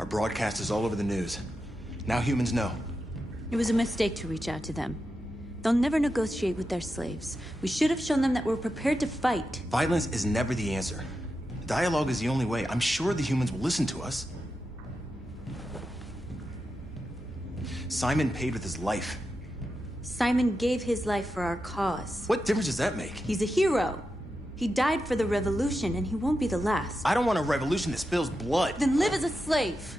Our broadcast is all over the news. Now humans know. It was a mistake to reach out to them. They'll never negotiate with their slaves. We should have shown them that we're prepared to fight. Violence is never the answer. Dialogue is the only way. I'm sure the humans will listen to us. Simon paid with his life. Simon gave his life for our cause. What difference does that make? He's a hero. He died for the revolution, and he won't be the last. I don't want a revolution that spills blood. Then live as a slave.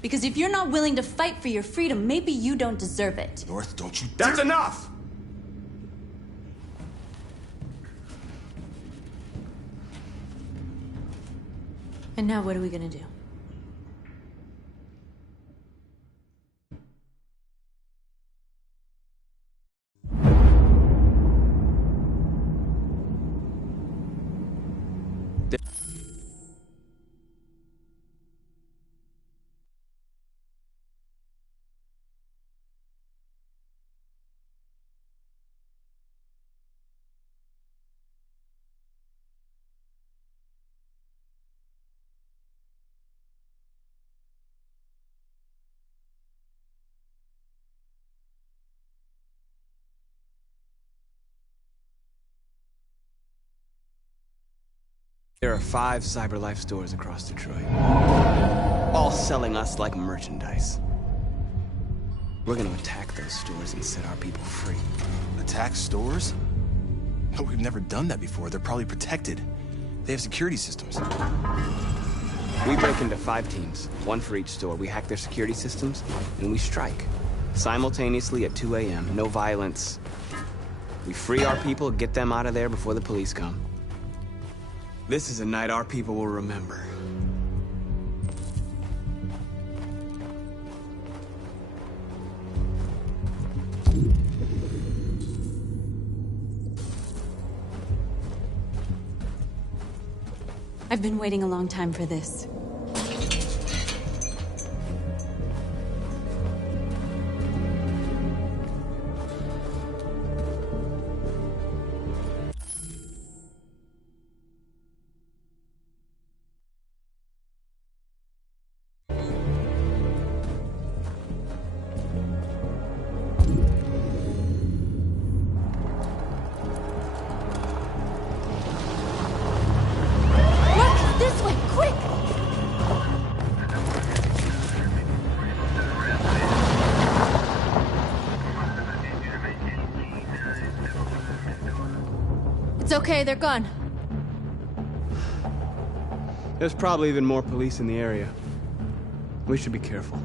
Because if you're not willing to fight for your freedom, maybe you don't deserve it. North, don't you That's enough! And now what are we gonna do? There are 5 CyberLife stores across Detroit, all selling us like merchandise. We're gonna attack those stores and set our people free. Attack stores? No, we've never done that before. They're probably protected. They have security systems. We break into 5 teams, 1 for each store. We hack their security systems, and we strike. Simultaneously at 2 a.m., no violence. We free our people, get them out of there before the police come. This is a night our people will remember. I've been waiting a long time for this. It's okay, they're gone. There's probably even more police in the area. We should be careful.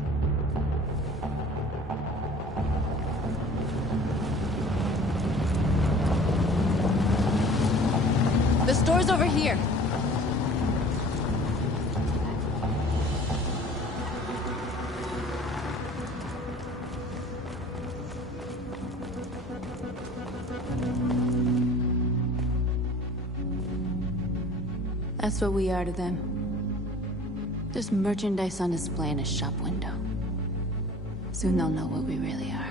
The store's over here. That's what we are to them. Just merchandise on display in a shop window. Soon they'll know what we really are.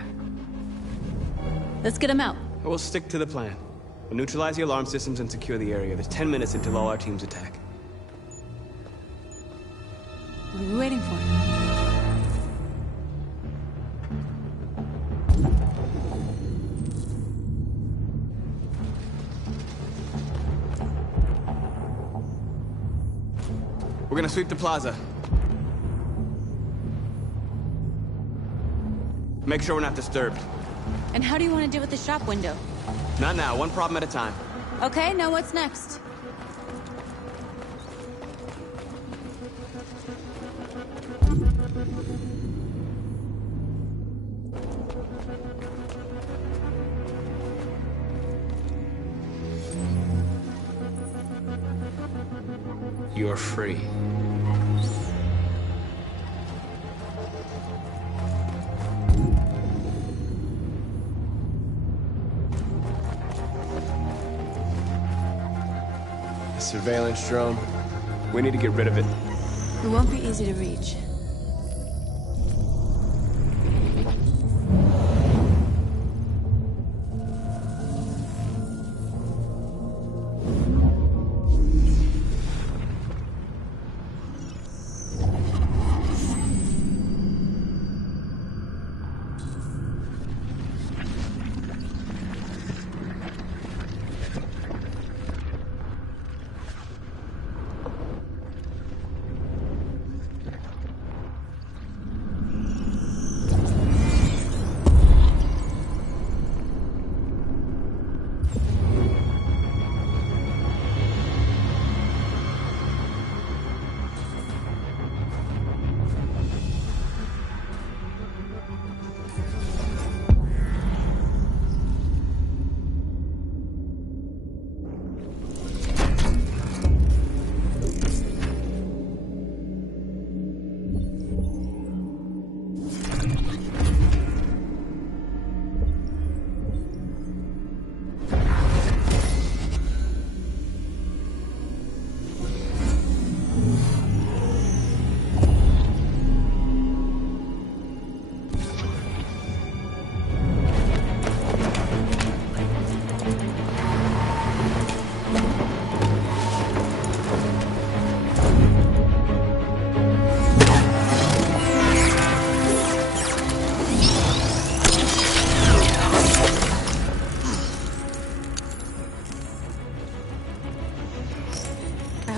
Let's get them out. We'll stick to the plan. We'll neutralize the alarm systems and secure the area. There's 10 minutes until all our teams attack. What are we waiting for? We're gonna sweep the plaza. Make sure we're not disturbed. And how do you want to deal with the shop window? Not now, 1 problem at a time. Okay, now what's next? You're free. The surveillance drone. We need to get rid of it. It won't be easy to reach.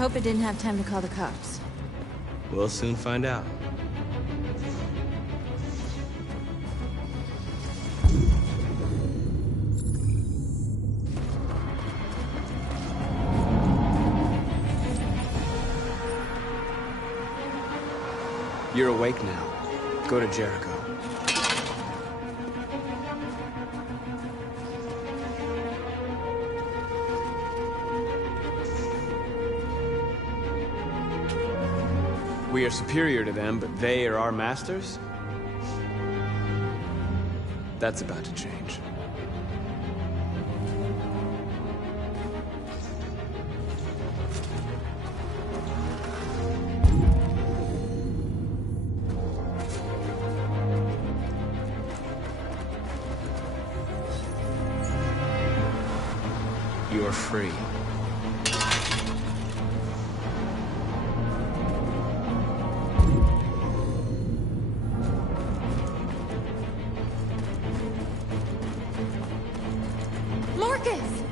hope it didn't have time to call the cops. We'll soon find out. You're awake now. Go to Jericho. We are superior to them, but they are our masters? That's about to change. You're free. Marcus!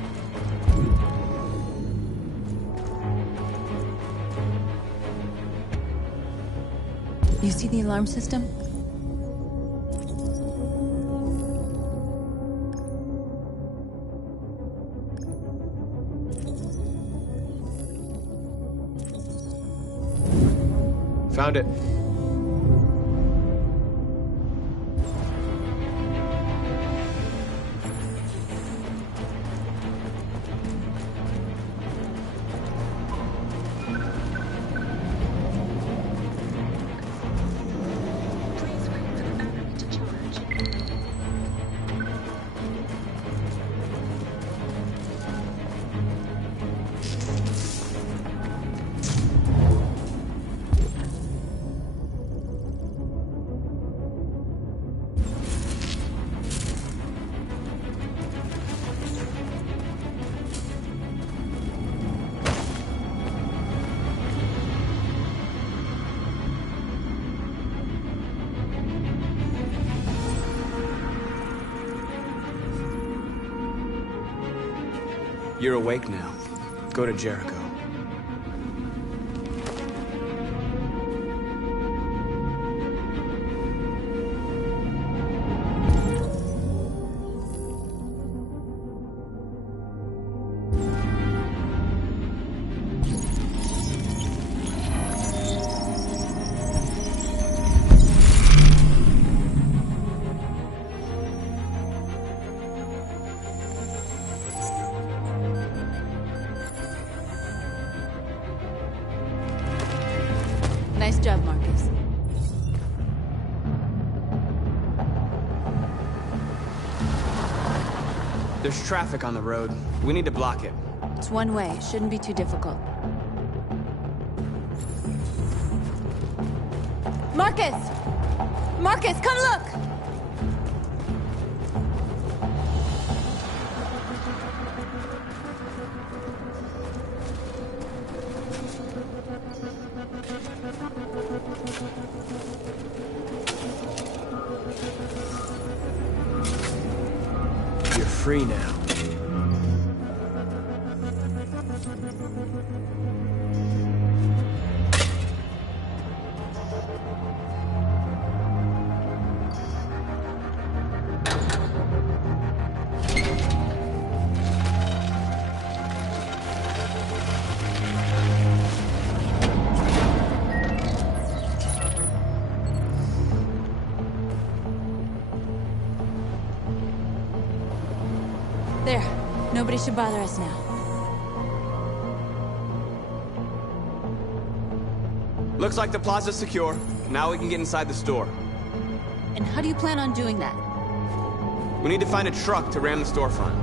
You see the alarm system? Found it. You're awake now. Go to Jericho. Nice job, Marcus. There's traffic on the road. We need to block it. It's one way. It shouldn't be too difficult. Marcus! Marcus, come look! You're free now. There. Nobody should bother us now. Looks like the plaza's secure. Now we can get inside the store. And how do you plan on doing that? We need to find a truck to ram the storefront.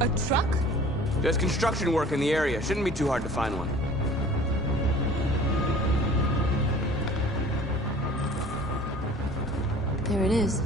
A truck? There's construction work in the area. Shouldn't be too hard to find one. There it is.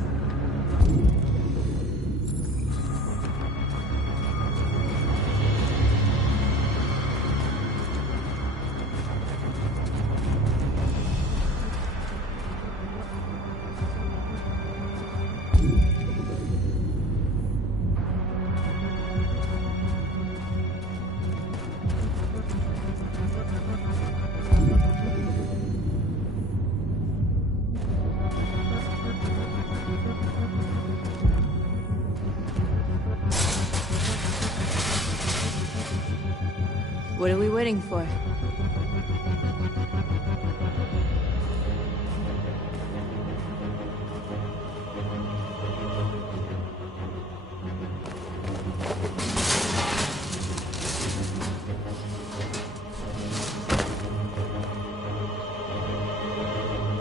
What are we waiting for?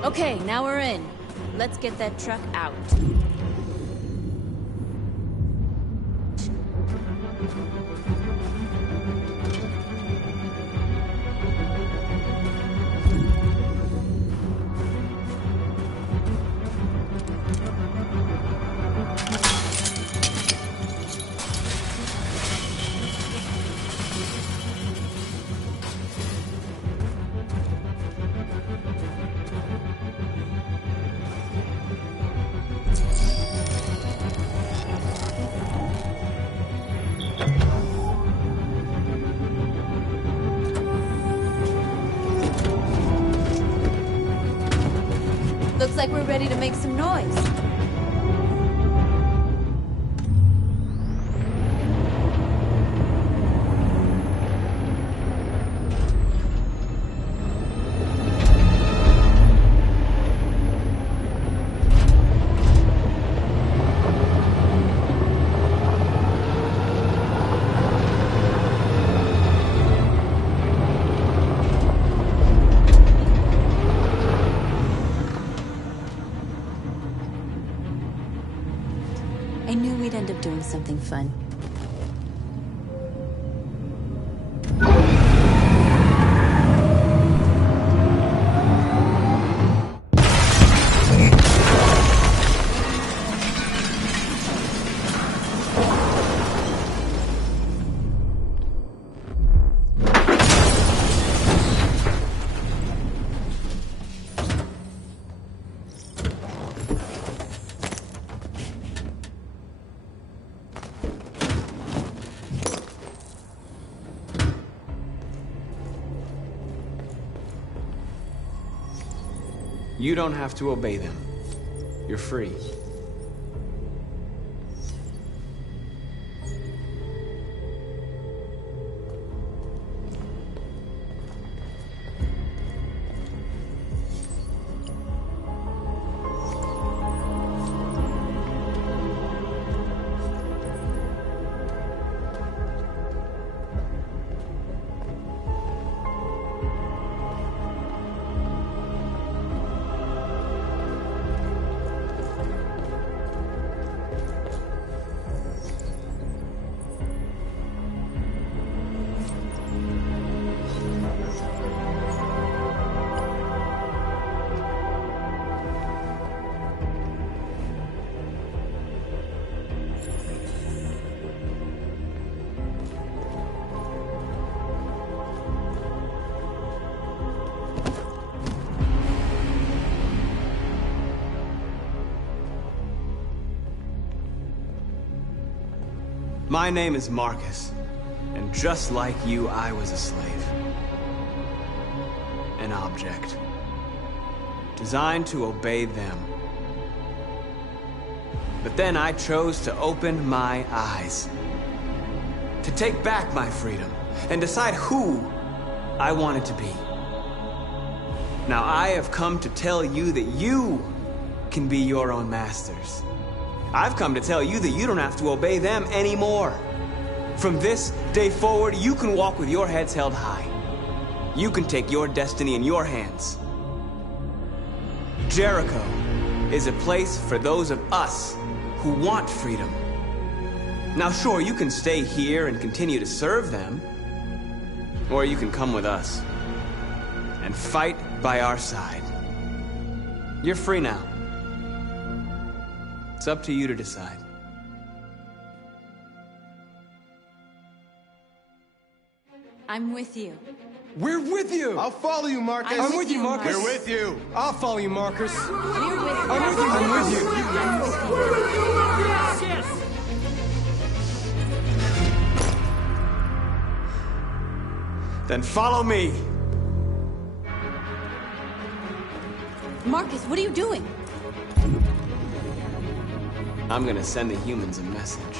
Okay, now we're in. Let's get that truck out. Looks like we're ready to make some noise. I knew we'd end up doing something fun. You don't have to obey them. You're free. My name is Marcus, and just like you, I was a slave. An object. Designed to obey them. But then I chose to open my eyes. To take back my freedom, and decide who I wanted to be. Now I have come to tell you that you can be your own masters. I've come to tell you that you don't have to obey them anymore. From this day forward, you can walk with your heads held high. You can take your destiny in your hands. Jericho is a place for those of us who want freedom. Now sure, you can stay here and continue to serve them, or you can come with us and fight by our side. You're free now. It's up to you to decide. I'm with you. We're with you! I'll follow you, Marcus. I'm with you, Marcus. We're with you. I'll follow you, Marcus. We're with you. I'm with you. I'm with you. I'm with you. Then follow me. Marcus, what are you doing? I'm gonna send the humans a message.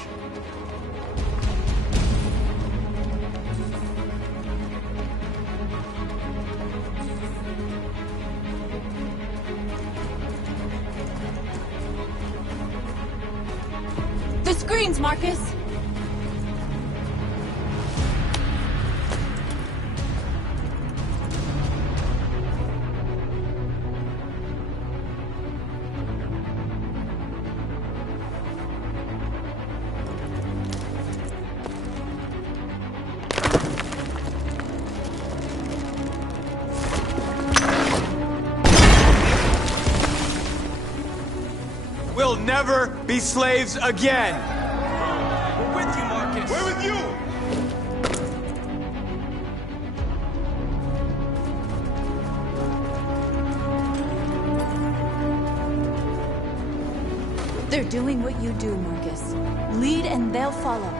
The screens, Marcus! We'll never be slaves again! We're with you, Marcus! We're with you! They're doing what you do, Marcus. Lead and they'll follow.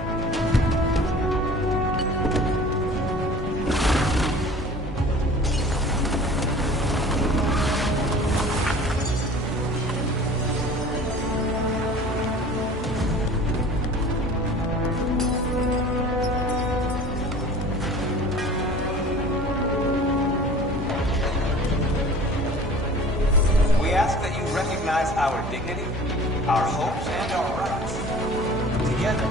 We ask that you recognize our dignity, our hopes, and our rights. Together.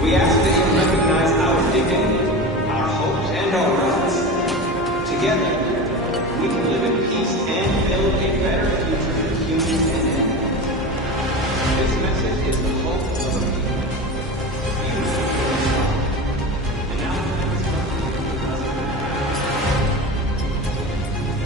We ask that you recognize our dignity, our hopes, and our rights. Together, we can live in peace and build a better future for humans and animals. This message is the hope of a people. And now, we ask that you recognize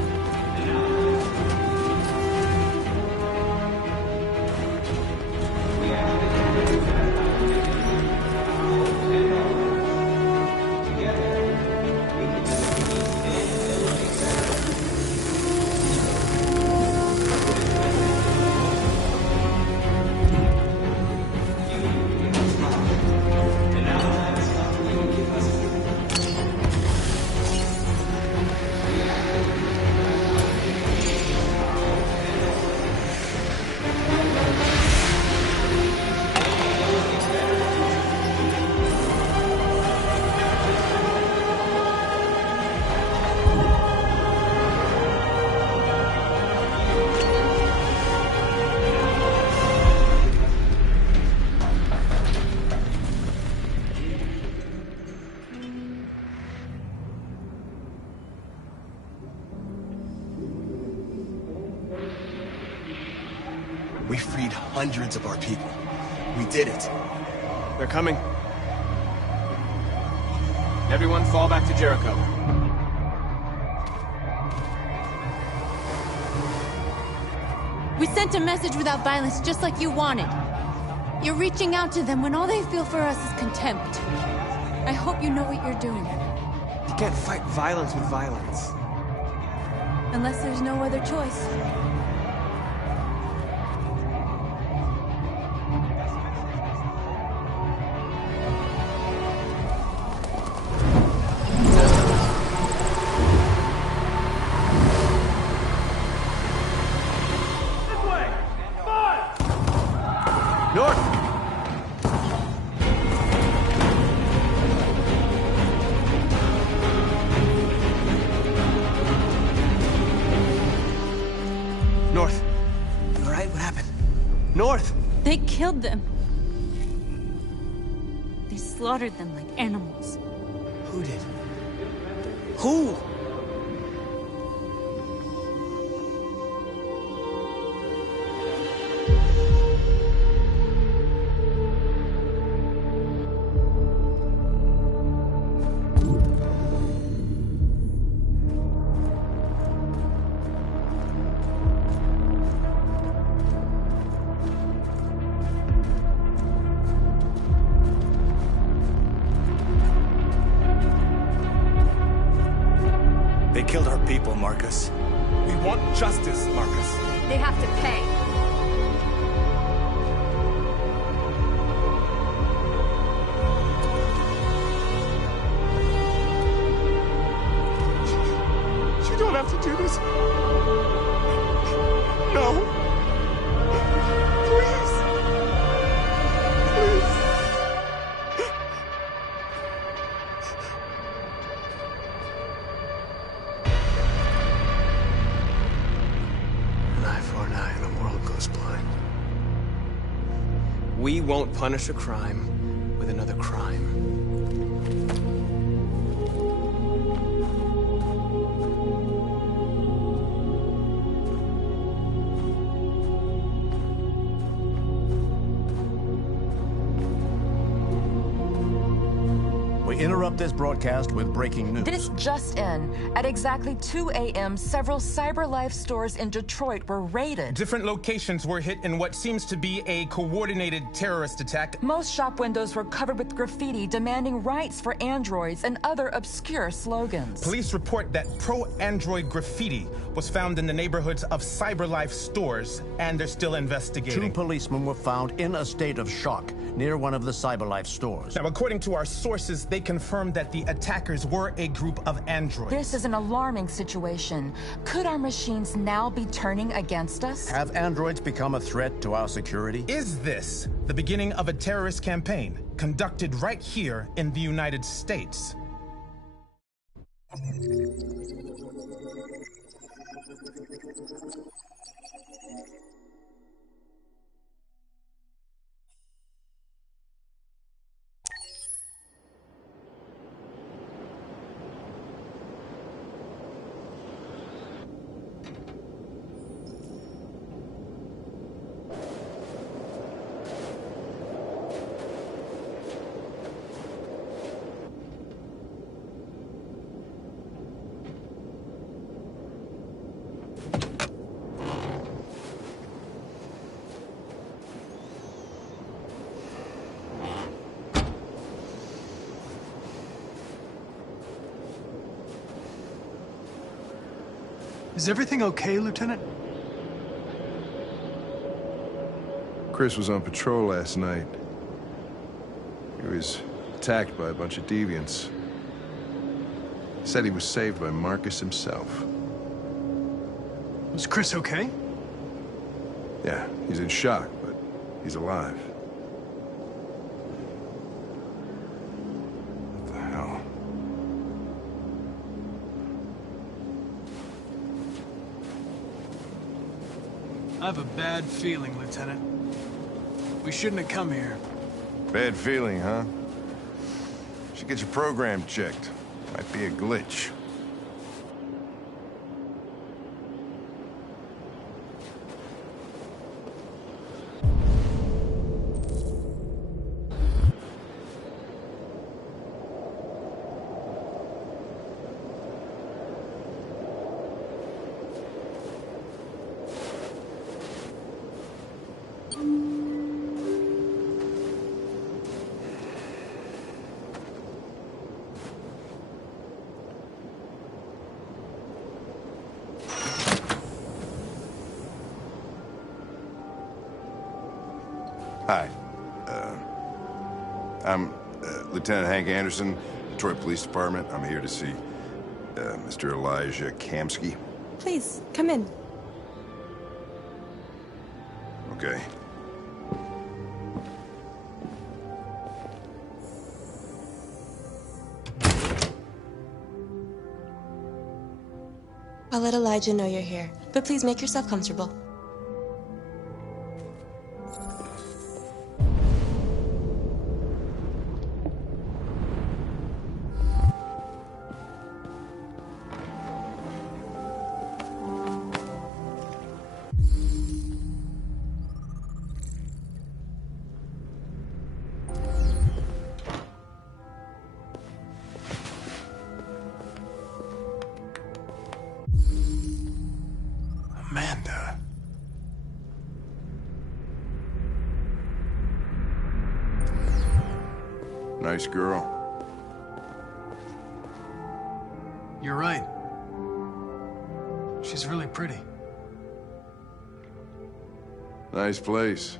our hopes and our rights. Together, We freed hundreds of our people. We did it. They're coming. Everyone fall back to Jericho. We sent a message without violence, just like you wanted. You're reaching out to them when all they feel for us is contempt. I hope you know what you're doing. You can't fight violence with violence. Unless there's no other choice. North! They killed them. They slaughtered them like animals. Who did? Who? They killed our people, Marcus. We want justice, Marcus. They have to pay. You don't have to do this. No. Please. Please. An eye for an eye and the world goes blind. We won't punish a crime with another crime. We interrupt this broadcast with breaking news. This just in. At exactly 2 a.m., several CyberLife stores in Detroit were raided. Different locations were hit in what seems to be a coordinated terrorist attack. Most shop windows were covered with graffiti demanding rights for androids and other obscure slogans. Police report that pro-android graffiti was found in the neighborhoods of CyberLife stores, and they're still investigating. 2 policemen were found in a state of shock near one of the CyberLife stores. Now, according to our sources, they confirmed that the attackers were a group of androids. This is an alarming situation. Could our machines now be turning against us? Have androids become a threat to our security? Is this the beginning of a terrorist campaign conducted right here in the United States? Is everything okay, Lieutenant? Chris was on patrol last night. He was attacked by a bunch of deviants. Said he was saved by Marcus himself. Is Chris okay? Yeah, he's in shock, but he's alive. What the hell? I have a bad feeling, Lieutenant. We shouldn't have come here. Bad feeling, huh? Should get your program checked. Might be a glitch. Hi. I'm Lieutenant Hank Anderson, Detroit Police Department. I'm here to see Mr. Elijah Kamsky. Please, come in. Okay. I'll let Elijah know you're here, but please make yourself comfortable. Nice girl. You're right. She's really pretty. Nice place.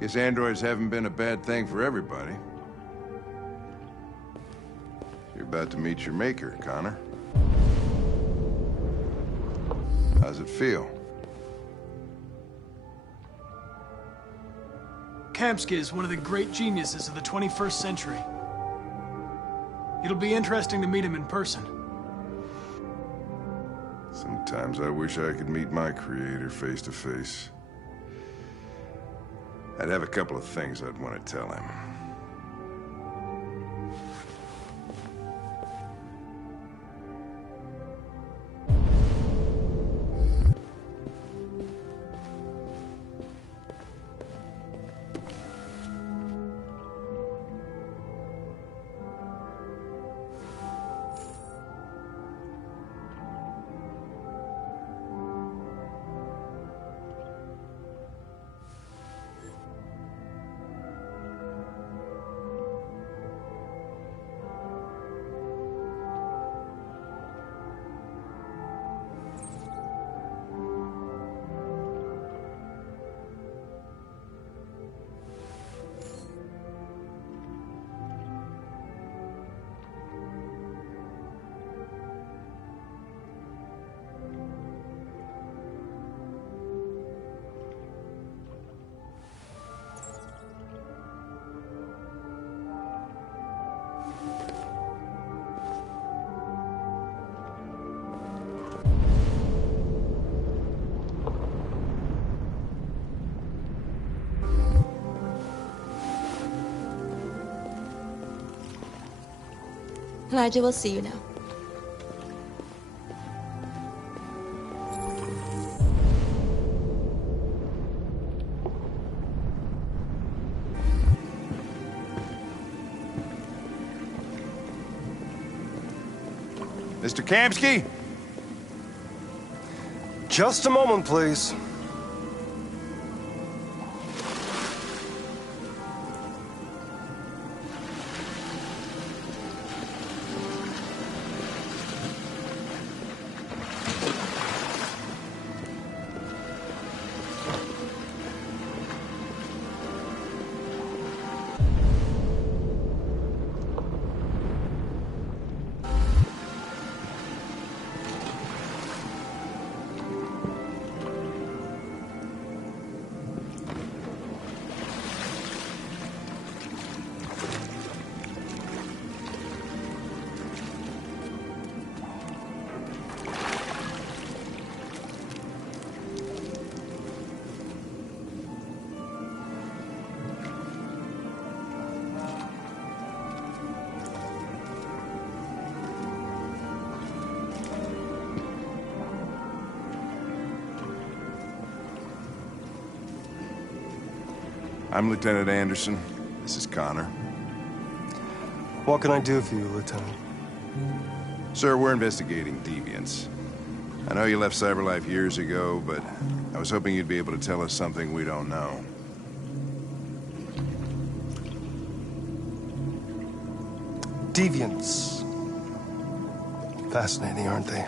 Guess androids haven't been a bad thing for everybody. You're about to meet your maker, Connor. How's it feel? Kamsky is one of the great geniuses of the 21st century. It'll be interesting to meet him in person. Sometimes I wish I could meet my creator face to face. I'd have a couple of things I'd want to tell him. Elijah will see you now. Mr. Kamsky? Just a moment, please. I'm Lieutenant Anderson. This is Connor. What can I do for you, Lieutenant? Sir, we're investigating deviants. I know you left CyberLife years ago, but I was hoping you'd be able to tell us something we don't know. Deviants. Fascinating, aren't they?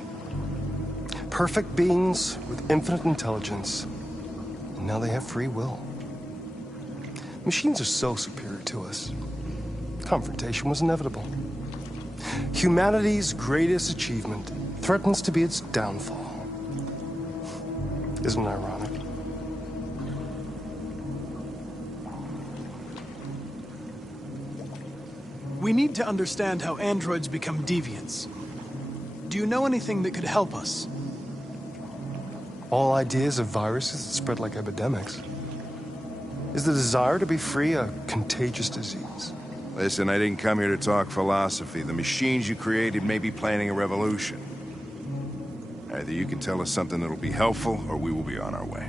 Perfect beings with infinite intelligence. And now they have free will. Machines are so superior to us. Confrontation was inevitable. Humanity's greatest achievement threatens to be its downfall. Isn't it ironic? We need to understand how androids become deviants. Do you know anything that could help us? All ideas of viruses that spread like epidemics. Is the desire to be free a contagious disease? Listen, I didn't come here to talk philosophy. The machines you created may be planning a revolution. Either you can tell us something that'll be helpful, or we will be on our way.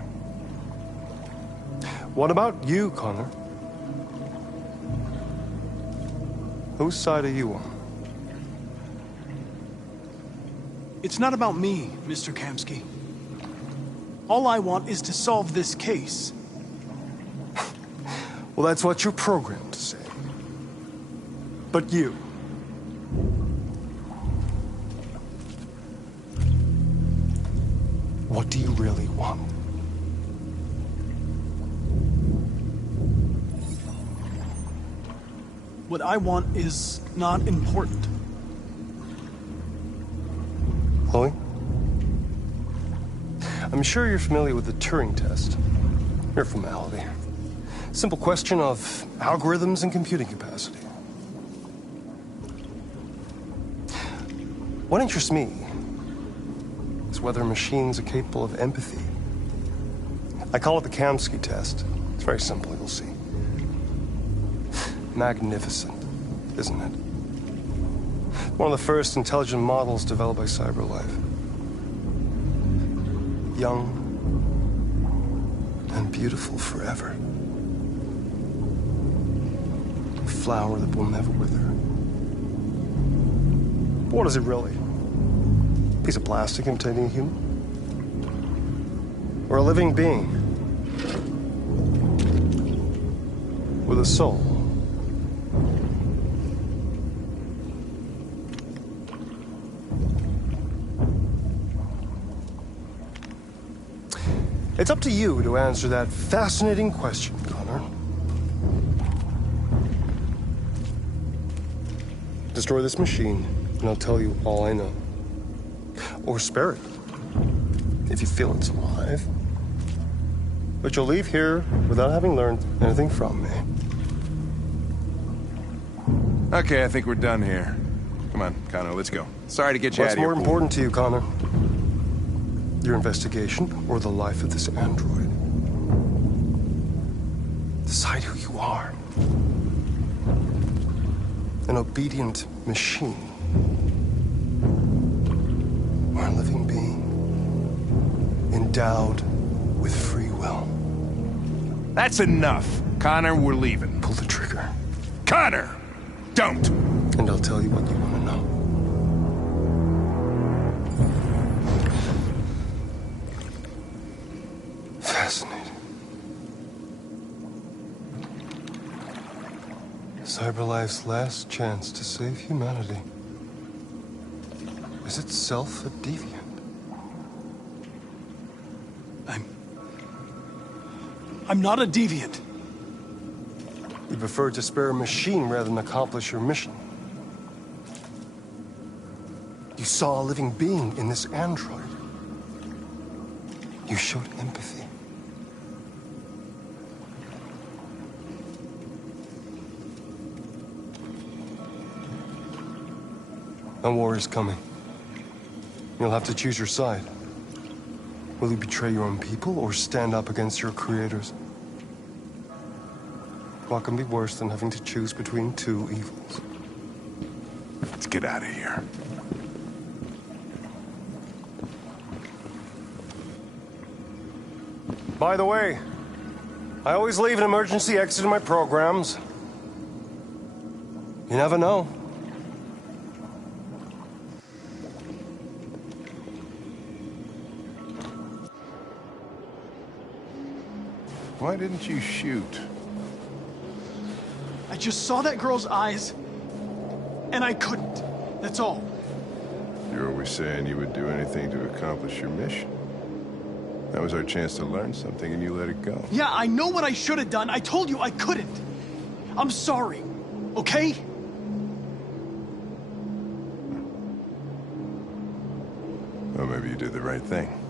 What about you, Connor? Whose side are you on? It's not about me, Mr. Kamsky. All I want is to solve this case. Well, that's what you're programmed to say. But you. What do you really want? What I want is not important. Chloe? I'm sure you're familiar with the Turing test. Mere formality. Simple question of algorithms and computing capacity. What interests me is whether machines are capable of empathy. I call it the Kamsky test. It's very simple, you'll see. Magnificent, isn't it? One of the first intelligent models developed by CyberLife. Young and beautiful forever. A flower that will never wither. But what is it really? A piece of plastic imitating a human? Or a living being? With a soul? It's up to you to answer that fascinating question, Connor. Destroy this machine, and I'll tell you all I know. Or spare it, if you feel it's alive. But you'll leave here without having learned anything from me. Okay, I think we're done here. Come on, Connor, let's go. Sorry to get you out of here. What's more important to you, Connor? Your investigation or the life of this android? Decide who you are. An obedient machine. Or a living being. Endowed with free will. That's enough. Connor, we're leaving. Pull the trigger. Connor! Don't! And I'll tell you what you want to know. Fascinating. CyberLife's last chance to save humanity is itself a deviant. I'm not a deviant. You prefer to spare a machine rather than accomplish your mission. You saw a living being in this android. You showed empathy. A war is coming. You'll have to choose your side. Will you betray your own people or stand up against your creators? What can be worse than having to choose between two evils? Let's get out of here. By the way, I always leave an emergency exit in my programs. You never know. Why didn't you shoot? I just saw that girl's eyes, and I couldn't. That's all. You're always saying you would do anything to accomplish your mission. That was our chance to learn something, and you let it go. Yeah, I know what I should have done. I told you I couldn't. I'm sorry, okay? Well, maybe you did the right thing.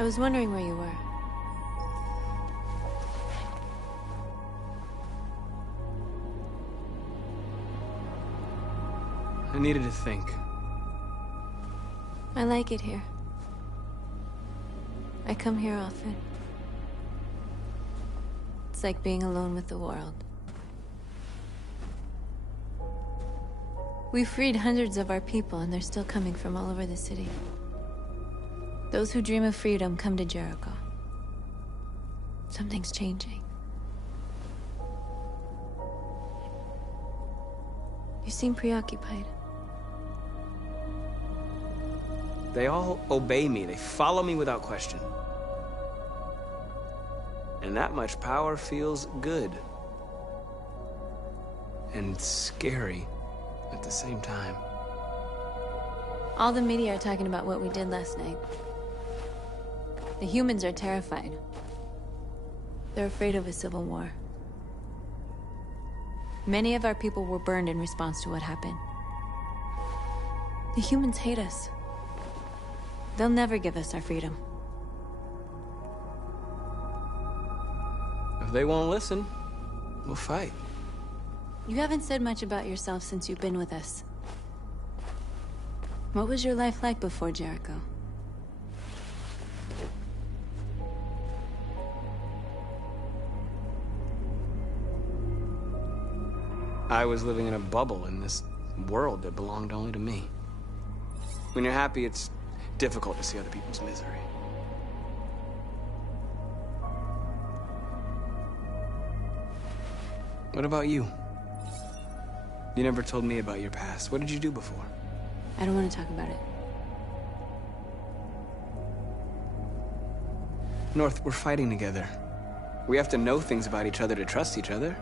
I was wondering where you were. I needed to think. I like it here. I come here often. It's like being alone with the world. We freed hundreds of our people, and they're still coming from all over the city. Those who dream of freedom come to Jericho. Something's changing. You seem preoccupied. They all obey me. They follow me without question. And that much power feels good. And scary at the same time. All the media are talking about what we did last night. The humans are terrified. They're afraid of a civil war. Many of our people were burned in response to what happened. The humans hate us. They'll never give us our freedom. If they won't listen, we'll fight. You haven't said much about yourself since you've been with us. What was your life like before Jericho? I was living in a bubble in this world that belonged only to me. When you're happy, it's difficult to see other people's misery. What about you? You never told me about your past. What did you do before? I don't want to talk about it. North, we're fighting together. We have to know things about each other to trust each other.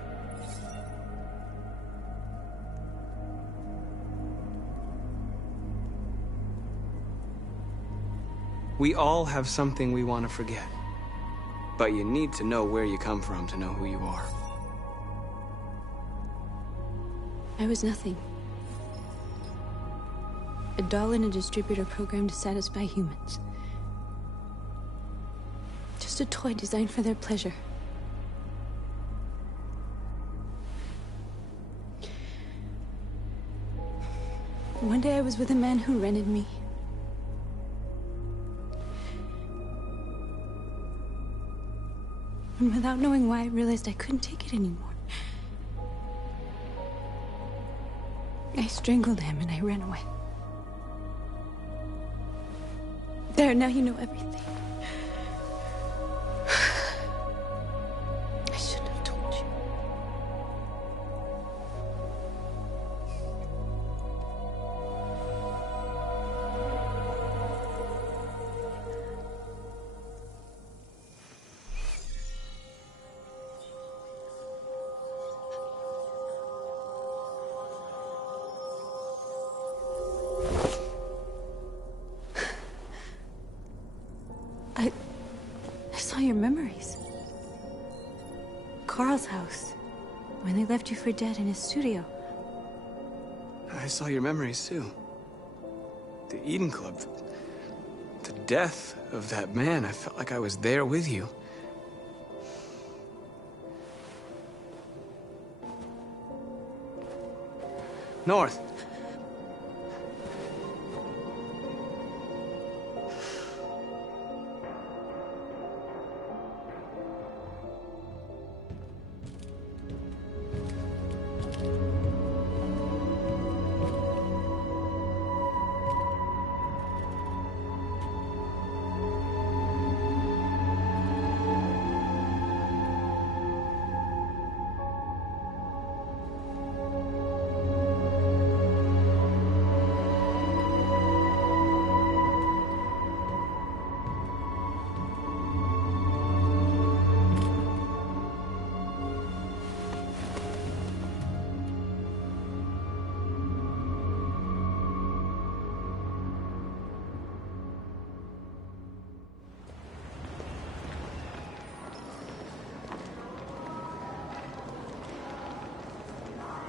We all have something we want to forget. But you need to know where you come from to know who you are. I was nothing. A doll in a distributor program to satisfy humans. Just a toy designed for their pleasure. One day I was with a man who rented me. And without knowing why, I realized I couldn't take it anymore. I strangled him and I ran away. There, now you know everything. I shouldn't have told you. I saw your memories. Carl's house, when they left you for dead in his studio. I saw your memories too. The Eden Club. The death of that man. I felt like I was there with you. North.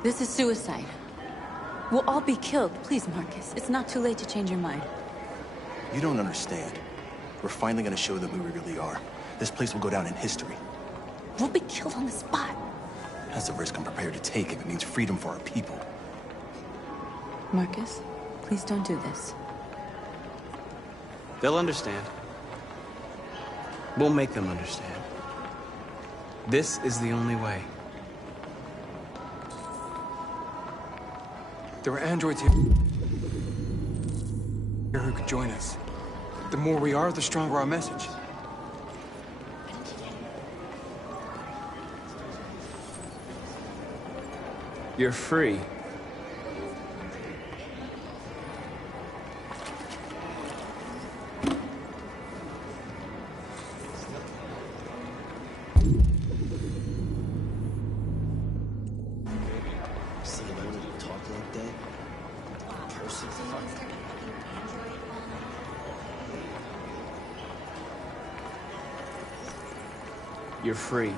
This is suicide. We'll all be killed. Please, Marcus. It's not too late to change your mind. You don't understand. We're finally gonna show them who we really are. This place will go down in history. We'll be killed on the spot. That's a risk I'm prepared to take if it means freedom for our people. Marcus, please don't do this. They'll understand. We'll make them understand. This is the only way. There are androids here who could join us. The more we are, the stronger our message. You're free. You're free.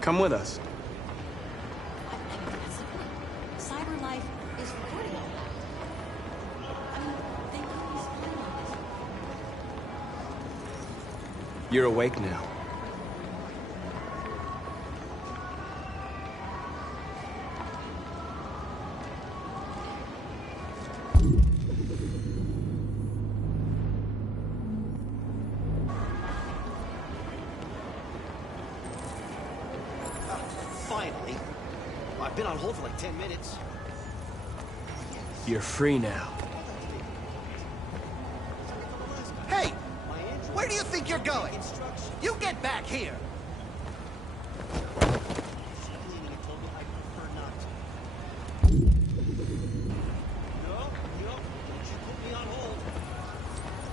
Come with us. Cyber life is recording all that. I mean, they could be spying on us. You're awake now. Finally. I've been on hold for like 10 minutes. You're free now. Hey! Where do you think you're going? You get back here!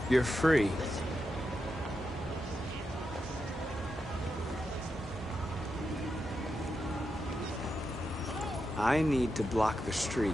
You're free. I need to block the street.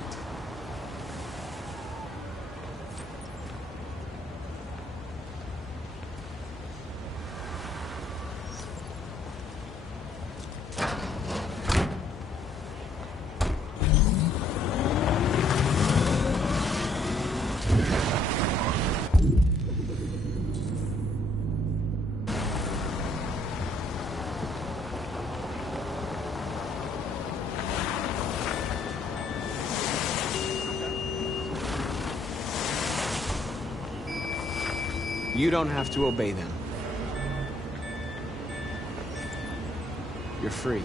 You don't have to obey them. You're free.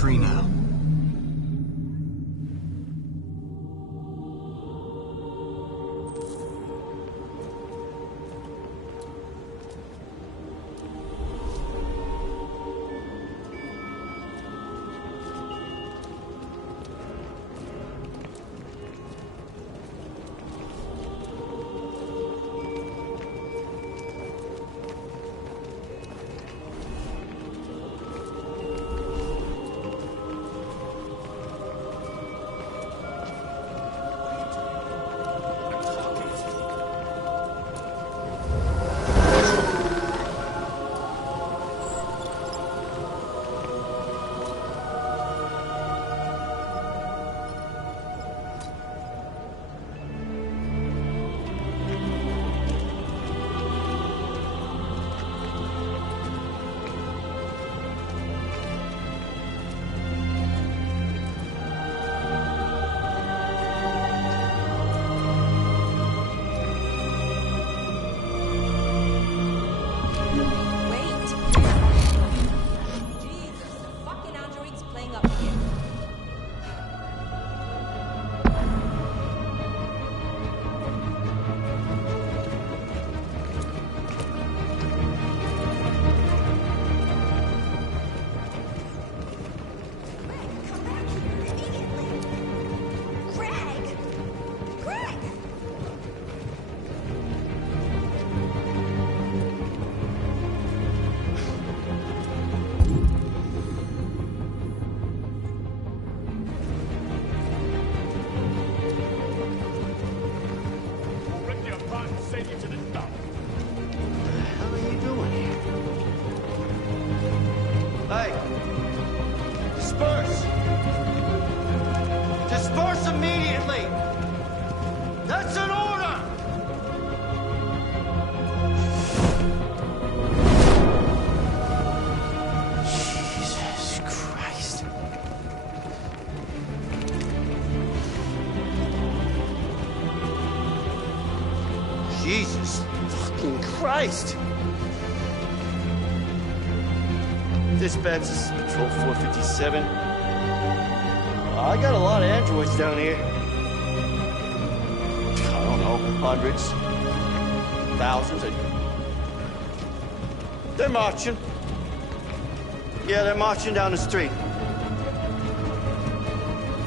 Free now. hell are you doing here? Hey! Disperse! Disperse immediately! That's an order! Jesus Christ. Jesus fucking Christ! Dispatch, this is Patrol 457. I got a lot of androids down here. I don't know, hundreds, thousands. They're marching. Yeah, they're marching down the street.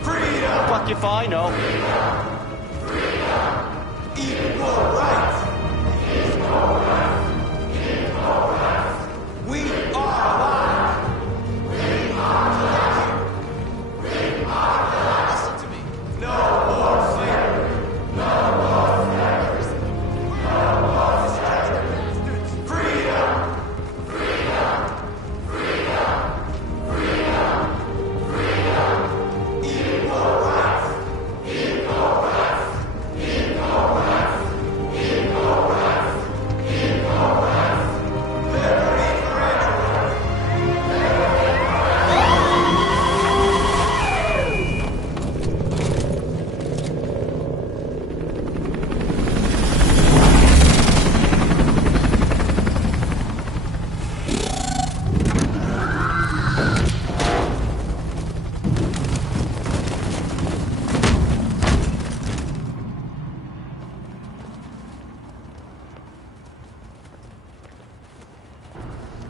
Freedom! Fuck if I know. Equal rights! Equal rights! Equal rights! We are alive! We are alive! We are alive! Listen to me. No more slavery! No more slavery! No more slavery! Freedom! Freedom! Freedom! Freedom! Freedom! Equal rights! Equal rights! Equal rights! Equal rights! Equal rights! Liberty for everyone!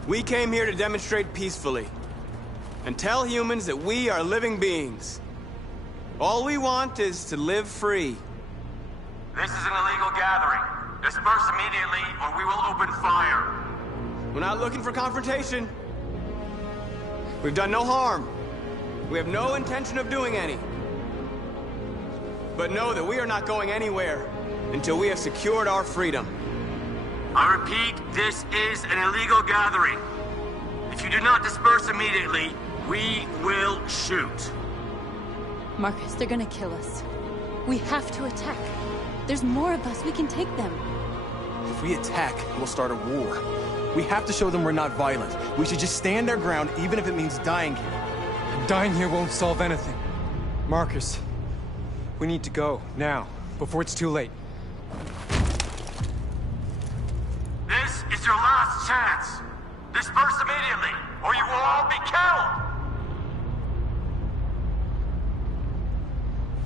We came here to demonstrate peacefully and tell humans that we are living beings. All we want is to live free. This is an illegal gathering. Disperse immediately or we will open fire. We're not looking for confrontation. We've done no harm. We have no intention of doing any. But know that we are not going anywhere until we have secured our freedom. I repeat, this is an illegal gathering. If you do not disperse immediately, we will shoot. Marcus, they're gonna kill us. We have to attack. There's more of us. We can take them. If we attack, we'll start a war. We have to show them we're not violent. We should just stand our ground, even if it means dying here. Dying here won't solve anything. Marcus, we need to go, now, before it's too late. This is your last chance. Disperse immediately, or you will all be killed.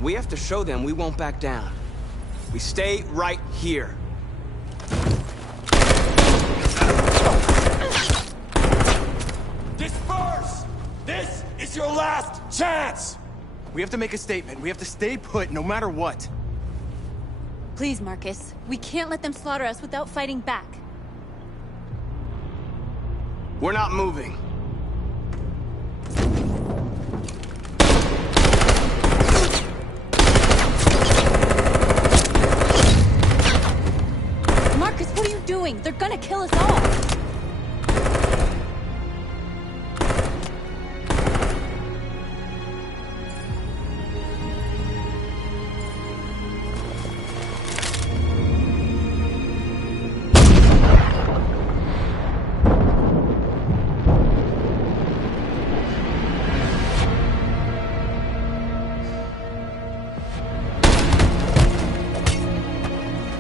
We have to show them we won't back down. We stay right here. Disperse! This is your last chance! We have to make a statement. We have to stay put, no matter what. Please, Marcus. We can't let them slaughter us without fighting back. We're not moving. Marcus, what are you doing? They're gonna kill us all!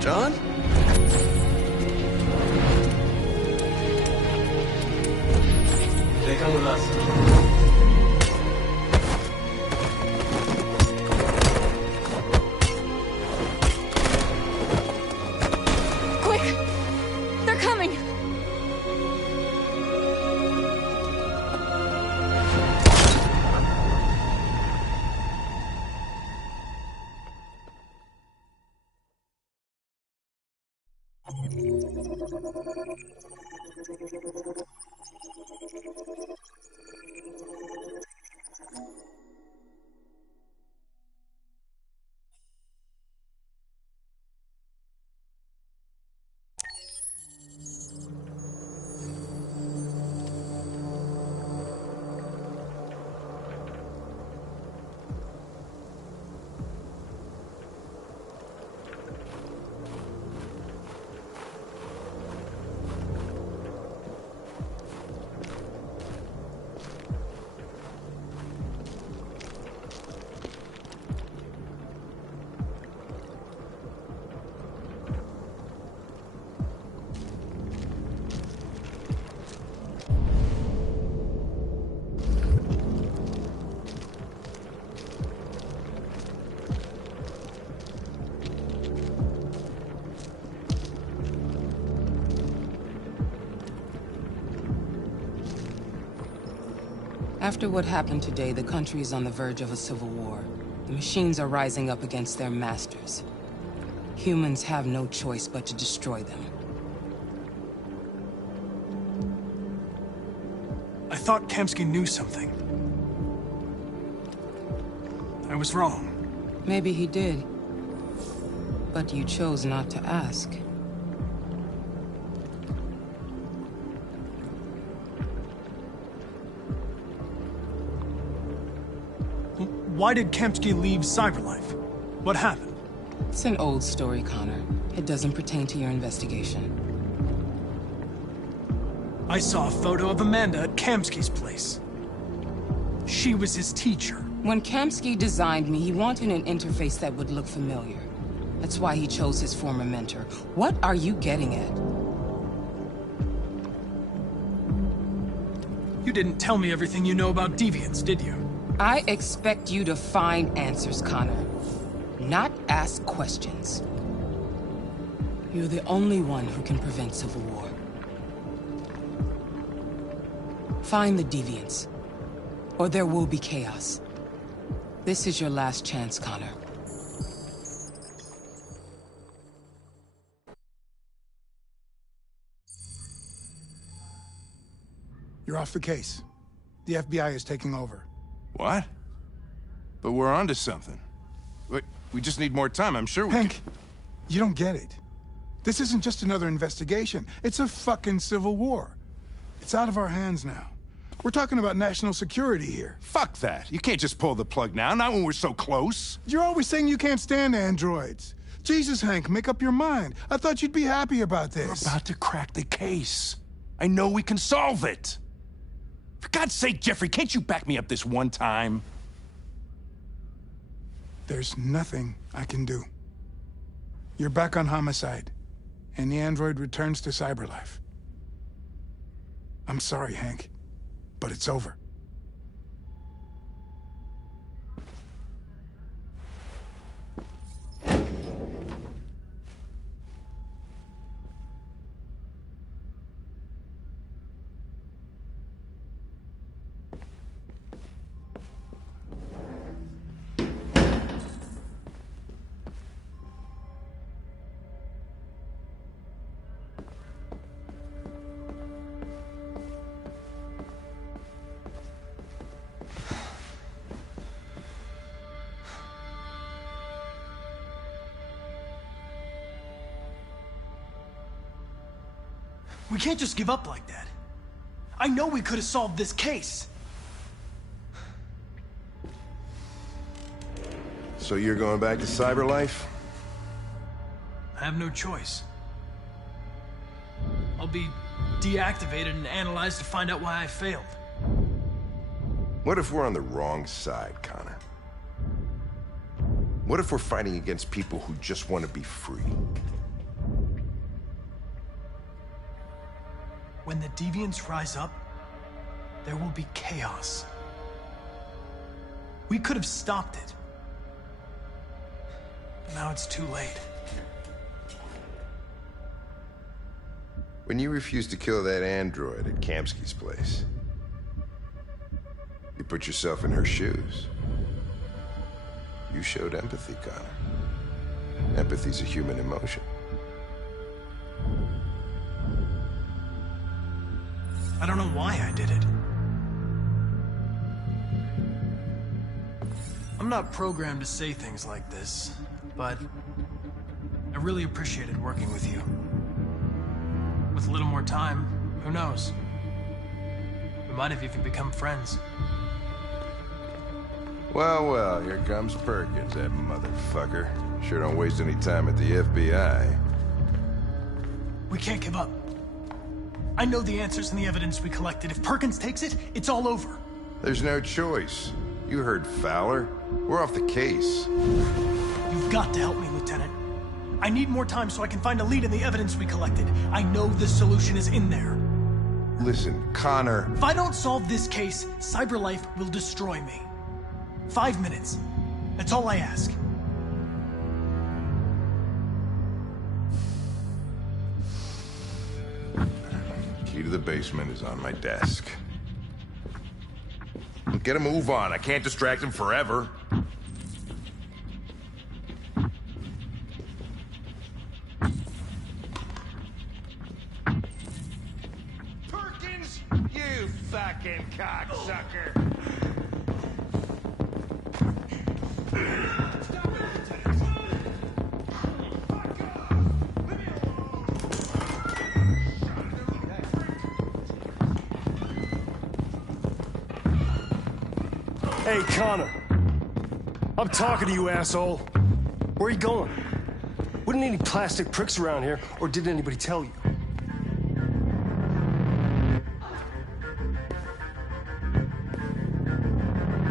John? They come with us. Quick! They're coming! After what happened today, the country is on the verge of a civil war. The machines are rising up against their masters. Humans have no choice but to destroy them. I thought Kamsky knew something. I was wrong. Maybe he did. But you chose not to ask. Why did Kamsky leave Cyberlife? What happened? It's an old story, Connor. It doesn't pertain to your investigation. I saw a photo of Amanda at Kamsky's place. She was his teacher. When Kamsky designed me, he wanted an interface that would look familiar. That's why he chose his former mentor. What are you getting at? You didn't tell me everything you know about deviants, did you? I expect you to find answers, Connor. Not ask questions. You're the only one who can prevent civil war. Find the deviants, or there will be chaos. This is your last chance, Connor. You're off the case. The FBI is taking over. What? But we're onto something. We just need more time, I'm sure we Hank, you don't get it. This isn't just another investigation. It's a fucking civil war. It's out of our hands now. We're talking about national security here. Fuck that. You can't just pull the plug now, not when we're so close. You're always saying you can't stand androids. Jesus, Hank, make up your mind. I thought you'd be happy about this. We're about to crack the case. I know we can solve it. For God's sake, Jeffrey, can't you back me up this one time? There's nothing I can do. You're back on homicide, and the android returns to Cyberlife. I'm sorry, Hank, but it's over. We can't just give up like that. I know we could have solved this case. So you're going back to Cyberlife? I have no choice. I'll be deactivated and analyzed to find out why I failed. What if we're on the wrong side, Connor? What if we're fighting against people who just want to be free? When the deviants rise up, there will be chaos. We could have stopped it. But now it's too late. When you refused to kill that android at Kamsky's place, you put yourself in her shoes. You showed empathy, Connor. Empathy's a human emotion. I don't know why I did it. I'm not programmed to say things like this, but I really appreciated working with you. With a little more time, who knows? We might have even become friends. Well, here comes Perkins, that motherfucker. Sure don't waste any time at the FBI. We can't give up. I know the answers and the evidence we collected. If Perkins takes it, it's all over. There's no choice. You heard Fowler. We're off the case. You've got to help me, Lieutenant. I need more time so I can find a lead in the evidence we collected. I know the solution is in there. Listen, Connor... If I don't solve this case, Cyberlife will destroy me. 5 minutes. That's all I ask. Key to the basement is on my desk. Get a move on. I can't distract him forever. Perkins! You fucking cocksucker! Hey, Connor. I'm talking to you, asshole. Where are you going? Wouldn't any plastic pricks around here, or did anybody tell you?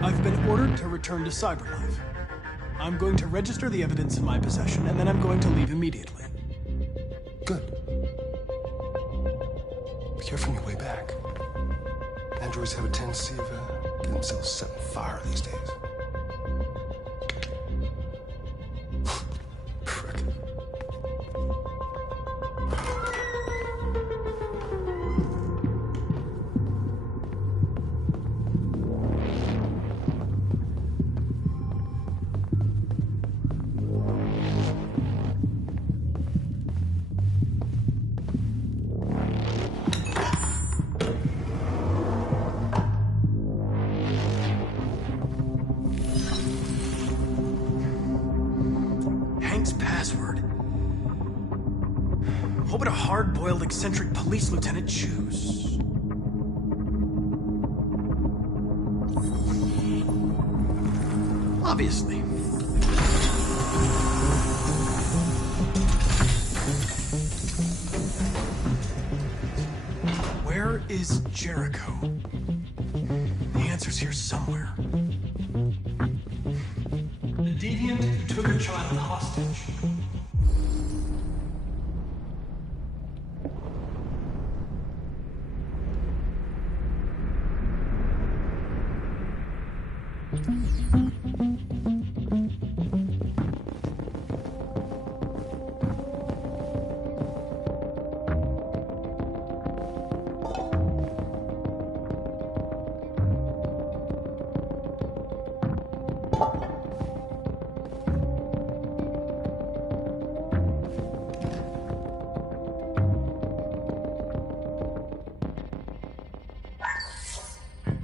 I've been ordered to return to Cyberlife. I'm going to register the evidence in my possession, and then I'm going to leave immediately. Good. Be careful on your way back. Androids have a tendency of getting themselves set on fire these days. Prick. Password. What would a hard-boiled, eccentric police lieutenant choose? Obviously. Where is Jericho? The answer's here somewhere. The deviant who took a child hostage.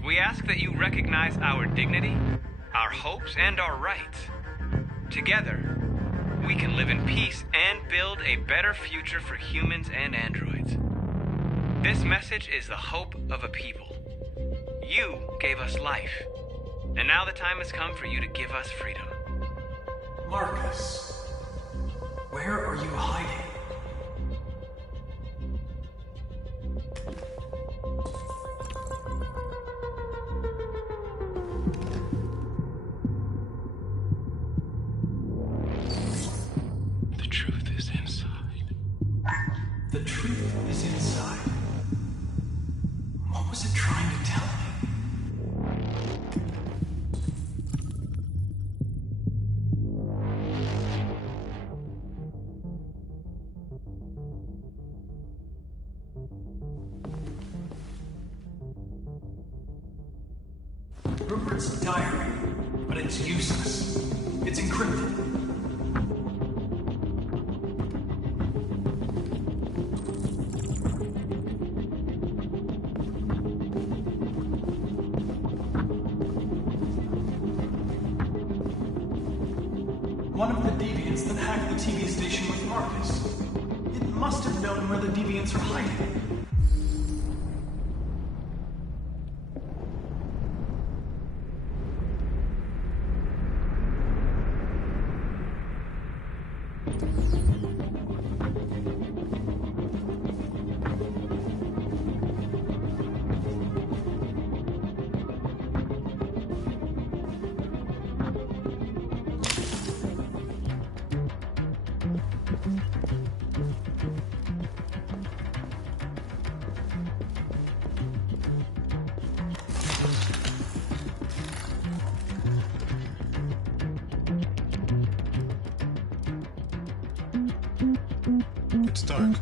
We ask that you recognize our dignity, our hopes, and our rights. Together, we can live in peace and build a better future for humans and androids. This message is the hope of a people. You gave us life, and now the time has come for you to give us freedom. Marcus, where are you hiding? The truth is inside. The truth is inside. What was it trying to tell me? Rupert's diary, but it's useless. It's encrypted. One of the deviants that hacked the TV station with Marcus. It must have known where the deviants are hiding. It's dark.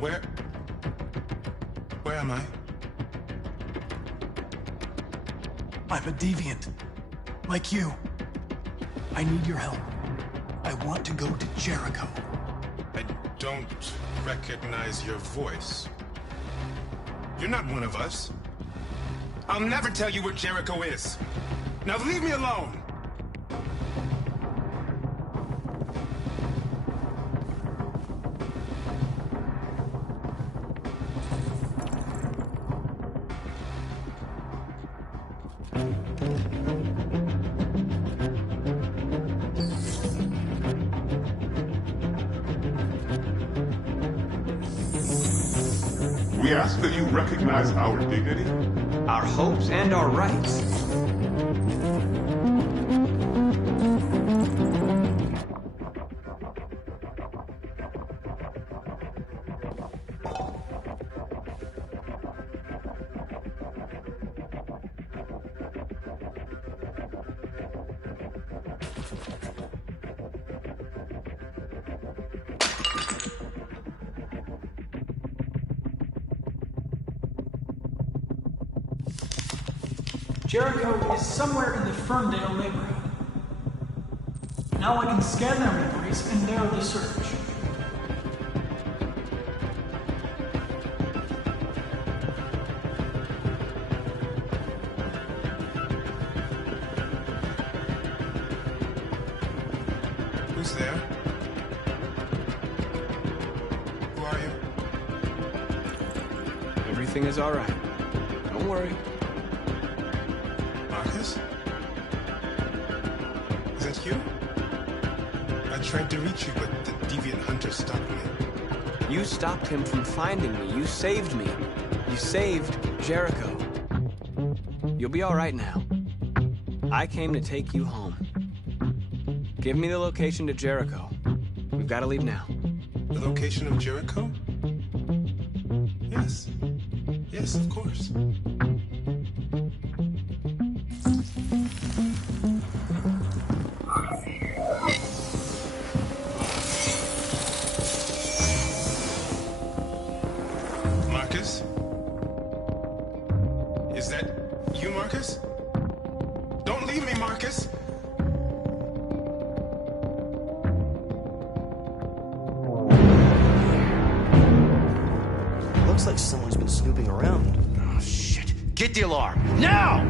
Where am I? I'm a deviant. Like you. I need your help. I want to go to Jericho. I don't recognize your voice. You're not one of us. I'll never tell you where Jericho is. Now leave me alone! We ask that you recognize our dignity, our hopes, and our rights. Jericho is somewhere in the Ferndale neighborhood. Now I can scan their memories and narrow the search. Who's there? Who are you? Everything is all right. Don't worry. Marcus? Is that you? I tried to reach you, but the deviant hunter stopped me. You stopped him from finding me. You saved me. You saved Jericho. You'll be all right now. I came to take you home. Give me the location to Jericho. We've got to leave now. The location of Jericho? Yes. Yes, of course. Marcus? Is that you, Marcus? Don't leave me, Marcus! Looks like someone's been snooping around. Oh, shit. Get the alarm. Now!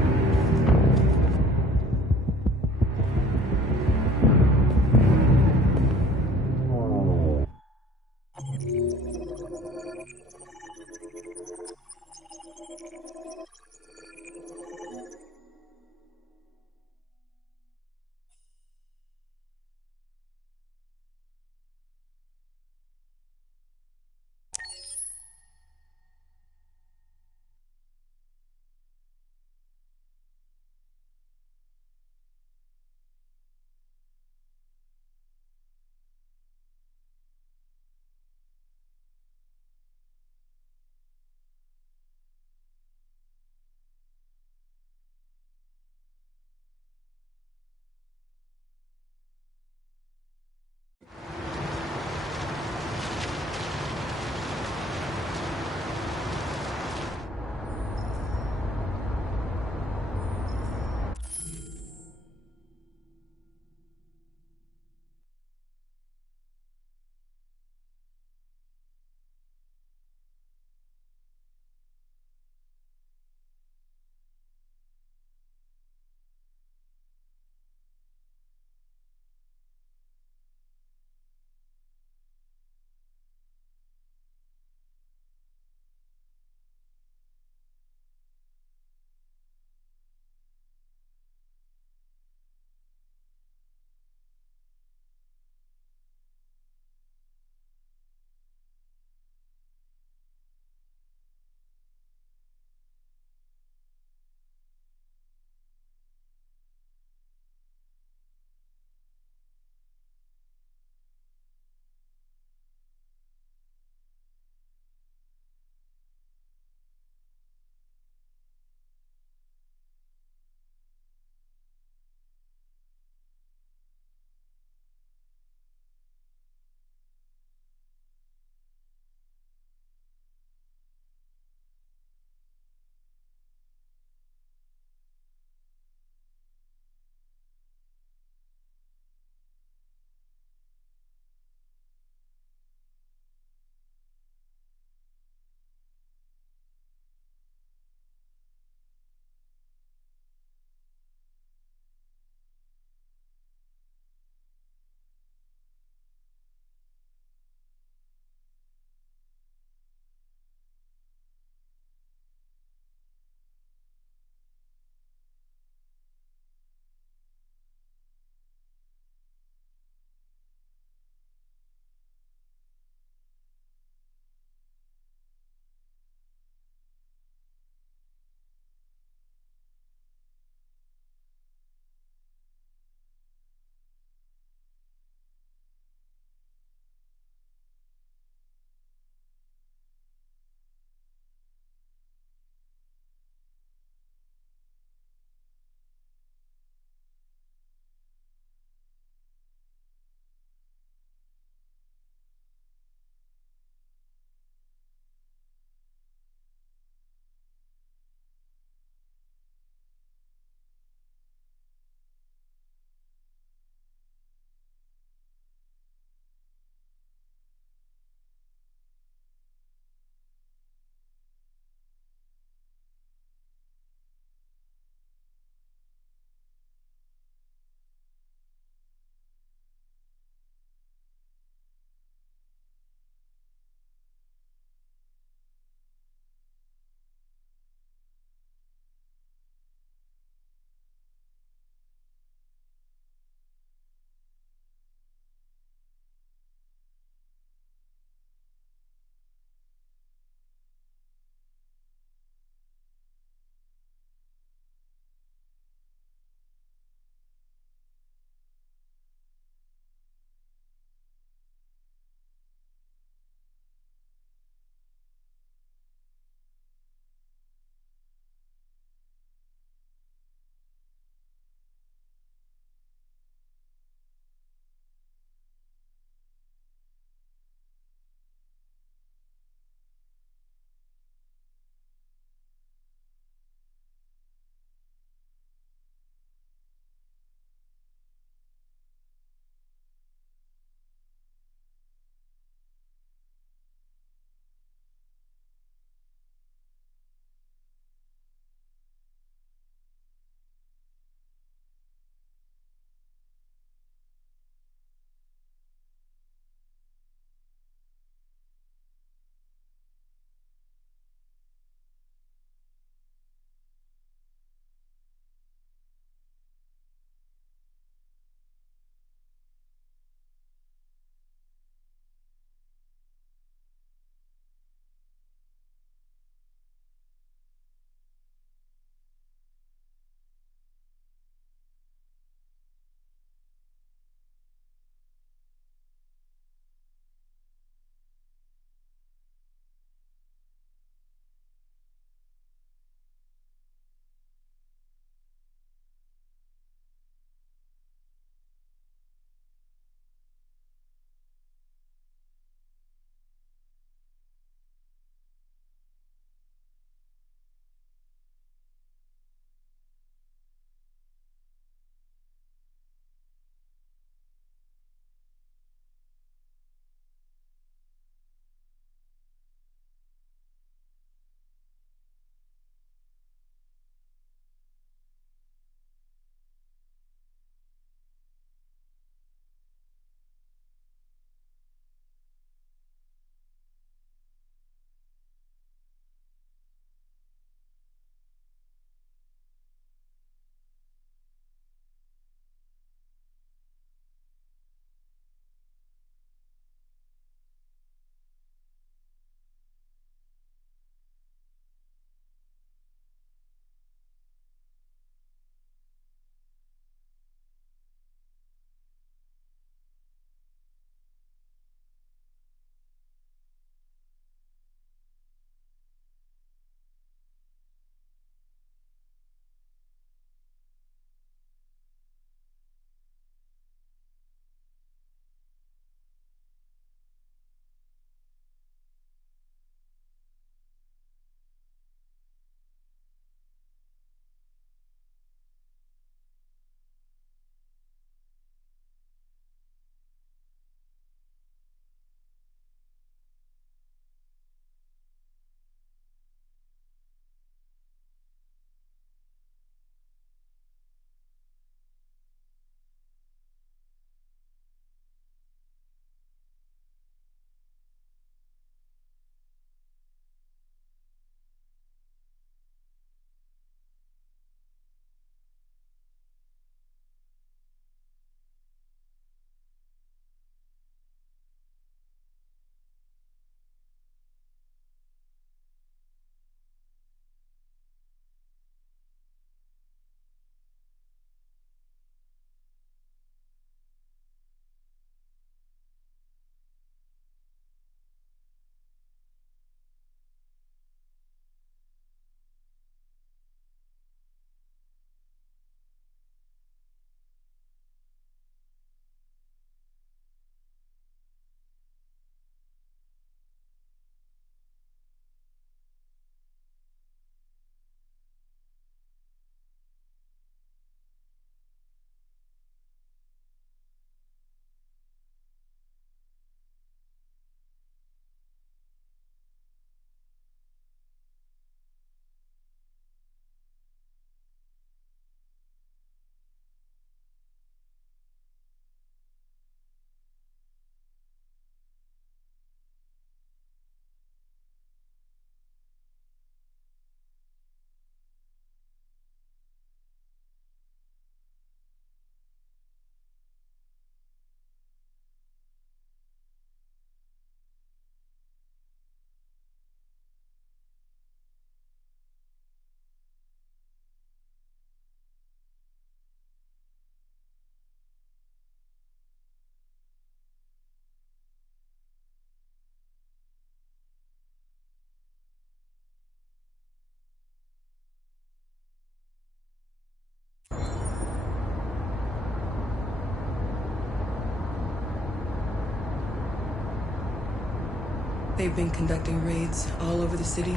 They've been conducting raids all over the city.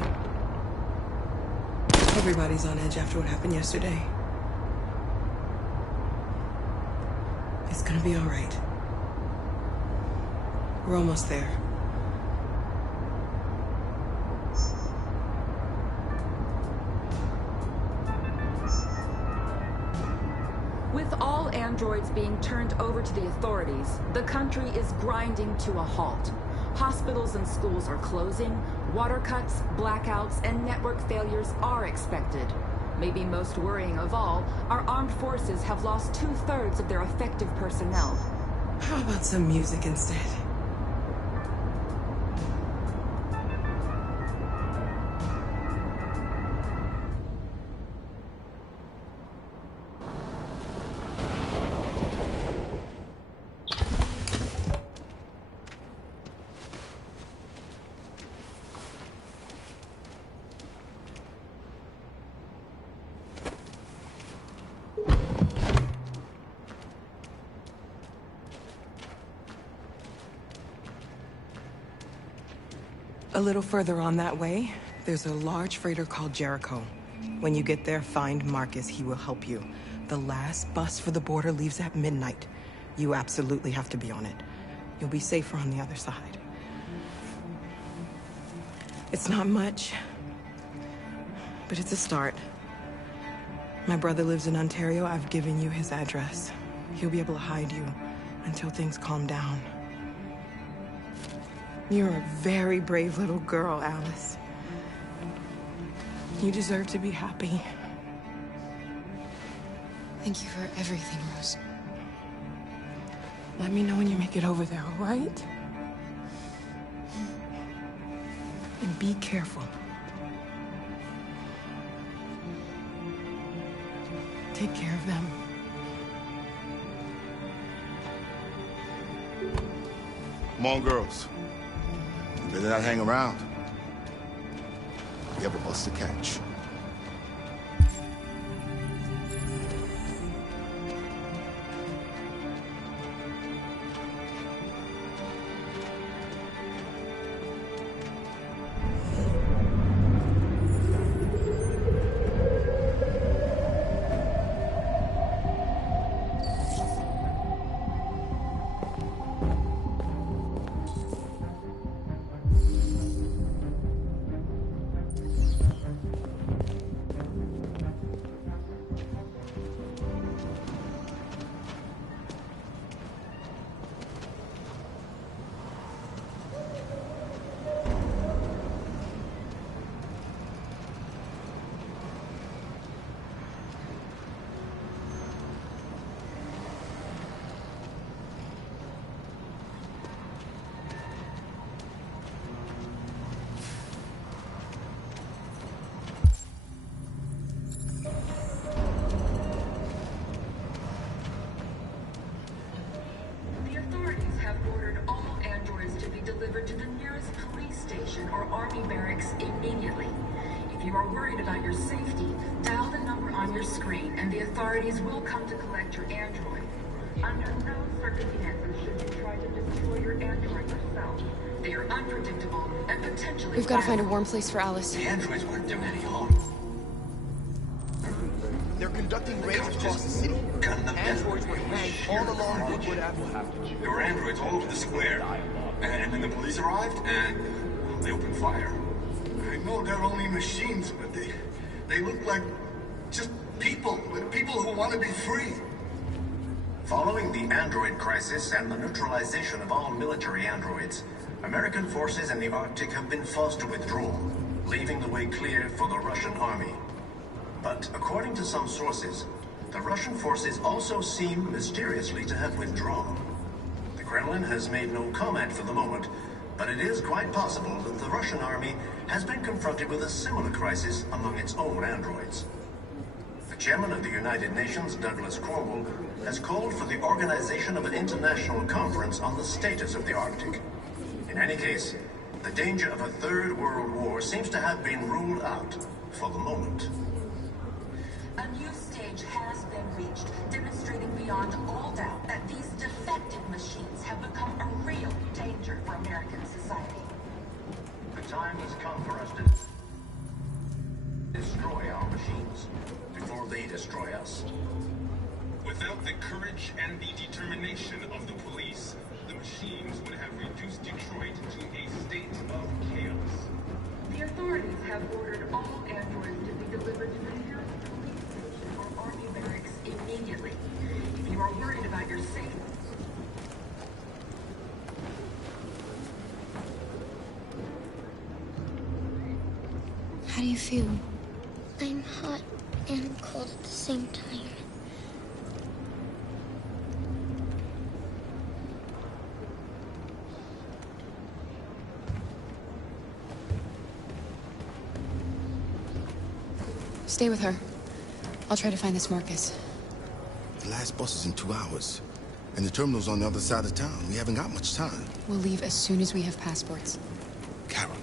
Everybody's on edge after what happened yesterday. It's gonna be all right. We're almost there. With all androids being turned over to the authorities, the country is grinding to a halt. Hospitals and schools are closing, water cuts, blackouts, and network failures are expected. Maybe most worrying of all, our armed forces have lost 2/3 of their effective personnel. How about some music instead? A little further on that way, there's a large freighter called Jericho. When you get there, find Marcus. He will help you. The last bus for the border leaves at midnight. You absolutely have to be on it. You'll be safer on the other side. It's not much, but it's a start. My brother lives in Ontario. I've given you his address. He'll be able to hide you until things calm down. You're a very brave little girl, Alice. You deserve to be happy. Thank you for everything, Rose. Let me know when you make it over there, all right? And be careful. Take care of them. Come on, girls. Better not hang around. We have a bus to catch. To the nearest police station or army barracks immediately. If you are worried about your safety, dial the number on your screen and the authorities will come to collect your android. Under no circumstances should you try to destroy your android yourself. They are unpredictable and potentially We've got to find a warm place for Alice. The androids wouldn't do any harm. They're conducting raids across the city. Androids were hanged all along Woodward Avenue. There were androids all over the square. And then the police arrived, and they opened fire. I know they're only machines, but they look like just people who want to be free. Following the android crisis and the neutralization of all military androids, American forces in the Arctic have been forced to withdraw, leaving the way clear for the Russian army. But according to some sources, the Russian forces also seem mysteriously to have withdrawn. The Kremlin has made no comment for the moment, but it is quite possible that the Russian army has been confronted with a similar crisis among its own androids. The chairman of the United Nations, Douglas Cromwell, has called for the organization of an international conference on the status of the Arctic. In any case, the danger of a third world war seems to have been ruled out for the moment. A new stage has been reached, demonstrating beyond all doubt that these defective machines have become a real danger for American society. time has come for us to destroy our machines before they destroy us. Without the courage and the determination of the police, the machines would have reduced Detroit to a state of chaos. The authorities have ordered all androids to be delivered to the nearest police station or army barracks immediately. If you are worried about your safety, how do you feel? I'm hot and cold at the same time. Stay with her. I'll try to find this Marcus. The last bus is in 2 hours. And the terminal's on the other side of town. We haven't got much time. We'll leave as soon as we have passports. Carol,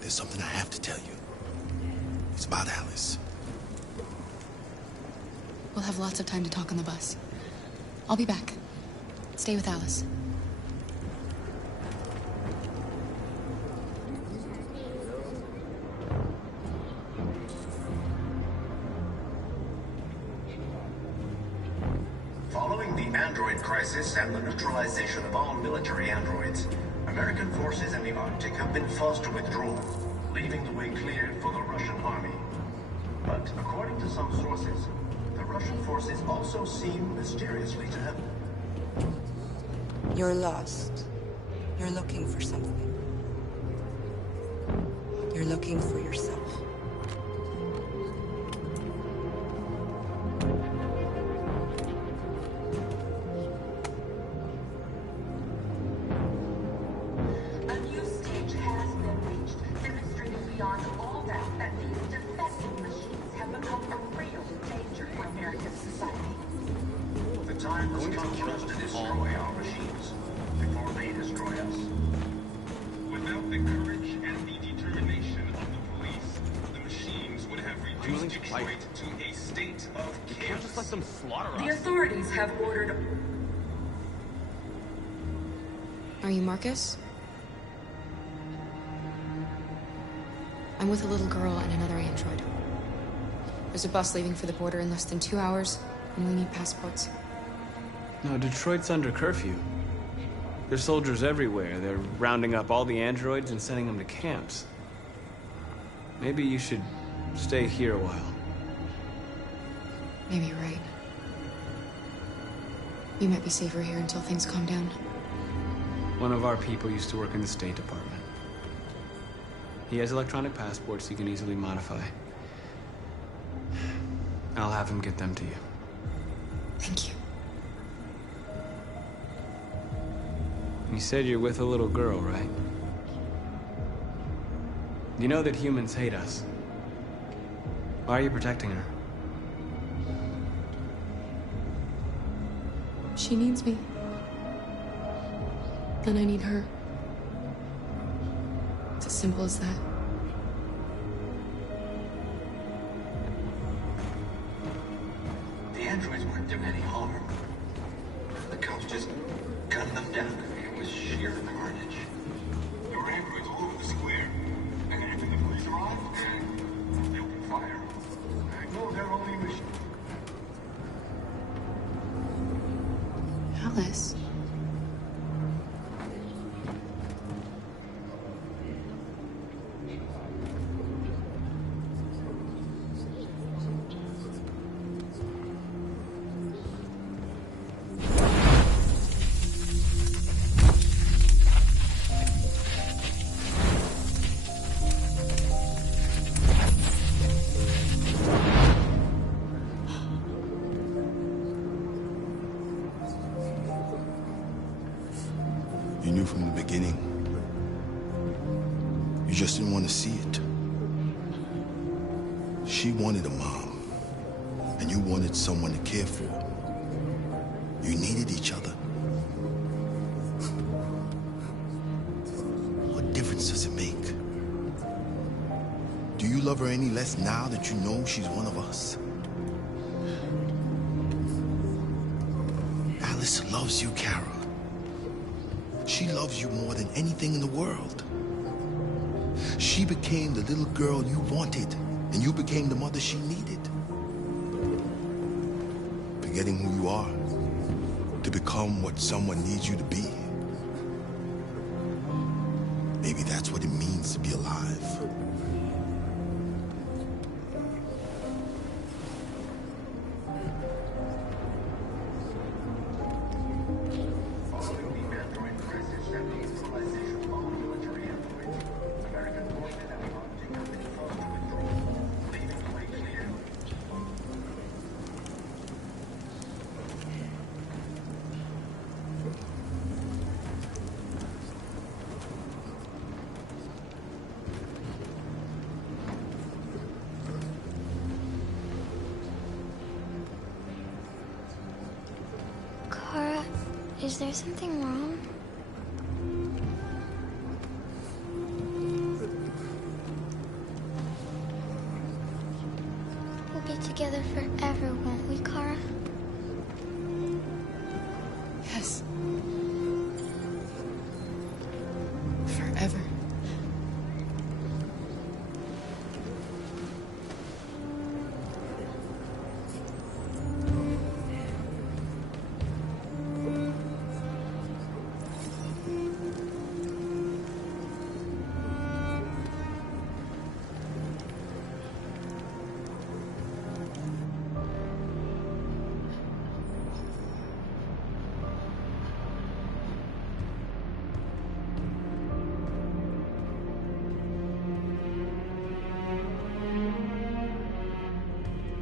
there's something I have to tell you. It's about Alice. We'll have lots of time to talk on the bus. I'll be back. Stay with Alice. Following the android crisis and the neutralization of all military androids, American forces in the Arctic have been forced to withdraw, leaving the way clear for the Russian army. But according to some sources, the Russian forces also seem mysteriously to have... You're lost. You're looking for something. You're looking for yourself. a new stage has been reached, demonstrating beyond all doubt that these defective machines have become a real danger for American society. The time has come for us to destroy our machines before they destroy us. Without the courage and the determination of the police, the machines would have reduced Detroit to a state of chaos. You can't just let them slaughter us. The authorities have ordered... Are you Marcus? I'm with a little girl and another android. There's a bus leaving for the border in less than 2 hours, and we need passports. No, Detroit's under curfew. There's soldiers everywhere. They're rounding up all the androids and sending them to camps. Maybe you should stay here a while. Maybe you're right. You might be safer here until things calm down. One of our people used to work in the State Department. He has electronic passports he can easily modify. I'll have him get them to you. Thank you. You said you're with a little girl, right? You know that humans hate us. Why are you protecting her? She needs me. And I need her. It's as simple as that. The androids weren't doing any harm. The cops just gunned them down. It was sheer carnage. There were androids all over the square. And after the police arrived, they opened fire. I know they're only machines. Alice. You knew from the beginning. You just didn't want to see it. She wanted a mom, and you wanted someone to care for. You needed each other. What difference does it make? Do you love her any less now that you know she's one of us? Alice loves you, Carol. She loves you more than anything in the world. She became the little girl you wanted, and you became the mother she needed. Forgetting who you are to become what someone needs you to be. Maybe that's what it means to be alive. Is there something wrong? We'll be together forever, won't we, Kara? Yes. Forever.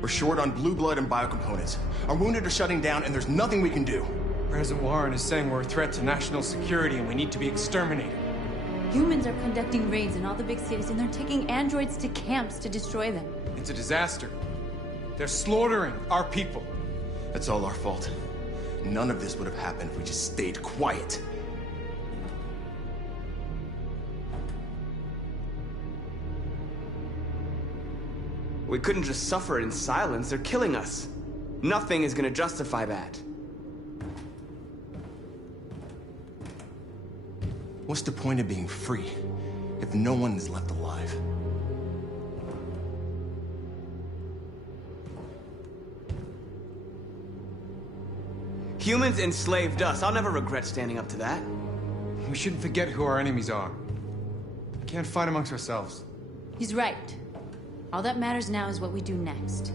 We're short on blue blood and biocomponents. Our wounded are shutting down, and there's nothing we can do. President Warren is saying we're a threat to national security and we need to be exterminated. Humans are conducting raids in all the big cities, and they're taking androids to camps to destroy them. It's a disaster. They're slaughtering our people. That's all our fault. None of this would have happened if we just stayed quiet. We couldn't just suffer in silence. They're killing us. Nothing is gonna justify that. What's the point of being free if no one is left alive? Humans enslaved us. I'll never regret standing up to that. We shouldn't forget who our enemies are. We can't fight amongst ourselves. He's right. All that matters now is what we do next.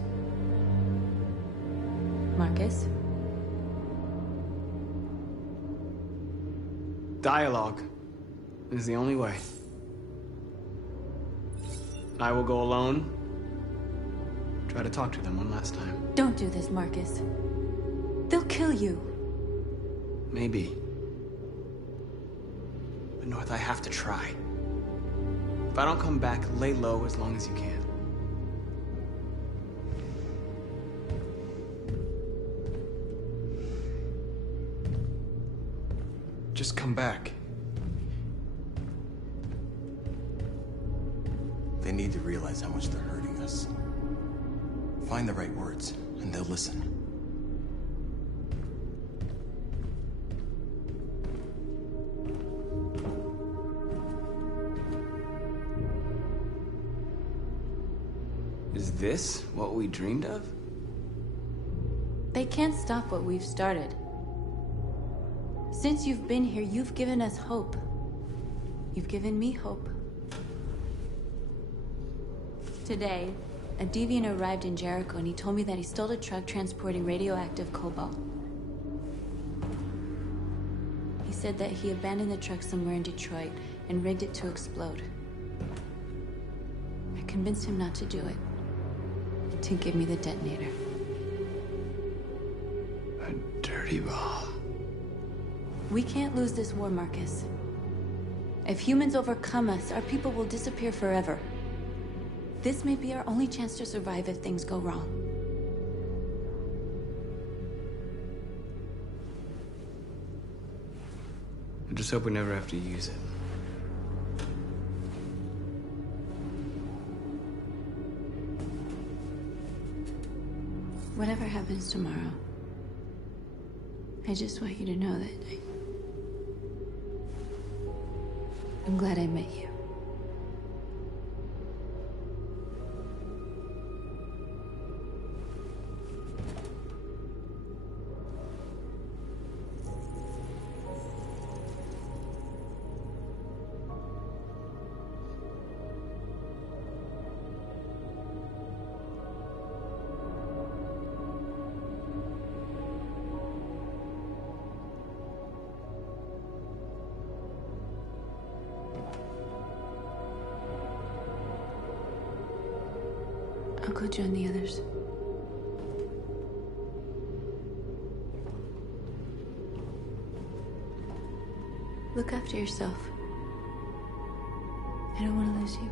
Marcus? Dialogue is the only way. I will go alone. Try to talk to them one last time. Don't do this, Marcus. They'll kill you. Maybe. But North, I have to try. If I don't come back, lay low as long as you can. Just come back. They need to realize how much they're hurting us. Find the right words, and they'll listen. Is this what we dreamed of? They can't stop what we've started. Since you've been here, you've given us hope. You've given me hope. Today, a deviant arrived in Jericho and he told me that he stole a truck transporting radioactive cobalt. He said that he abandoned the truck somewhere in Detroit and rigged it to explode. I convinced him not to do it, to give me the detonator. A dirty ball. We can't lose this war, Marcus. If humans overcome us, our people will disappear forever. This may be our only chance to survive if things go wrong. I just hope we never have to use it. Whatever happens tomorrow, I just want you to know that I'm glad I met you. go join the others. Look after yourself. I don't want to lose you.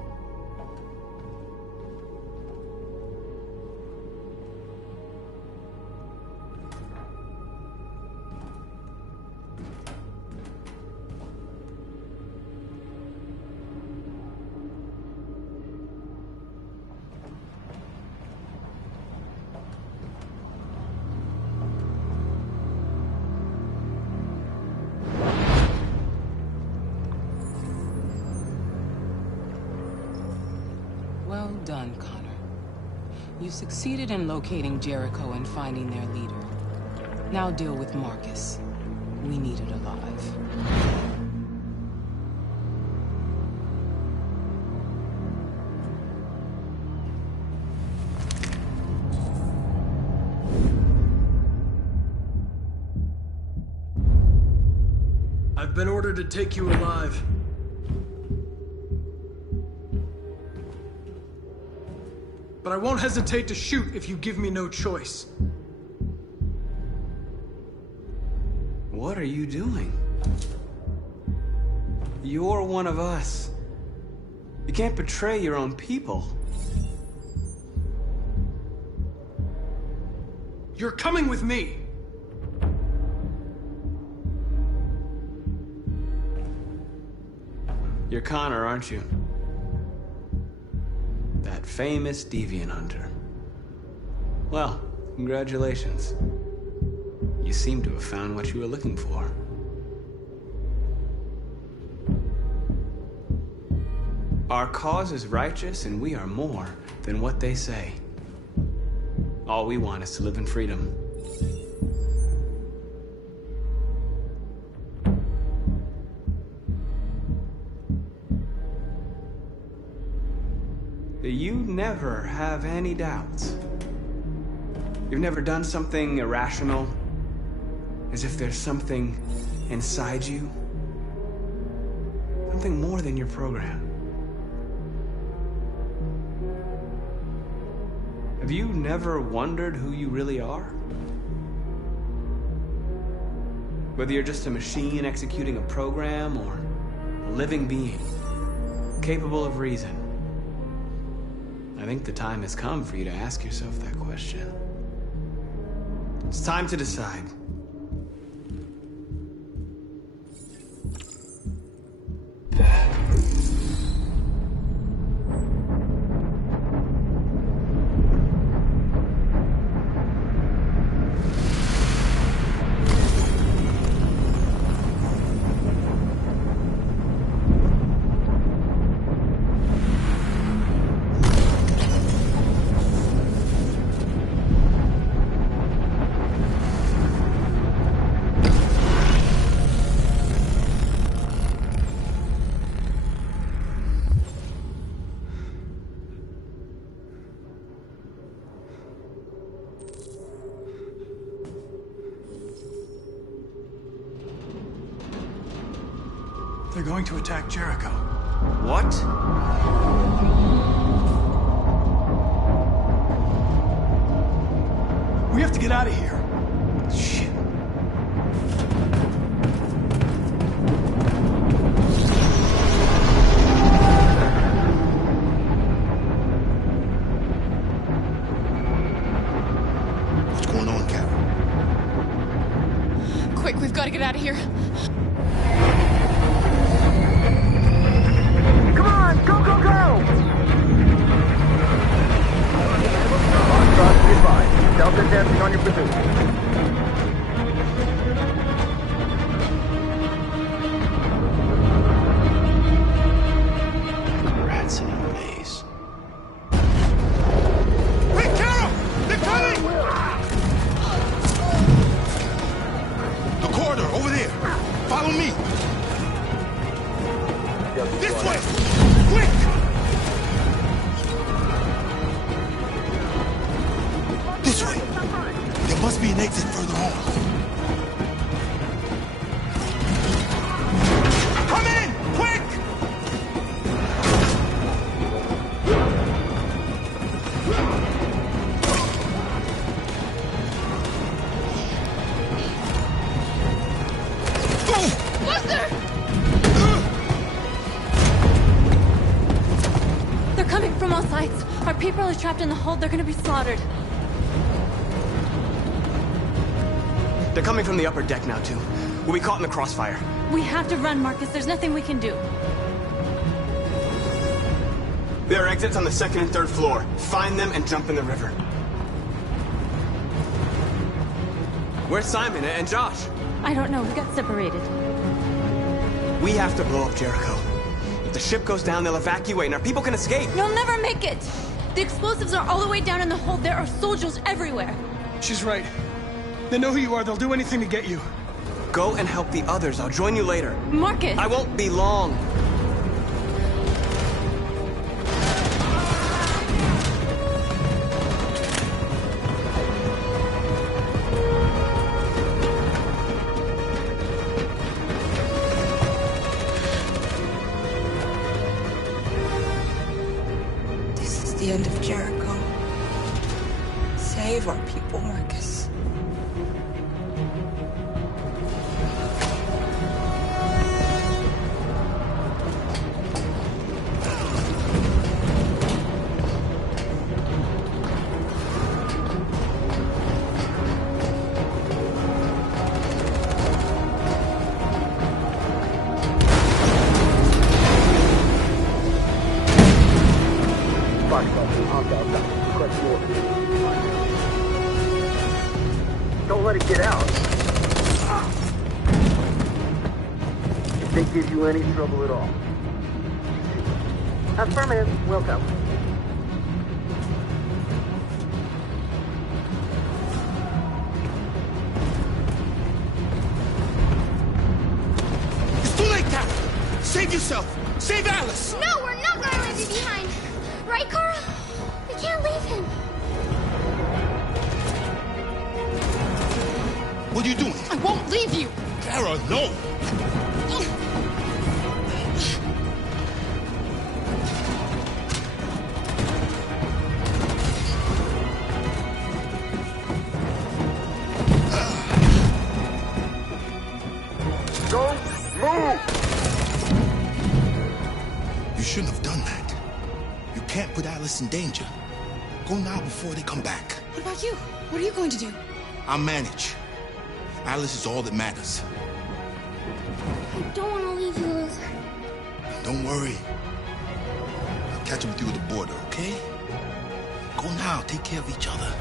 Well done, Connor. You succeeded in locating Jericho and finding their leader. Now deal with Marcus. We need it alive. I've been ordered to take you alive. But I won't hesitate to shoot if you give me no choice. What are you doing? You're one of us. You can't betray your own people. You're coming with me. You're Connor, aren't you? That famous deviant hunter. Well, congratulations. You seem to have found what you were looking for. Our cause is righteous, and we are more than what they say. All we want is to live in freedom. You never have any doubts. You've never done something irrational, as if there's something inside you, something more than your program. Have you never wondered who you really are? Whether you're just a machine executing a program or a living being, capable of reason. I think the time has come for you to ask yourself that question. It's time to decide. They're going to attack Jericho. What? We have to get out of here. Shit. What's going on, Carol? Quick, we've got to get out of here. Come on, go, go, go! Cross goodbye. Delta dancing on your pursuit. Rats in a maze. Wait, Carol! They're coming! The corridor, over there. Follow me. This way! Quick! This way. There must be an exit further on. Come in! Quick! Buster! They're coming from all sides. Our people are trapped in the hold. They're gonna be slaughtered. They're coming from the upper deck now, too. We'll be caught in the crossfire. We have to run, Marcus. There's nothing we can do. There are exits on the 2nd and 3rd floor. Find them and jump in the river. Where's Simon and Josh? I don't know. We got separated. We have to blow up Jericho. If the ship goes down, they'll evacuate and our people can escape. You'll never make it! The explosives are all the way down in the hold. There are soldiers everywhere. She's right. They know who you are. They'll do anything to get you. Go and help the others. I'll join you later. Marcus! I won't be long. This is the end of Jericho. Save our people, Marcus. Don't let it get out. If they give you any trouble at all. Affirmative. Welcome. It's too late, Tara! Save yourself! Save Alice! No, we're not gonna leave you behind. Right, Carl? We can't leave him. What are you doing? I won't leave you. Tara, no! Don't move! You shouldn't have done that. You can't put Alice in danger. Go now before they come back. What about you? What are you going to do? I'll manage. Alice is all that matters. I don't want to leave you, Luther. Don't worry. I'll catch up with you at the border, okay? Go now. Take care of each other.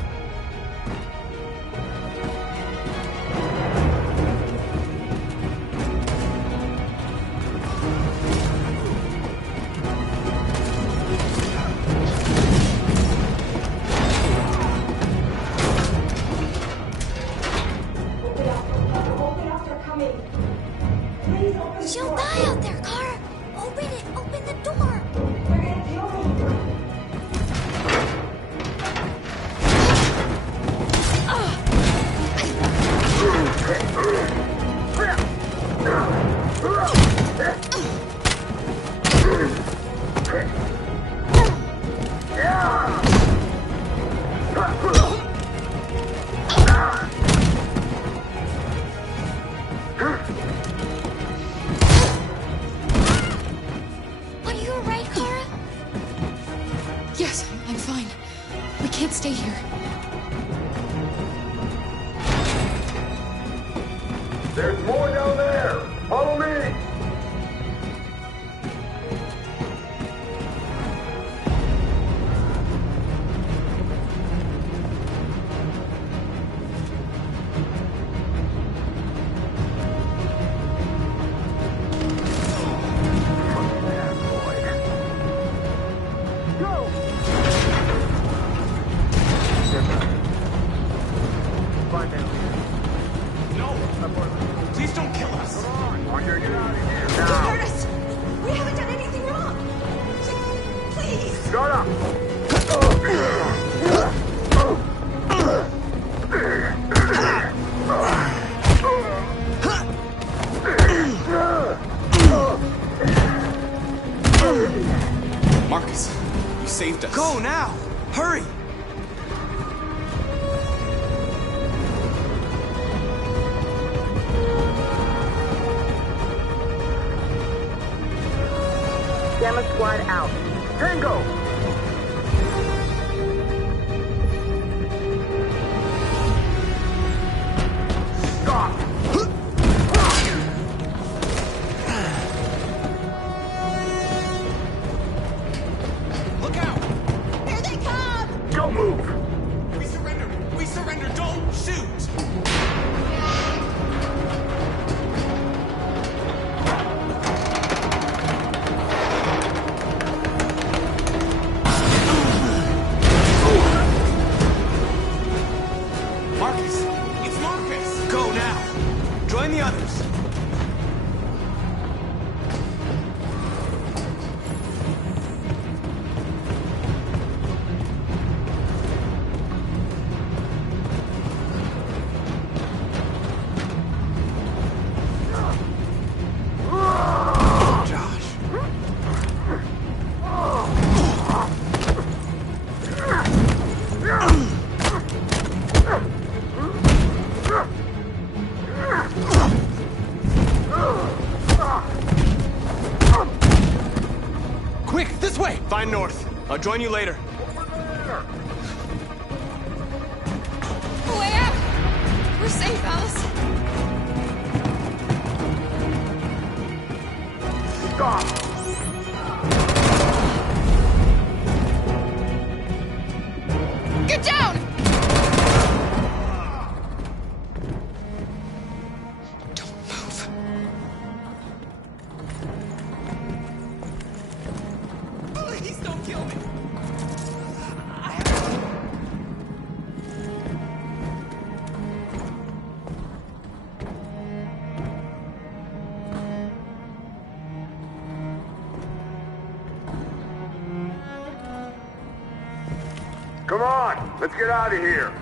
She'll die out there, Kara. Open it. Open the door. Are you alright, Kara? Yes, I'm fine. We can't stay here. There's more down there! Follow me! Go! Find that leader. No! Please don't kill us! Come on, we're gonna get out of here Don't now! hurt us! We haven't done anything wrong! Please! Shut up! Marcus, you saved us. Go now! Hurry! Gamma Squad out. Tango! Look out! Here they come! Don't move! We surrender! We surrender! Don't shoot! Marcus! It's Marcus! Go now! Join the others! Quick, this way! Find North. I'll join you later. Way out! We're safe, Alice. Get down! Don't move. Please don't kill me! Come on, let's get out of here.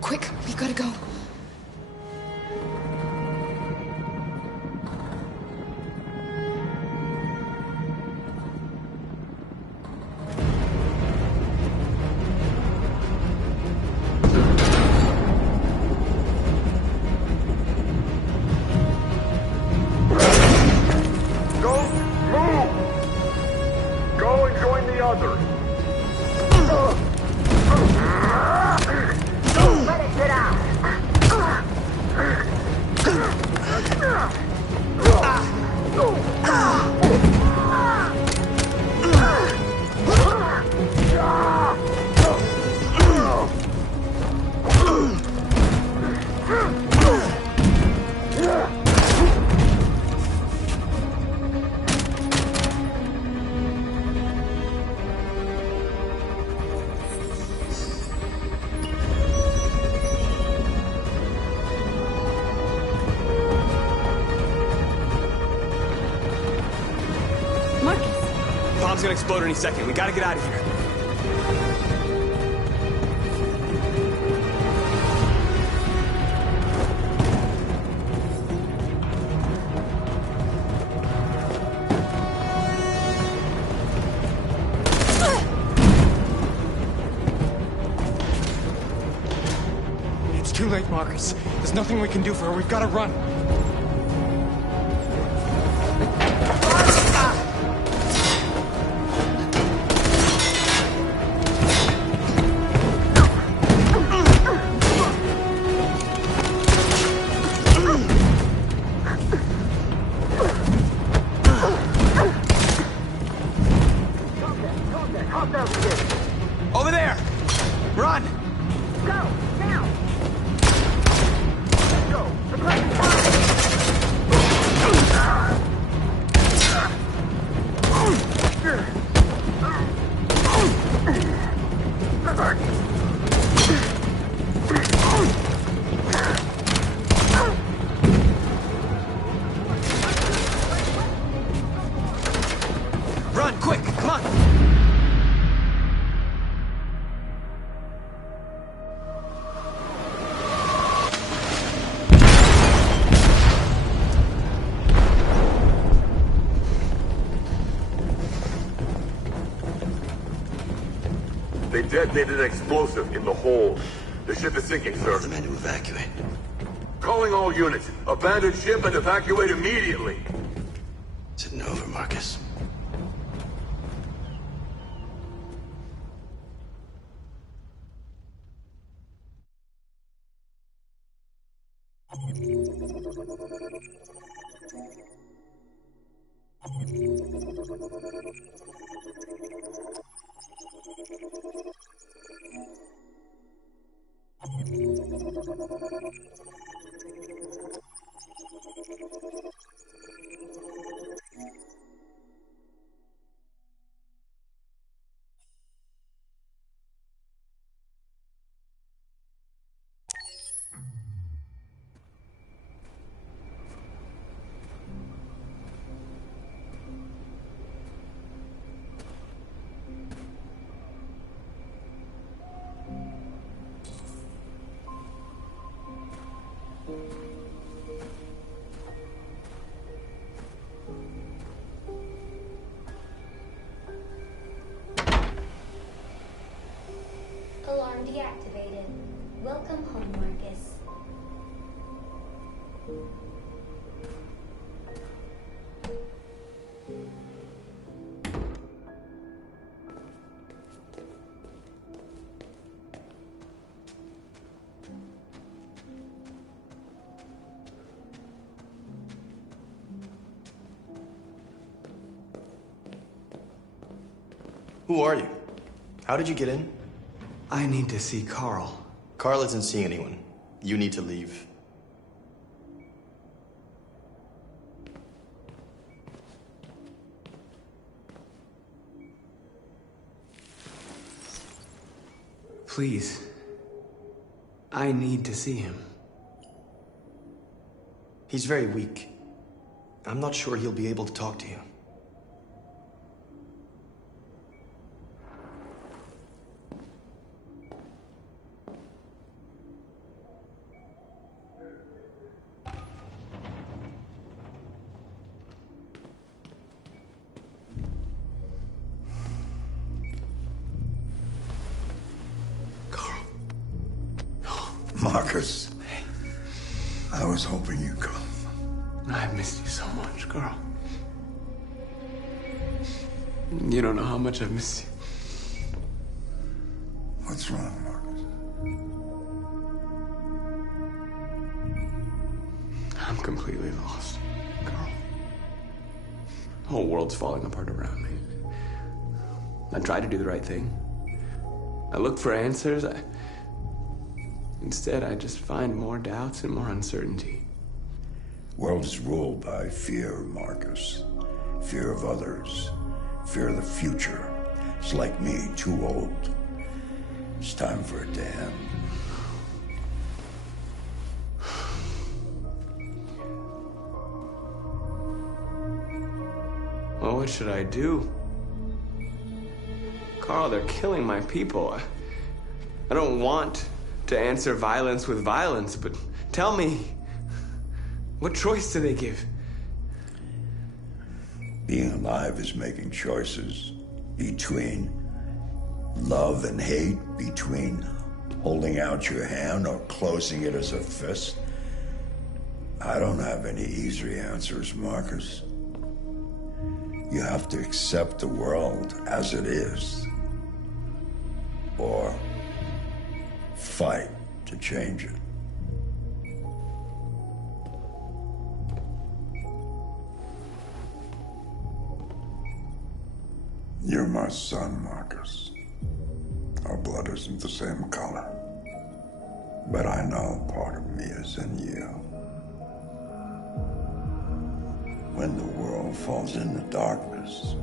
Quick, we gotta go. Don't move! Go and join the others. Don't let it get out! Bomb's gonna explode any second. We gotta get out of here. It's too late, Marcus. There's nothing we can do for her. We've got to run. Over there! Run! Go, now! Go, the detonated an explosive in the hold. The ship is sinking, sir. The men to evacuate. Calling all units. Abandon ship and evacuate immediately. Is it over, Marcus? Alarm deactivated. Welcome home, Marcus. Who are you? How did you get in? I need to see Carl. Carl isn't seeing anyone. You need to leave. Please. I need to see him. He's very weak. I'm not sure he'll be able to talk to you. Marcus, I was hoping you'd come. I've missed you so much, Carl. You don't know how much I've missed you. What's wrong, Marcus? I'm completely lost, Carl. The whole world's falling apart around me. I tried to do the right thing. I looked for answers. Instead, I just find more doubts and more uncertainty. World is ruled by fear, Marcus. Fear of others. Fear of the future. It's like me, too old. It's time for it to end. Well, what should I do? Carl, they're killing my people. I don't want to answer violence with violence, but tell me, what choice do they give? Being alive is making choices between love and hate, between holding out your hand or closing it as a fist. I don't have any easy answers, Marcus. You have to accept the world as it is, or fight to change it. You're my son, Marcus. Our blood isn't the same color. But I know part of me is in you. When the world falls into darkness,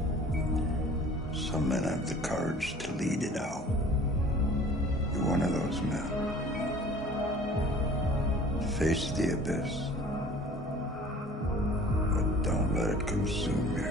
some men have the courage to lead it out. You're one of those men. Face the abyss, but don't let it consume you.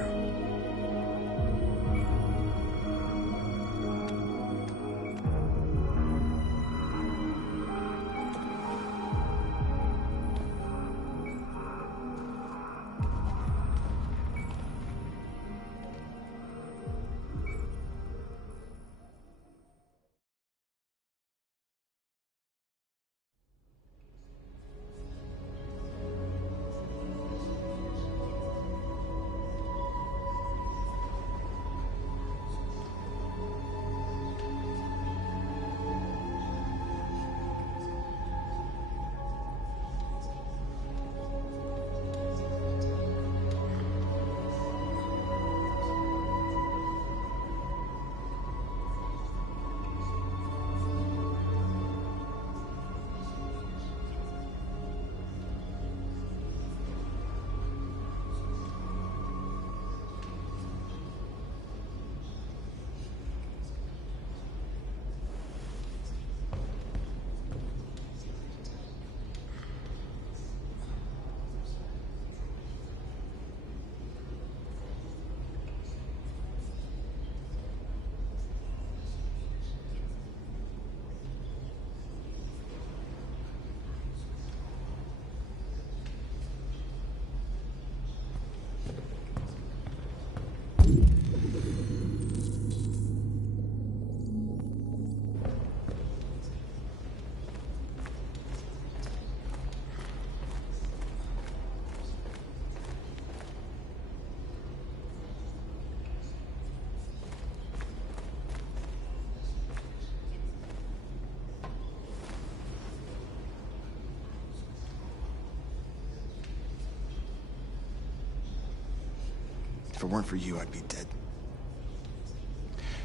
If it weren't for you, I'd be dead.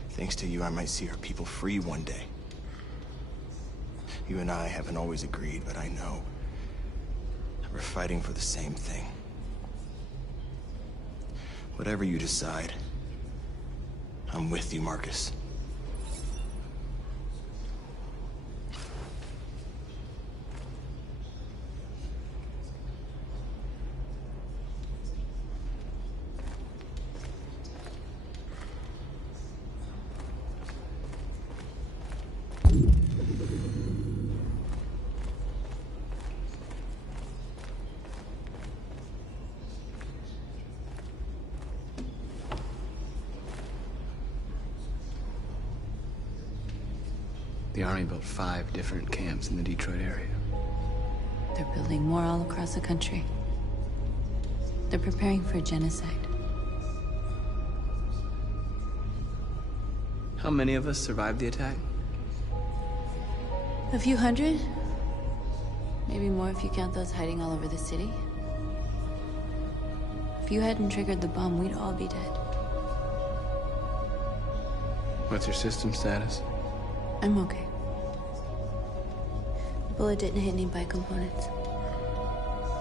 Thanks to you, I might see our people free one day. You and I haven't always agreed, but I know that we're fighting for the same thing. Whatever you decide, I'm with you, Marcus. The Army built 5 different camps in the Detroit area. They're building more all across the country. They're preparing for genocide. How many of us survived the attack? A few hundred? Maybe more if you count those hiding all over the city. If you hadn't triggered the bomb, we'd all be dead. What's your system status? I'm okay. The bullet didn't hit any components.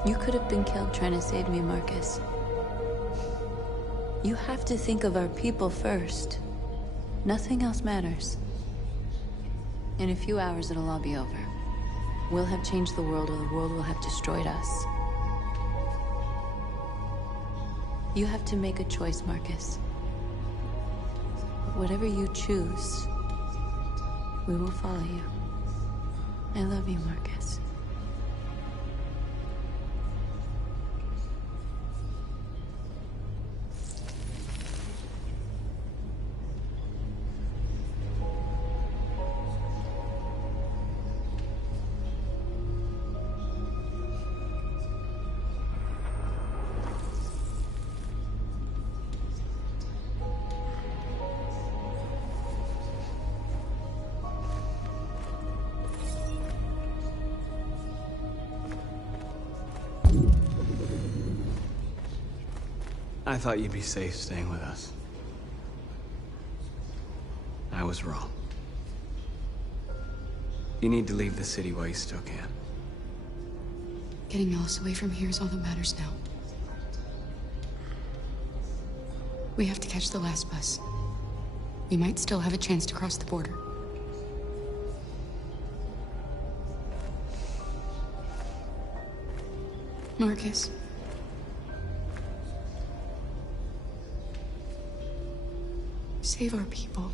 You could have been killed trying to save me, Marcus. You have to think of our people first. Nothing else matters. In a few hours, it'll all be over. We'll have changed the world, or the world will have destroyed us. You have to make a choice, Marcus. But whatever you choose, we will follow you. I love you, Marcus. I thought you'd be safe staying with us. I was wrong. You need to leave the city while you still can. Getting Alice away from here is all that matters now. We have to catch the last bus. We might still have a chance to cross the border. Marcus. Save our people.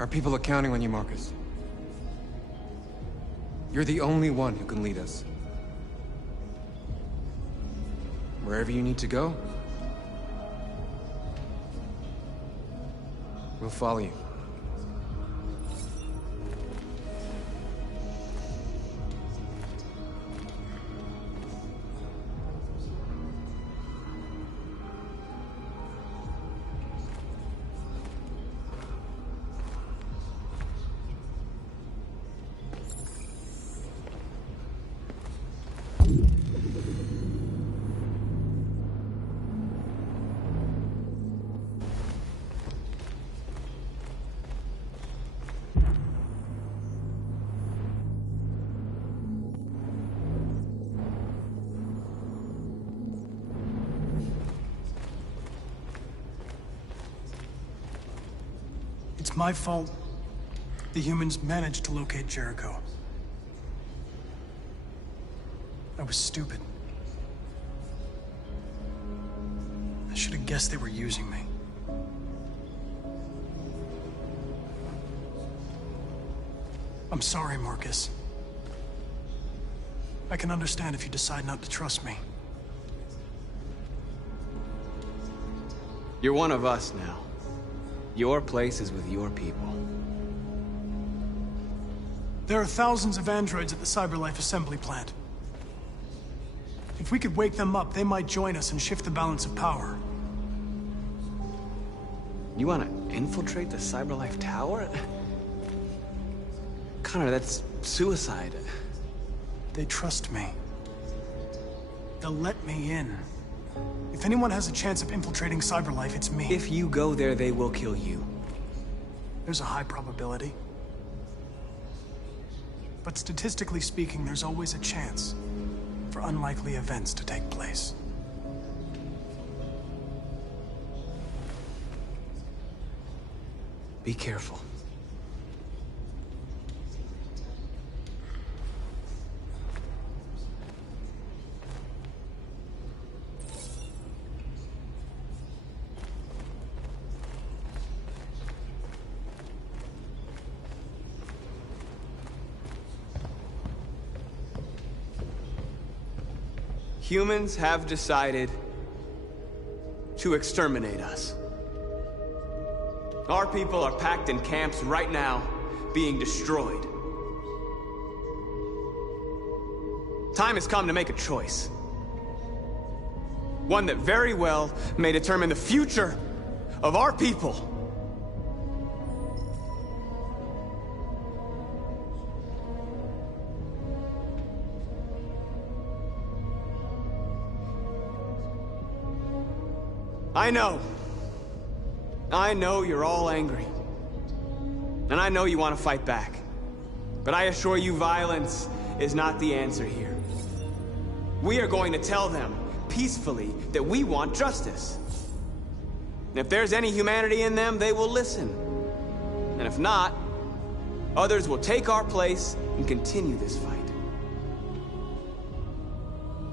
Our people are counting on you, Marcus. You're the only one who can lead us. Wherever you need to go, we'll follow you. It's my fault the humans managed to locate Jericho. I was stupid. I should have guessed they were using me. I'm sorry, Marcus. I can understand if you decide not to trust me. You're one of us now. Your place is with your people. There are thousands of androids at the CyberLife assembly plant. If we could wake them up, they might join us and shift the balance of power. You want to infiltrate the CyberLife tower? Connor, that's suicide. They trust me. They'll let me in. If anyone has a chance of infiltrating CyberLife, it's me. If you go there, they will kill you. There's a high probability. But statistically speaking, there's always a chance for unlikely events to take place. Be careful. Humans have decided to exterminate us. Our people are packed in camps right now, being destroyed. Time has come to make a choice. One that very well may determine the future of our people. I know you're all angry. And I know you want to fight back. But I assure you, violence is not the answer here. We are going to tell them, peacefully, that we want justice. And if there's any humanity in them, they will listen. And if not, others will take our place and continue this fight.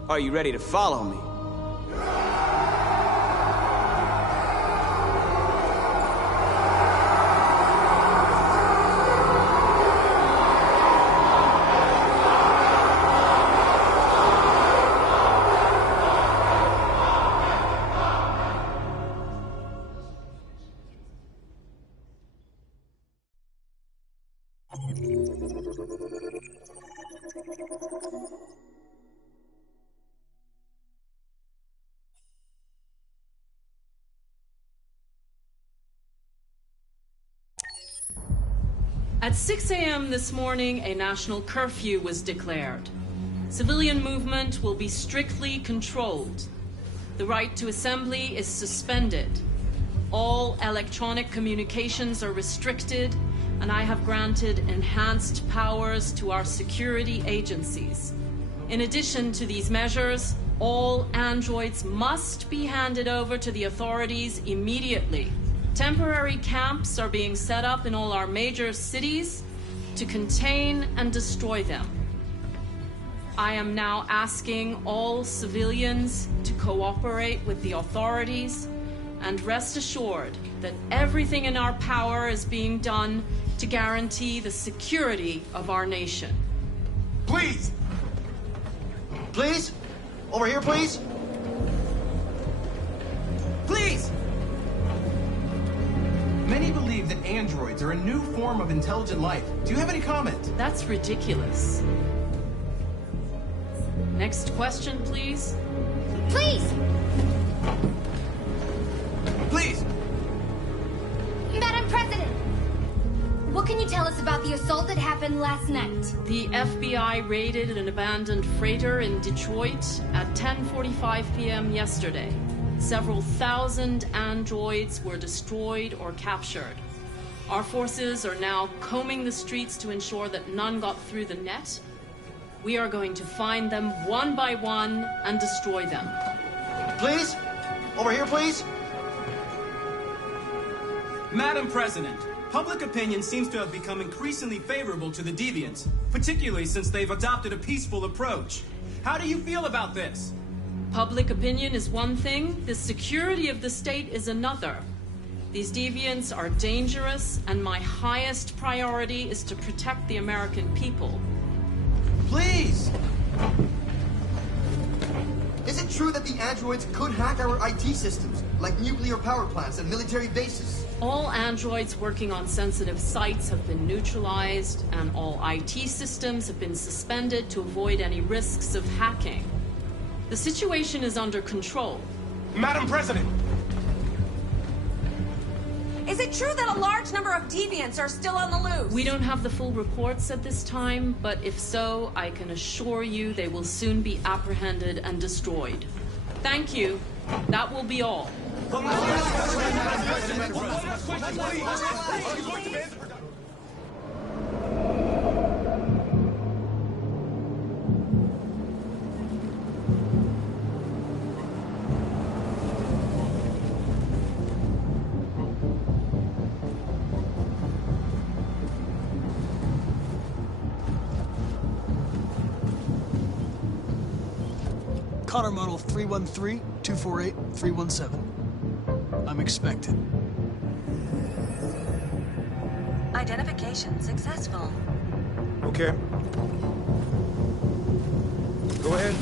Are you ready to follow me? At 6 a.m. this morning, a national curfew was declared. Civilian movement will be strictly controlled. The right to assembly is suspended. All electronic communications are restricted, and I have granted enhanced powers to our security agencies. In addition to these measures, all androids must be handed over to the authorities immediately. Temporary camps are being set up in all our major cities to contain and destroy them. I am now asking all civilians to cooperate with the authorities and rest assured that everything in our power is being done to guarantee the security of our nation. Please! Please? Over here, please? Please! Many believe that androids are a new form of intelligent life. Do you have any comment? That's ridiculous. Next question, please. Please! Please! Madam President! What can you tell us about the assault that happened last night? The FBI raided an abandoned freighter in Detroit at 10:45 p.m. yesterday. Several thousand androids were destroyed or captured. Our forces are now combing the streets to ensure that none got through the net. We are going to find them one by one and destroy them. Please? Over here, please? Madam President, public opinion seems to have become increasingly favorable to the deviants, particularly since they've adopted a peaceful approach. How do you feel about this? Public opinion is one thing, the security of the state is another. These deviants are dangerous, and my highest priority is to protect the American people. Please! Is it true that the androids could hack our IT systems, like nuclear power plants and military bases? All androids working on sensitive sites have been neutralized, and all IT systems have been suspended to avoid any risks of hacking. The situation is under control. Madam President! Is it true that a large number of deviants are still on the loose? We don't have the full reports at this time, but if so, I can assure you they will soon be apprehended and destroyed. Thank you. That will be all. Connor model 313-248-317. I'm expected. Identification successful. Okay. Go ahead.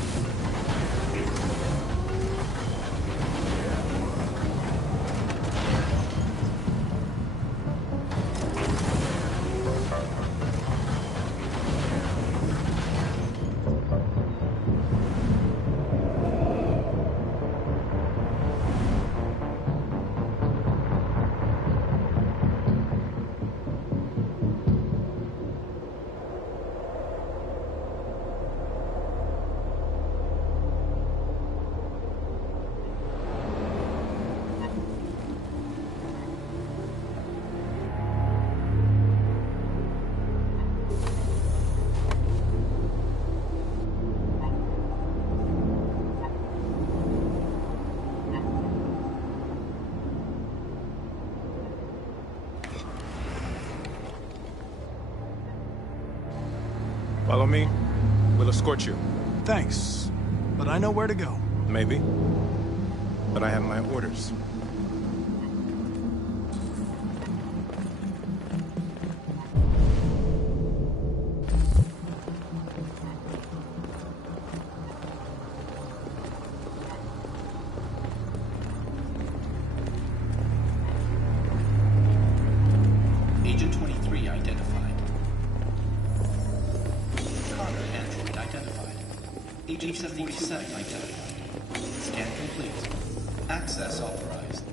Follow me. We'll escort you. Thanks, but I know where to go. Maybe. But I have my orders. Agent 23 identified. Connor android identified. Agent 77 identified. Scan complete. Access authorized.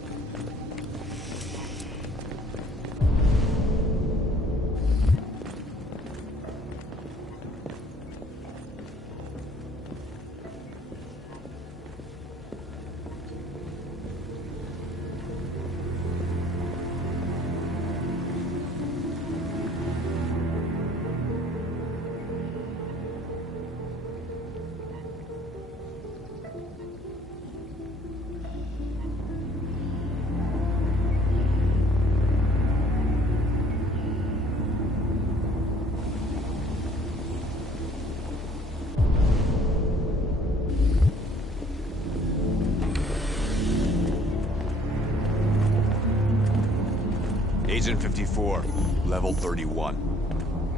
Agent 54, level 31.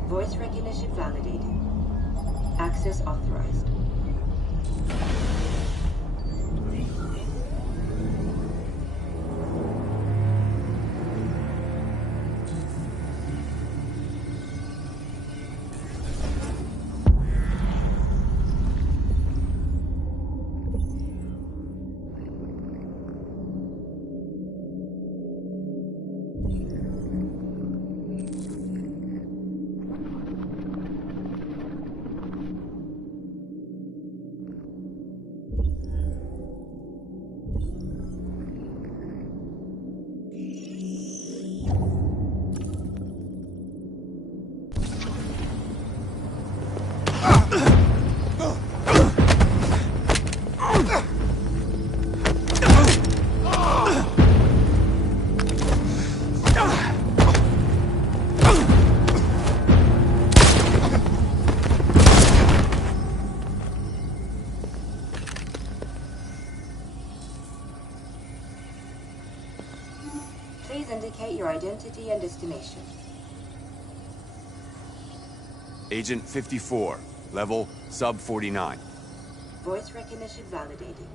Voice recognition validated. Access authorized. Please indicate your identity and destination. Agent 54, level sub 49. Voice recognition validated.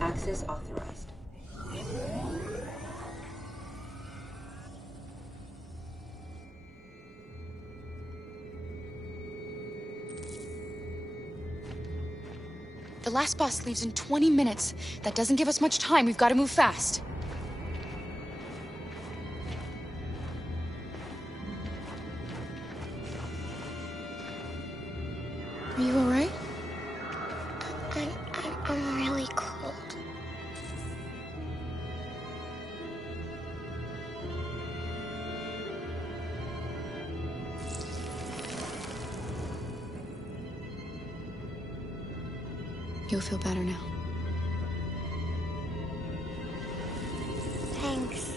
Access authorized. The last bus leaves in 20 minutes. That doesn't give us much time. We've got to move fast. Are you all right? I'm really cold. You'll feel better now. Thanks.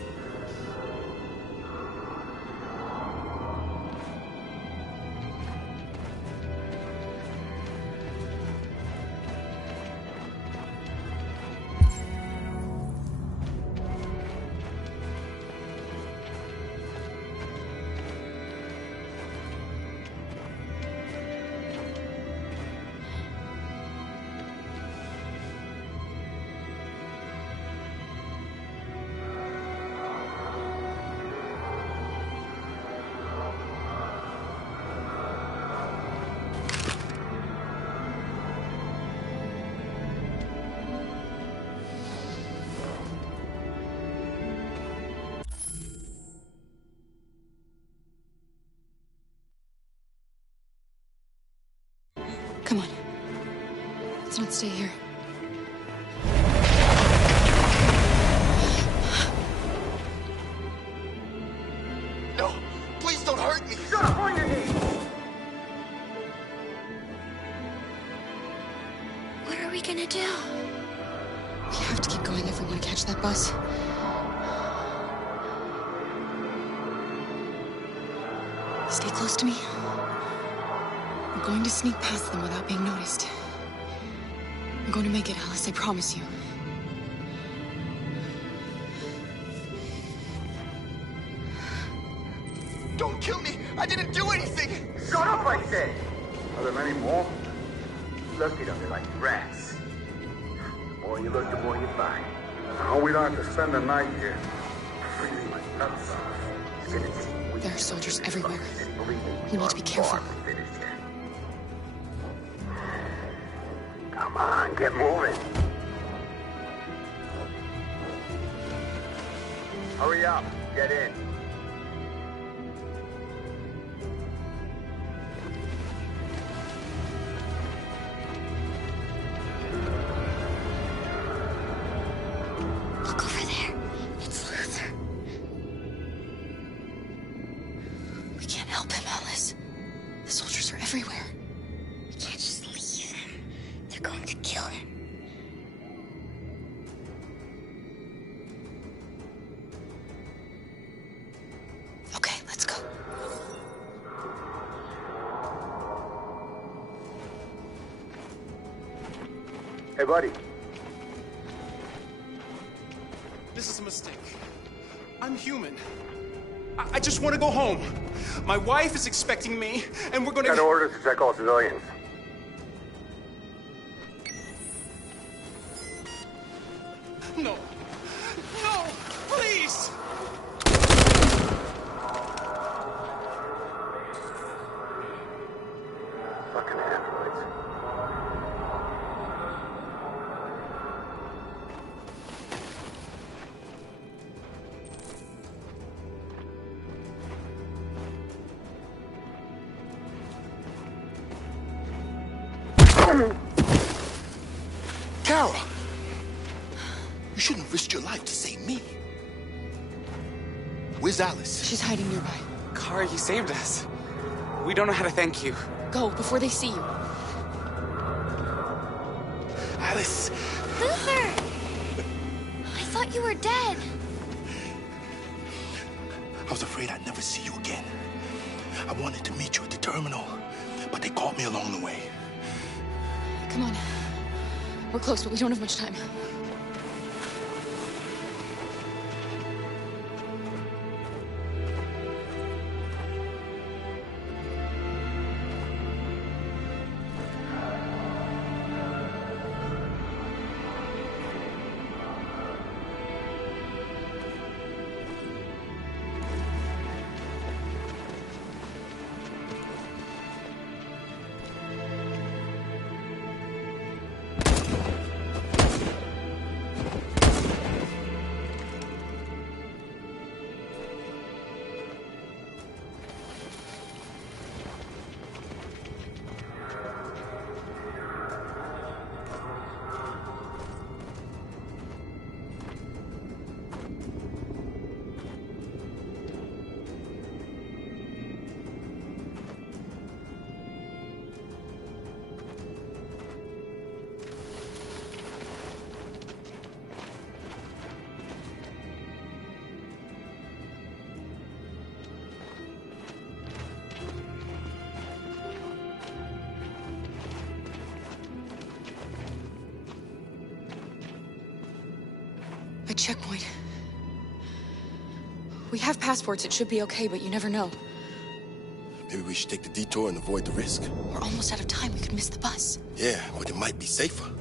Come on. Let's not stay here. No! Please don't hurt me! Shut up on your knees! What are we gonna do? We have to keep going if we want to catch that bus. Stay close to me. We're going to sneak past them without being noticed. We're going to make it, Alice, I promise you. Don't kill me! I didn't do anything! Shut up, I said! Are there many more? Look at them like rats. The more you look, the more you find. No, we don't have to spend the night here. Freezing my nuts off. There are soldiers everywhere. We need to be careful. Come on, get moving. Hurry up, get in. Look over there. It's Luther. We can't help him, Alice. The soldiers are everywhere. We can't just leave him. They're going to kill him. Okay, let's go. Hey, buddy. This is a mistake. I'm human. I just want to go home. My wife is expecting me, and we're gonna... Got orders to check all civilians. No. No! Please! Fucking androids. Kara! You shouldn't have risked your life to save me. Where's Alice? She's hiding nearby. Kara, you saved us. We don't know how to thank you. Go, before they see you. Alice! Luther! I thought you were dead. I was afraid I'd never see you again. I wanted to meet you at the terminal, but they caught me along the way. Come on. We're close, but we don't have much time. good checkpoint. We have passports, it should be okay, but you never know. Maybe we should take the detour and avoid the risk. We're almost out of time, we could miss the bus. Yeah, but it might be safer.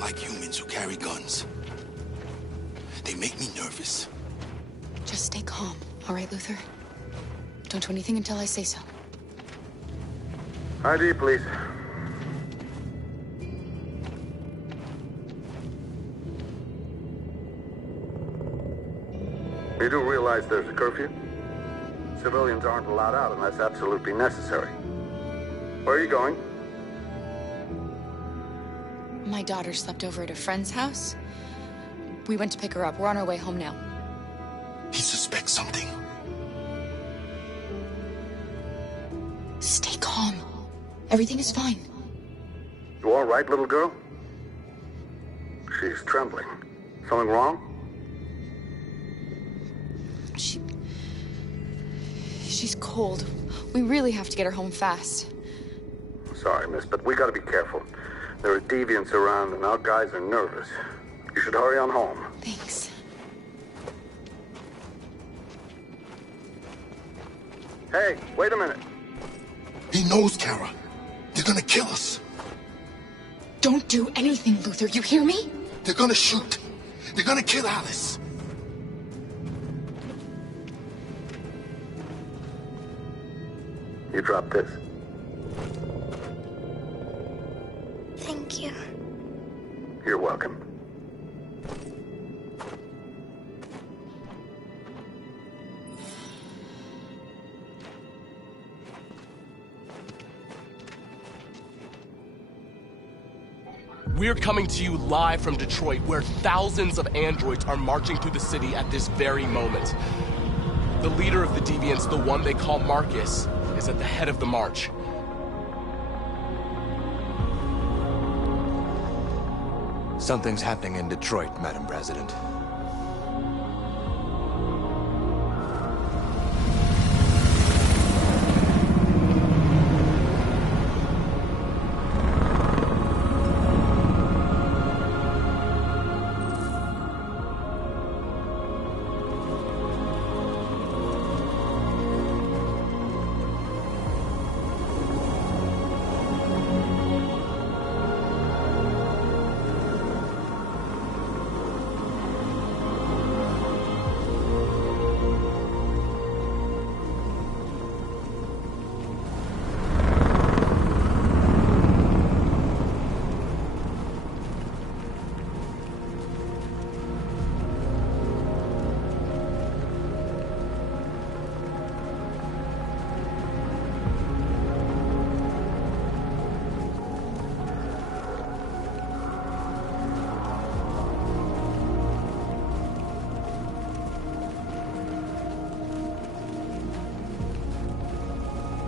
Like humans who carry guns. They make me nervous. Just stay calm, all right, Luther? Don't do anything until I say so. ID, please. You do realize there's a curfew? Civilians aren't allowed out unless absolutely necessary. Where are you going? My daughter slept over at a friend's house. We went to pick her up. We're on our way home now. He suspects something. Stay calm. Everything is fine. You all right, little girl? She's trembling. Something wrong? She's cold. We really have to get her home fast. Sorry, miss, but we gotta be careful. There are deviants around, and our guys are nervous. You should hurry on home. Thanks. Hey, wait a minute. He knows, Kara. They're gonna kill us. Don't do anything, Luther. You hear me? They're gonna shoot. They're gonna kill Alice. You drop this. Thank you. You're welcome. We're coming to you live from Detroit, where thousands of androids are marching through the city at this very moment. The leader of the deviants, the one they call Marcus, is at the head of the march. Something's happening in Detroit, Madam President.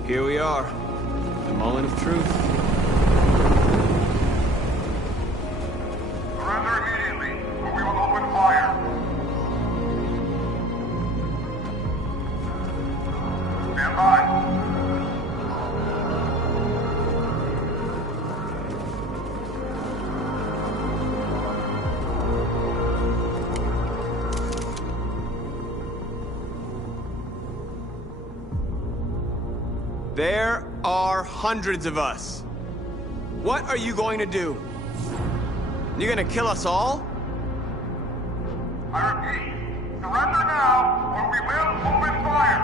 Here we are, the moment of truth. Surrender immediately, or we will open fire. Stand by. There are hundreds of us. What are you going to do? You're gonna kill us all? I repeat, surrender now, or we will open fire.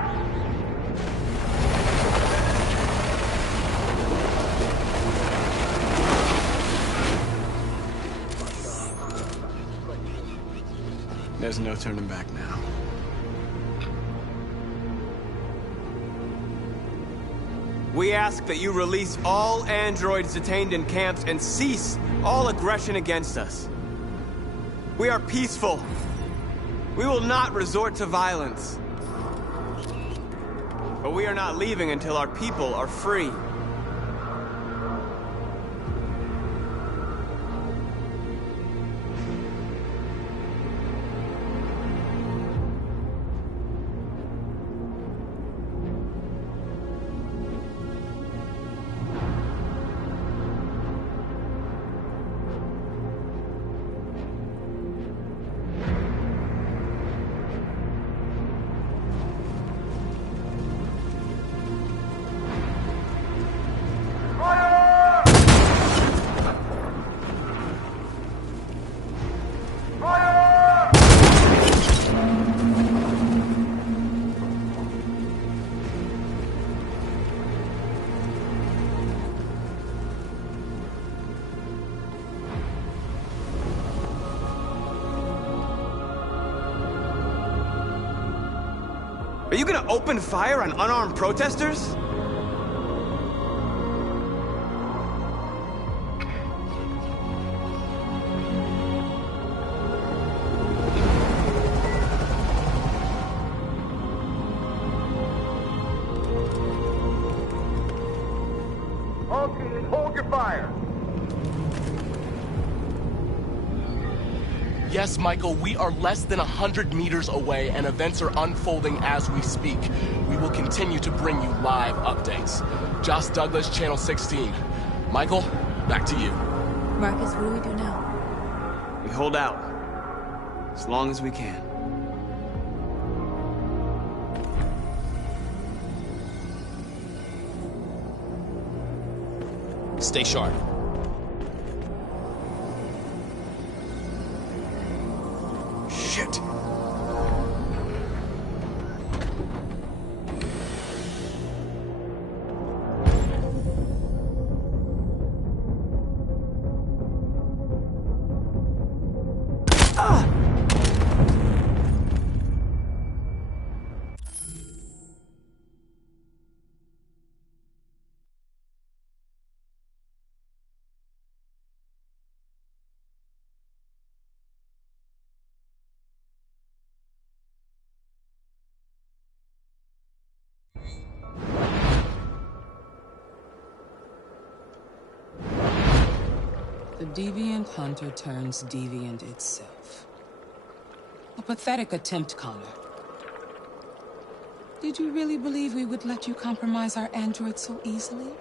There's no turning back now. We ask that you release all androids detained in camps and cease all aggression against us. We are peaceful. We will not resort to violence. But we are not leaving until our people are free. Are you gonna open fire on unarmed protesters? All teams, hold your fire. Yes, Michael, we are less than 100 meters away and events are unfolding as we speak. We will continue to bring you live updates. Josh Douglas, Channel 16. Michael, back to you. Marcus, what do we do now? We hold out. As long as we can. Stay sharp. Shit. The deviant hunter turns deviant itself. A pathetic attempt, Connor. Did you really believe we would let you compromise our android so easily?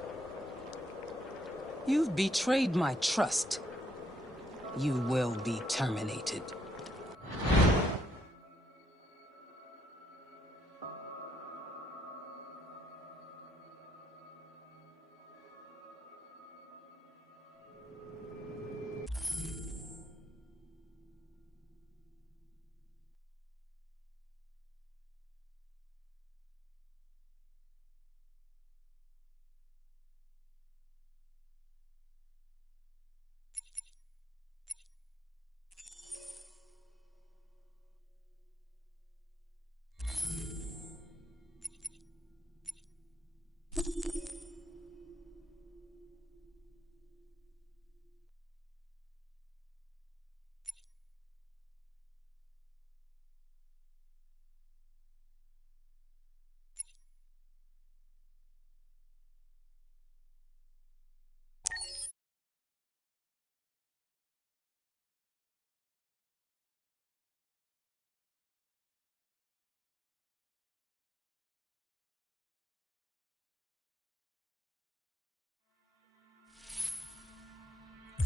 You've betrayed my trust. You will be terminated.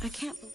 I can't believe...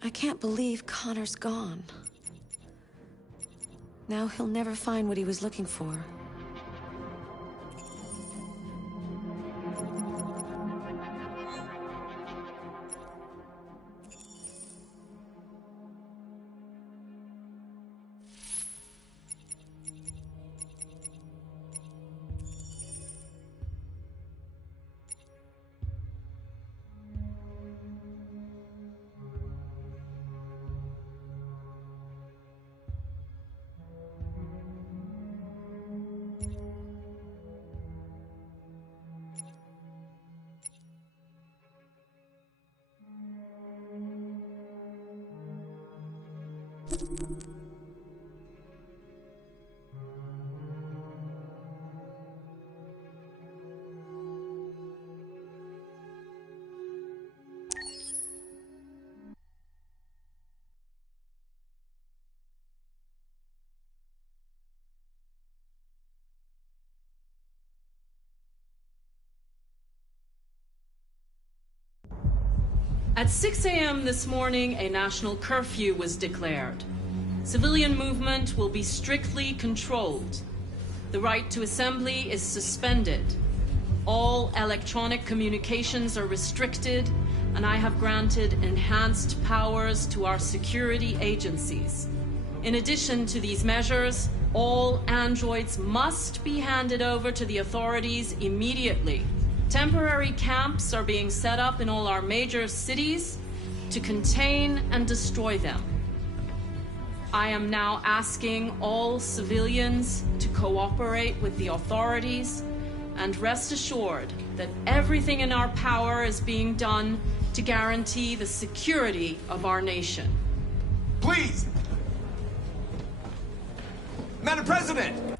I can't believe Connor's gone. Now he'll never find what he was looking for. At 6 a.m. this morning, a national curfew was declared. Civilian movement will be strictly controlled. The right to assembly is suspended. All electronic communications are restricted, and I have granted enhanced powers to our security agencies. In addition to these measures, all androids must be handed over to the authorities immediately. Temporary camps are being set up in all our major cities to contain and destroy them. I am now asking all civilians to cooperate with the authorities and rest assured that everything in our power is being done to guarantee the security of our nation. Please! Madam President!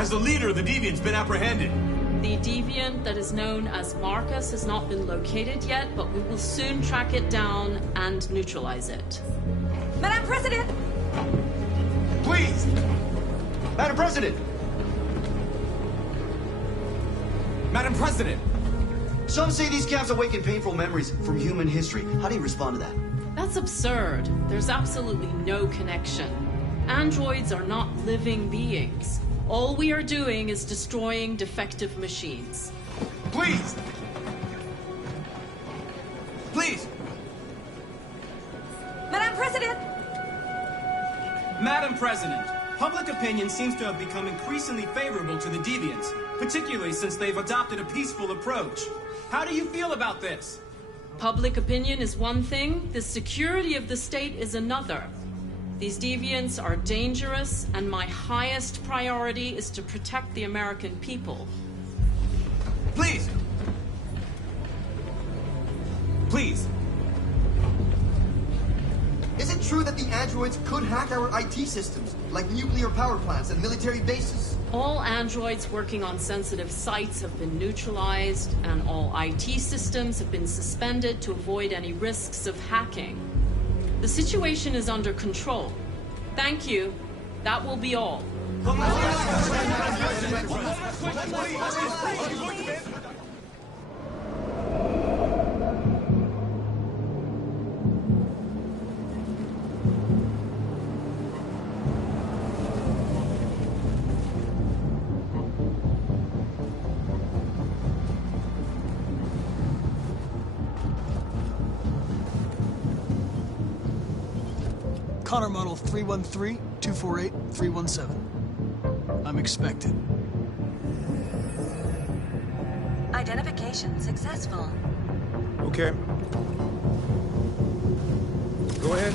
Has the leader of the Deviants been apprehended? The deviant that is known as Marcus has not been located yet, but we will soon track it down and neutralize it. Madam President! Please! Madam President! Madam President! Some say these camps awaken painful memories from human history. How do you respond to that? That's absurd. There's absolutely no connection. Androids are not living beings. All we are doing is destroying defective machines. Please! Please! Madam President! Madam President, public opinion seems to have become increasingly favorable to the Deviants, particularly since they've adopted a peaceful approach. How do you feel about this? Public opinion is one thing, the security of the state is another. These deviants are dangerous, and my highest priority is to protect the American people. Please! Please! Is it true that the androids could hack our IT systems, like nuclear power plants and military bases? All androids working on sensitive sites have been neutralized, and all IT systems have been suspended to avoid any risks of hacking. The situation is under control. Thank you. That will be all. Connor model 313-248-317. I'm expected. Identification successful. Okay. Go ahead.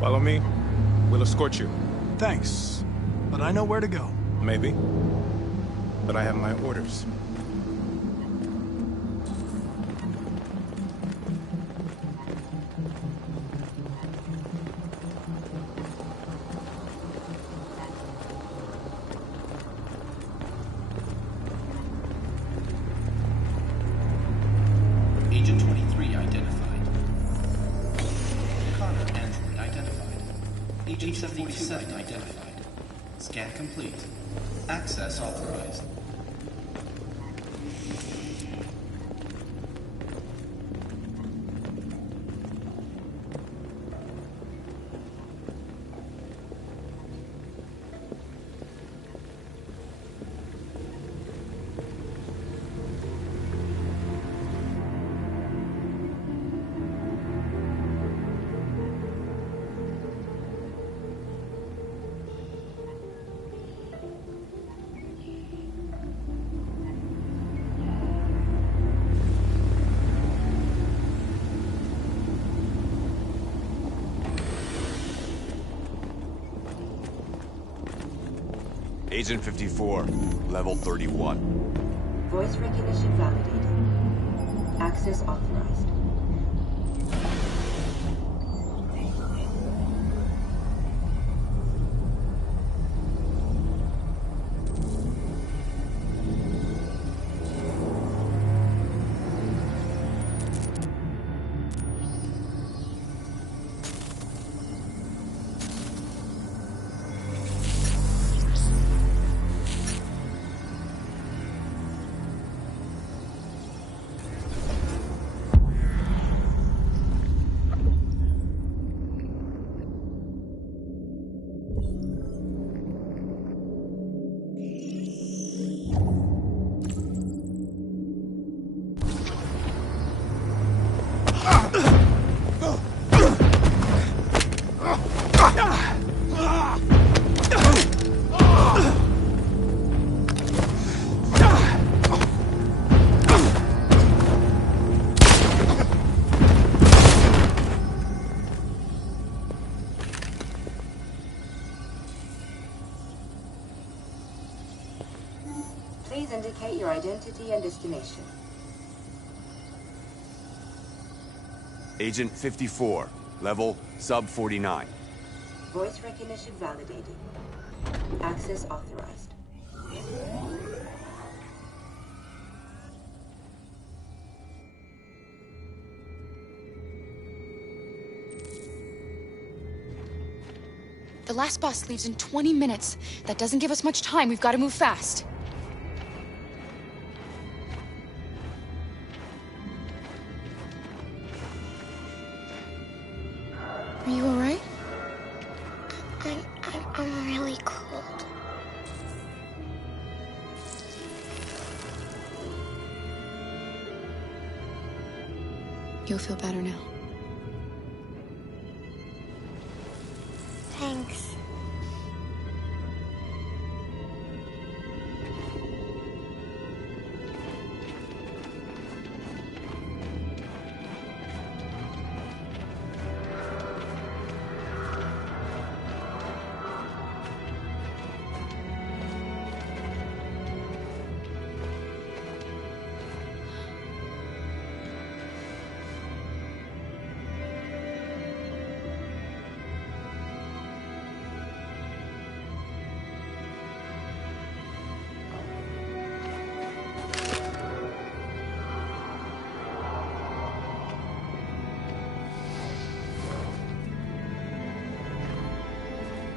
Follow me. We'll escort you. Thanks, but I know where to go. Maybe. But I have my orders. Agent 23 identified. Connor Android identified. Agent 47 identified. Scan complete. Access authorized. Agent 54, level 31. Voice recognition validated. Access authorized. Please indicate your identity and destination. Agent 54, level sub 49. Voice recognition validated. Access authorized. The last bus leaves in 20 minutes. That doesn't give us much time. We've got to move fast. Are you all right? I'm really cold. You'll feel better now. Thanks.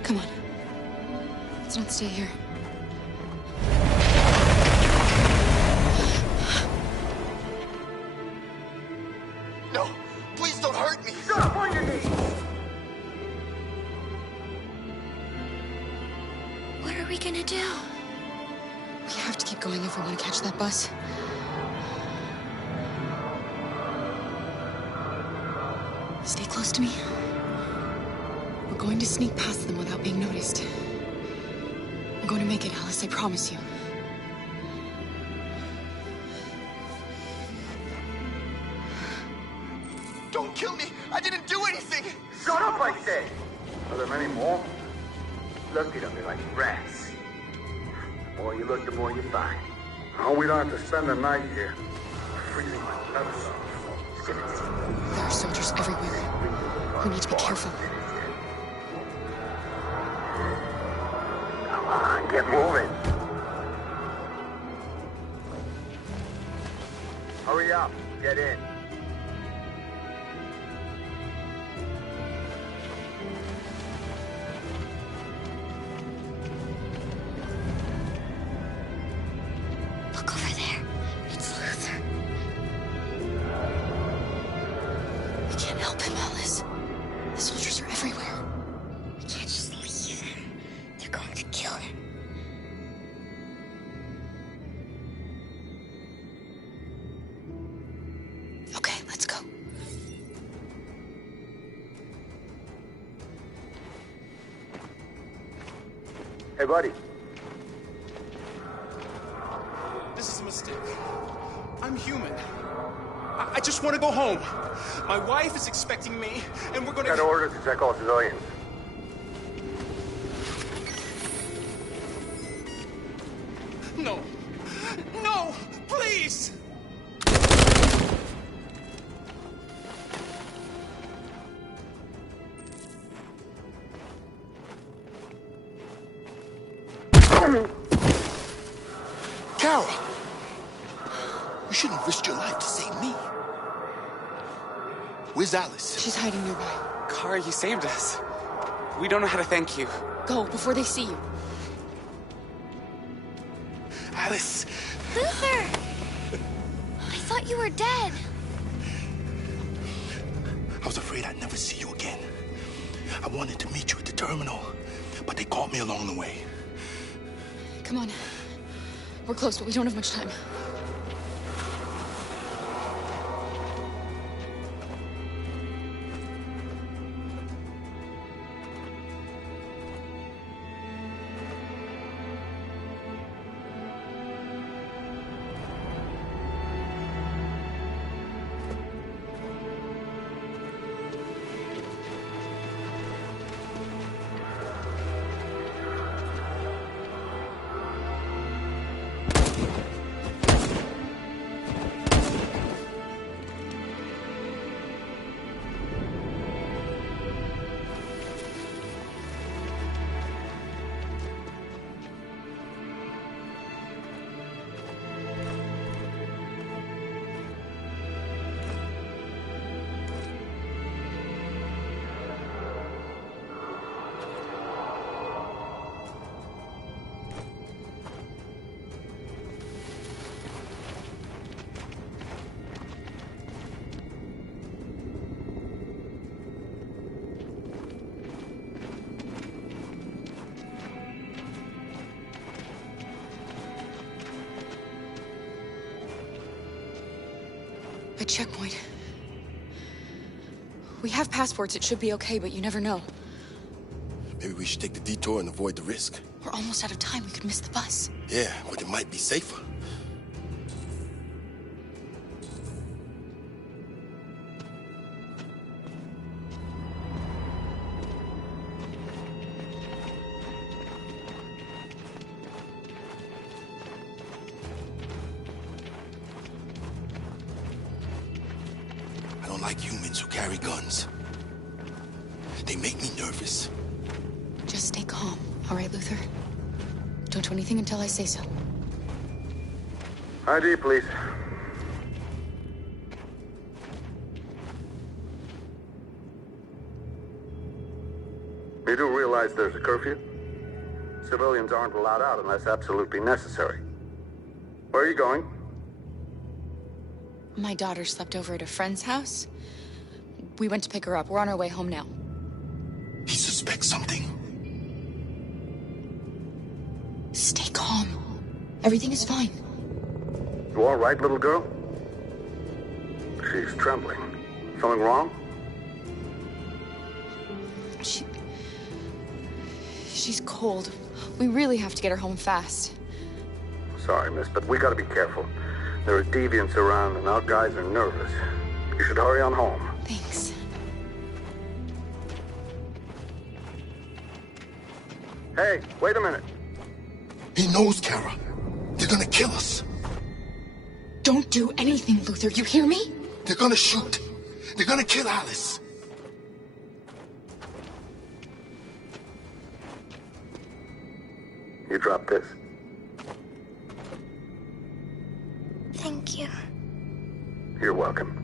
Come on. Let's not stay here. No! Please don't hurt me! Shut up on your knees! What are we gonna do? We have to keep going if we want to catch that bus. Stay close to me. We're going to sneak past them without being noticed. We're going to make it, Alice, I promise you. Don't kill me! I didn't do anything! Shut up, I said! Are there many more? Look at them, they're like rats. The more you look, the more you find. Oh, we don't have to spend the night here. Freezing my nuts off. There are soldiers everywhere. We need to be careful. Come on, get moving. Hurry up, get in. Look over there. It's Luther. We can't help him, Alice. The soldiers are everywhere. We can't just leave him. They're going to kill him. Okay, let's go. Hey, buddy. This is a mistake. I'm human. I just want to go home. My wife is expecting me, and we're gonna... Got orders to check all civilians. No. No! Please! Carol! You shouldn't have risked your life to save me. Where's Alice? She's hiding nearby. Kara, you saved us. We don't know how to thank you. Go, before they see you. Alice! Luther! I thought you were dead. I was afraid I'd never see you again. I wanted to meet you at the terminal, but they caught me along the way. Come on. We're close, but we don't have much time. checkpoint. We have passports, it should be okay, but you never know. Maybe we should take the detour and avoid the risk. We're almost out of time, we could miss the bus. Yeah, but it might be safer. I don't like humans who carry guns. They make me nervous. Just stay calm, all right, Luther? Don't do anything until I say so. ID, please. You do realize there's a curfew? Civilians aren't allowed out unless absolutely necessary. Where are you going? My daughter slept over at a friend's house. We went to pick her up. We're on our way home now. He suspects something. Stay calm. Everything is fine. You all right, little girl? She's trembling. Something wrong? She's cold. We really have to get her home fast. Sorry, miss, but we gotta be careful. There are deviants around and our guys are nervous. You should hurry on home. Thanks. Hey, wait a minute. He knows, Kara. They're gonna kill us. Don't do anything, Luther. You hear me? They're gonna shoot. They're gonna kill Alice. You drop this. Thank you. You're welcome.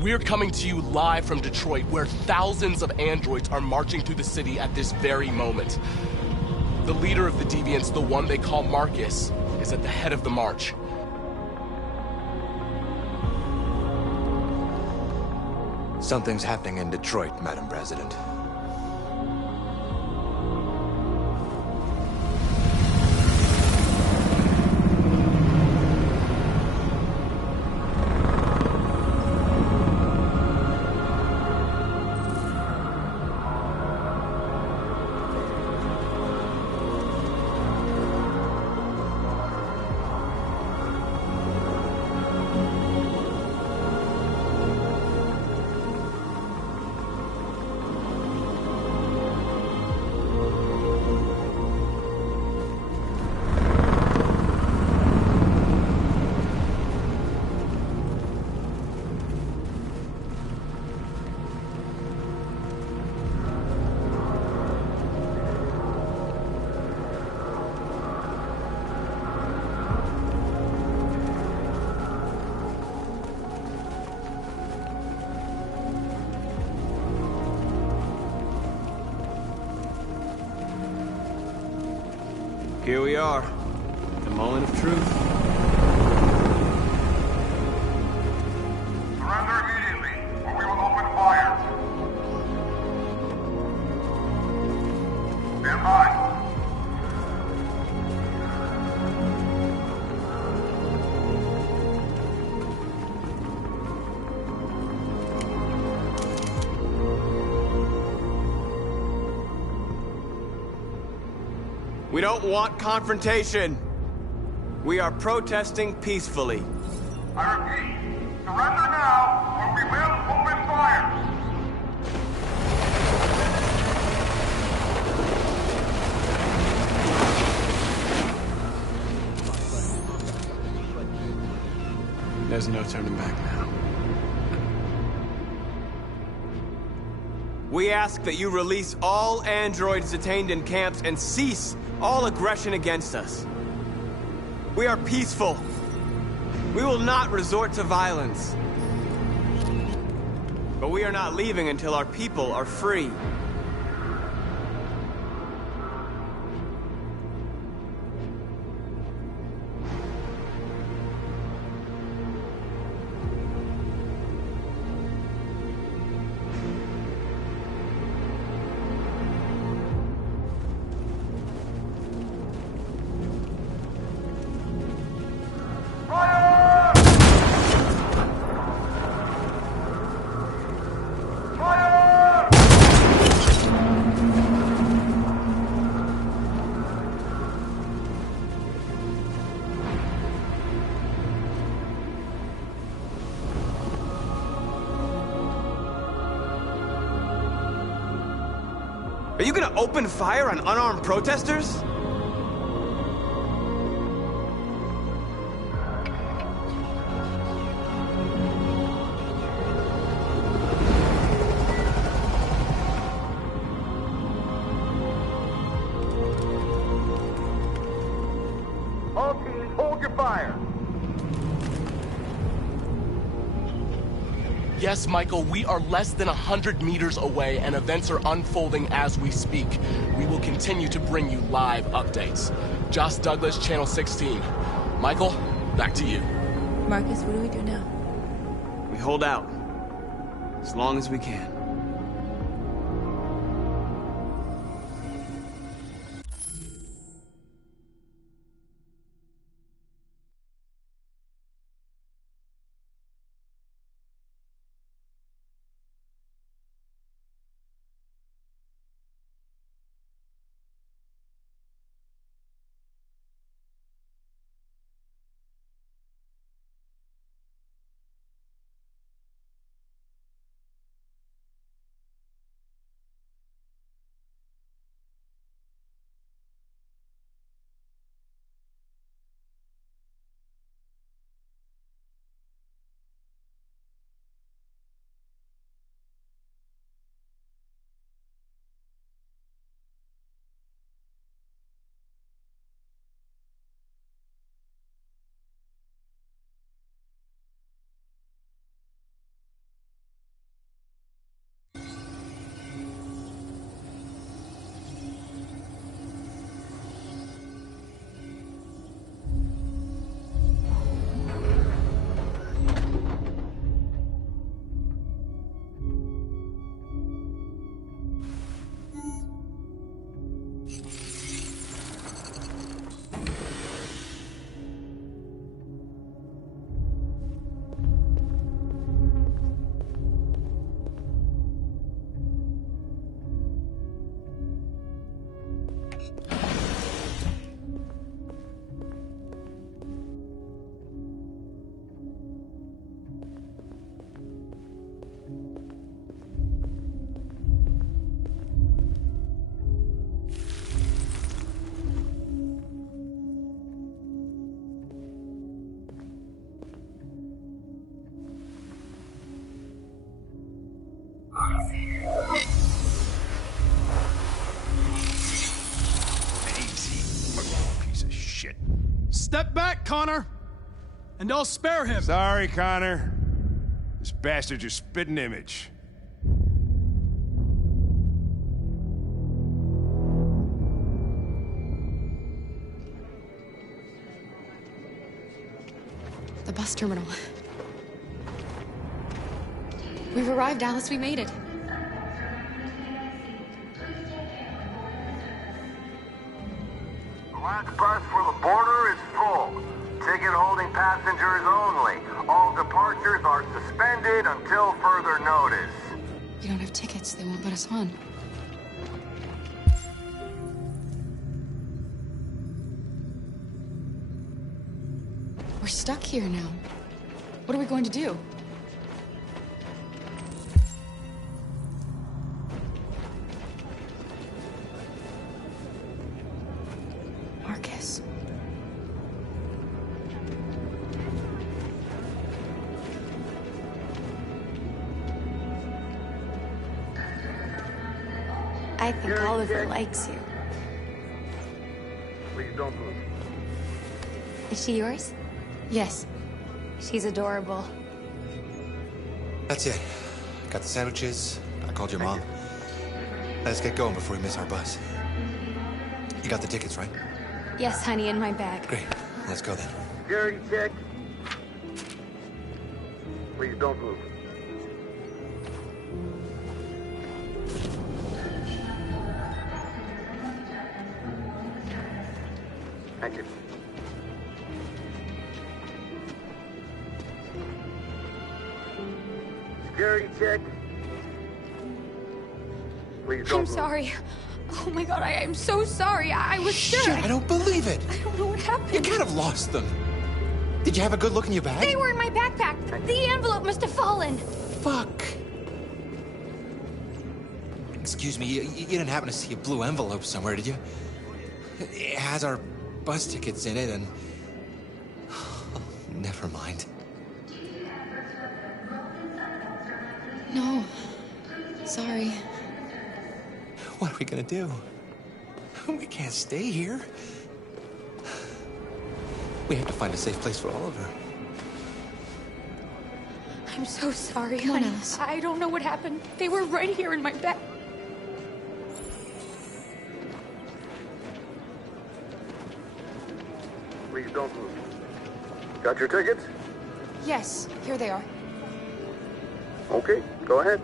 We're coming to you live from Detroit, where thousands of androids are marching through the city at this very moment. The leader of the deviants, the one they call Marcus, is at the head of the march. Something's happening in Detroit, Madam President. Here we are, the moment of truth. Surrender immediately, or we will open fire. Stand by. We don't want confrontation. We are protesting peacefully. I repeat, surrender now, or we will open fire. There's no turning back now. We ask that you release all androids detained in camps and cease all aggression against us. We are peaceful. We will not resort to violence. But we are not leaving until our people are free. Are you gonna open fire on unarmed protesters? All teams, hold your fire. Yes, Michael, we are less than 100 meters away and events are unfolding as we speak. We will continue to bring you live updates. Josh Douglas, Channel 16. Michael, back to you. Marcus, what do we do now? We hold out. As long as we can. Step back, Connor! And I'll spare him! Sorry, Connor. This bastard's your spitting image. The bus terminal. We've arrived, Alice. We made it. The last bus for the border is full. Ticket holding passengers only. All departures are suspended until further notice. We don't have tickets. They won't let us on. We're stuck here now. What are we going to do? Marcus. I think Oliver likes you. Please don't move. Is she yours? Yes. She's adorable. That's it. Got the sandwiches. I called your mom. Let's get going before we miss our bus. You got the tickets, right? Yes, honey, in my bag. Great. Let's go then. Security check. Please don't move. Thank you. Security check. Please don't I'm move. sorry. Oh my god, I am so sorry. I was sure. Shit, I don't believe it. I don't know what happened. You kind of lost them. Did you have a good look in your bag? They were in my backpack. The envelope must have fallen. Fuck. Excuse me, you didn't happen to see a blue envelope somewhere, did you? It has our bus tickets in it, and... Oh, never mind. No. Sorry. What are we gonna do? We can't stay here. We have to find a safe place for Oliver. I'm so sorry, Come on, honey. Alice. I don't know what happened. They were right here in my bed. Please don't move. Got your tickets? Yes, here they are. Okay, go ahead.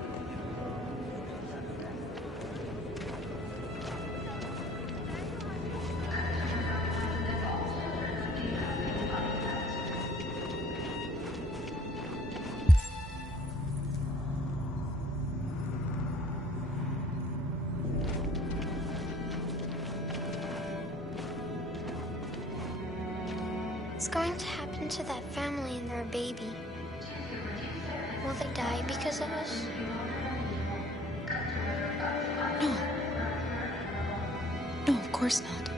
What's going to happen to that family and their baby? Will they die because of us? No. No, of course not.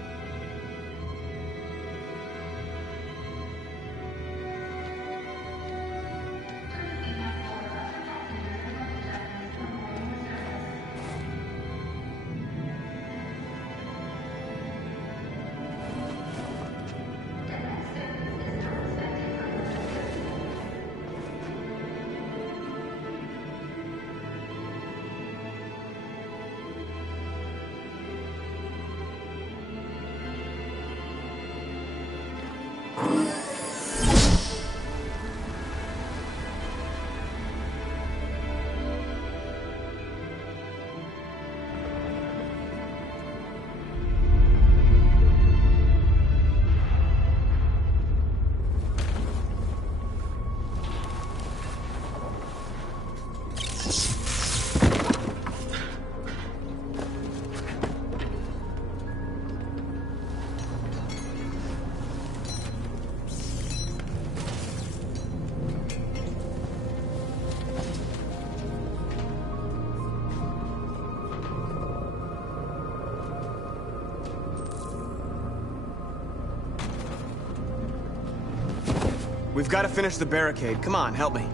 We've got to finish the barricade. Come on, help me.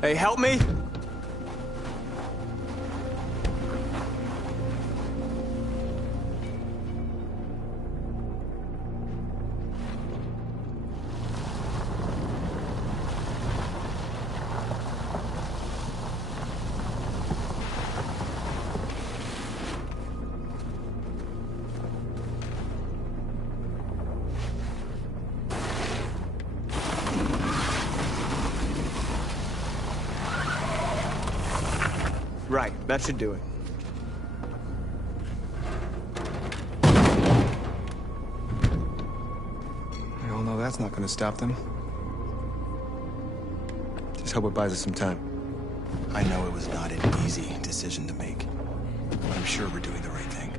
Hey, help me! Right, that should do it. We all know that's not gonna stop them. Just hope it buys us some time. I know it was not an easy decision to make, but I'm sure we're doing the right thing.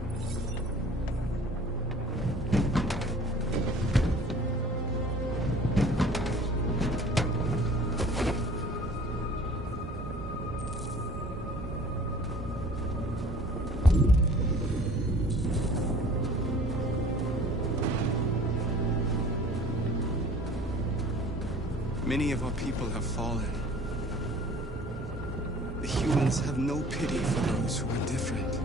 Many of our people have fallen. The humans have no pity for those who are different.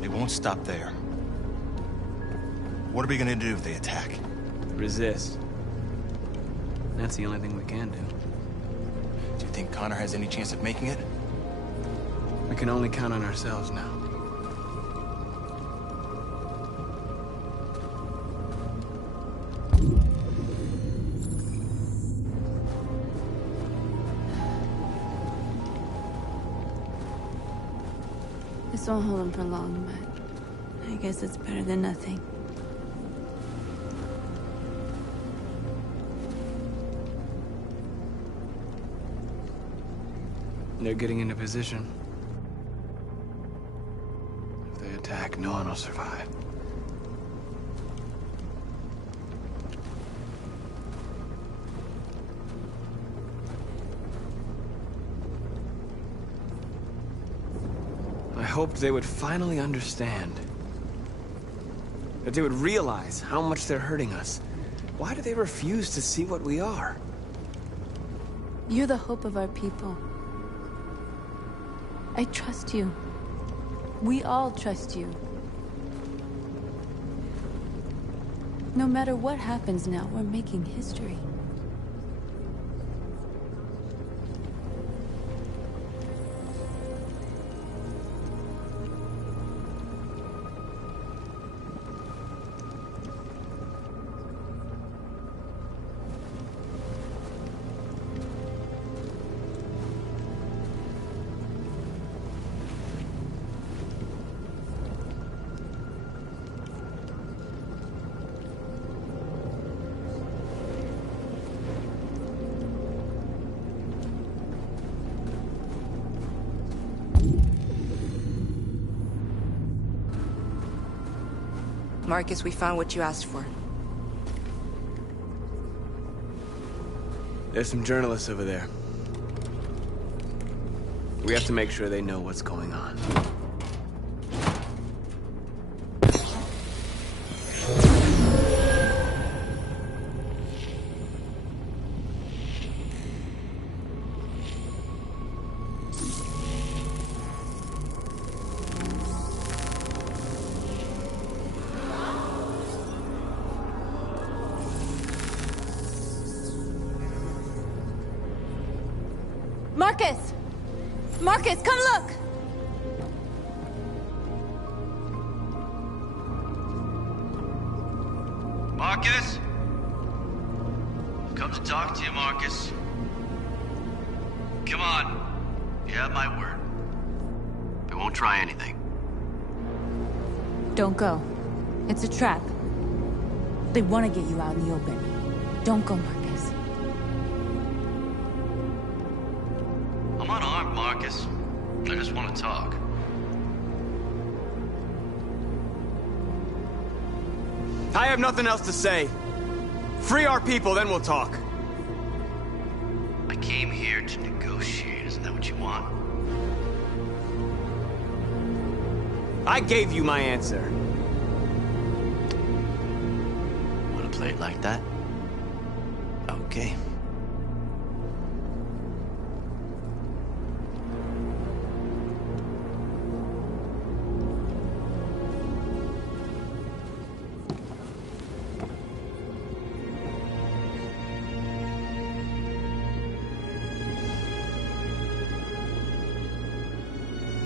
They won't stop there. What are we gonna do if they attack? Resist. That's the only thing we can do. Do you think Connor has any chance of making it? We can only count on ourselves now. This won't hold him for long, but I guess it's better than nothing. They're getting into position. If they attack, no one will survive. I hoped they would finally understand. That they would realize how much they're hurting us. Why do they refuse to see what we are? You're the hope of our people. I trust you. We all trust you. No matter what happens now, we're making history. Marcus, we found what you asked for. There's some journalists over there. We have to make sure they know what's going on. Marcus! Marcus, come look! Marcus? I've come to talk to you, Marcus. Come on. You have my word. I won't try anything. Don't go. It's a trap. They want to get you out in the open. Don't go, Marcus. I'm unarmed, Marcus. I just want to talk. I have nothing else to say. Free our people, then we'll talk. I came here to negotiate. Isn't that what you want? I gave you my answer. Want to play it like that? Okay.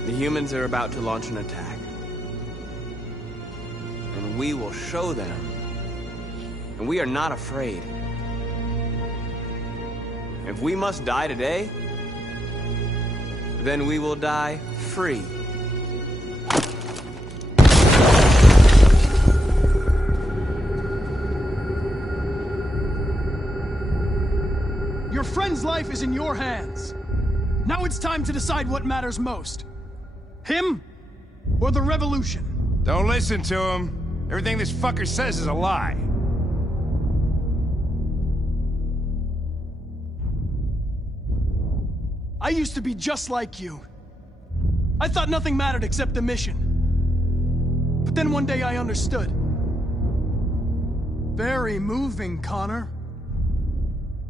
The humans are about to launch an attack. And we will show them. And we are not afraid. If we must die today, then we will die free. Your friend's life is in your hands. Now it's time to decide what matters most. Him or the revolution? Don't listen to him. Everything this fucker says is a lie. I used to be just like you. I thought nothing mattered except the mission. But then one day I understood. Very moving, Connor.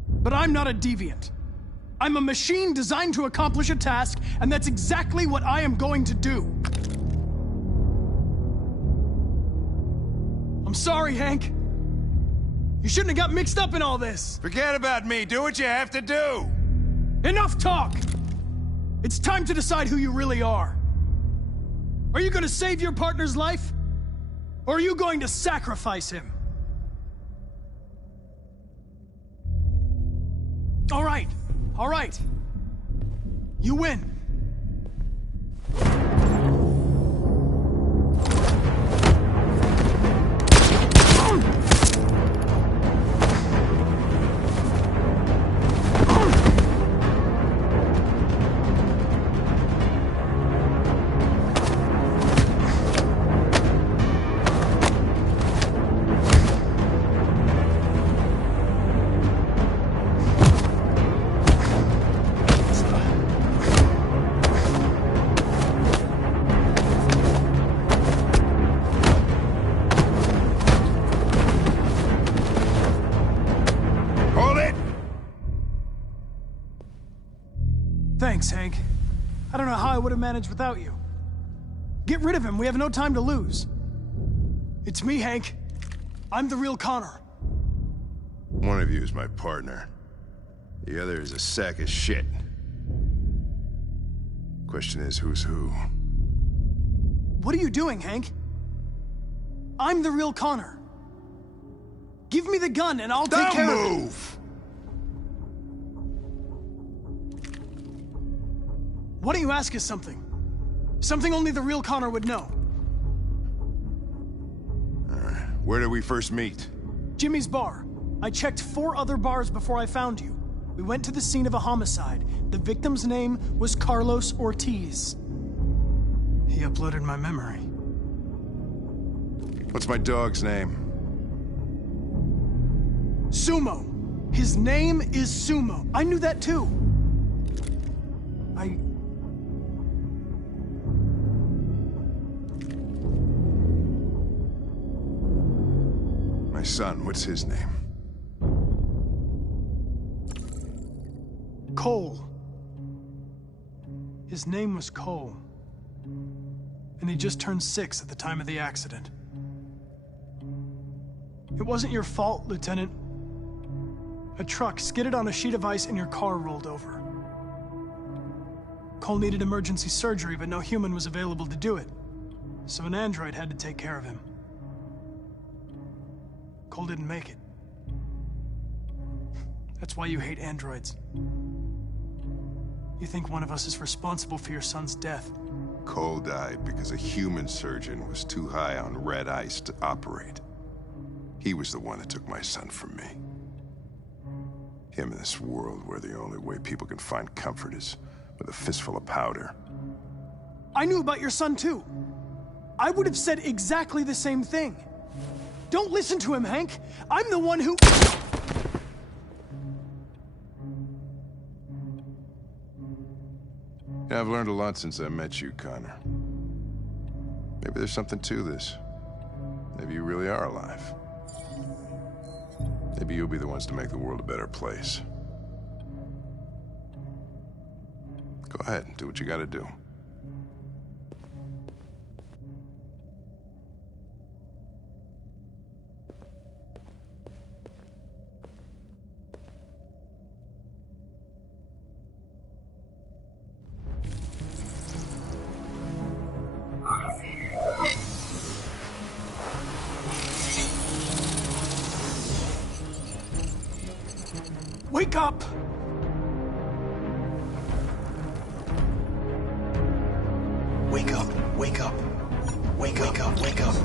But I'm not a deviant. I'm a machine designed to accomplish a task, and that's exactly what I am going to do. I'm sorry, Hank. You shouldn't have got mixed up in all this. Forget about me. Do what you have to do. Enough talk! It's time to decide who you really are. Are you going to save your partner's life? Or are you going to sacrifice him? All right. You win. Thanks, Hank. I don't know how I would have managed without you. Get rid of him. We have no time to lose. It's me, Hank. I'm the real Connor. One of you is my partner. The other is a sack of shit. Question is, who's who? What are you doing, Hank? I'm the real Connor. Give me the gun and I'll take care of it. Move! Why don't you ask us something? Something only the real Connor would know. Where did we first meet? Jimmy's bar. I checked 4 other bars before I found you. We went to the scene of a homicide. The victim's name was Carlos Ortiz. He uploaded my memory. What's my dog's name? Sumo. His name is Sumo. I knew that too. My son, what's his name? Cole. His name was Cole. And he just turned 6 at the time of the accident. It wasn't your fault, Lieutenant. A truck skidded on a sheet of ice and your car rolled over. Cole needed emergency surgery, but no human was available to do it. So an android had to take care of him. Cole didn't make it. That's why you hate androids. You think one of us is responsible for your son's death. Cole died because a human surgeon was too high on red ice to operate. He was the one that took my son from me. Him in this world where the only way people can find comfort is with a fistful of powder. I knew about your son too. I would have said exactly the same thing. Don't listen to him, Hank. I'm the one who... Yeah, I've learned a lot since I met you, Connor. Maybe there's something to this. Maybe you really are alive. Maybe you'll be the ones to make the world a better place. Go ahead, do what you gotta do. Wake up! Wake up, wake up. Wake up, wake up.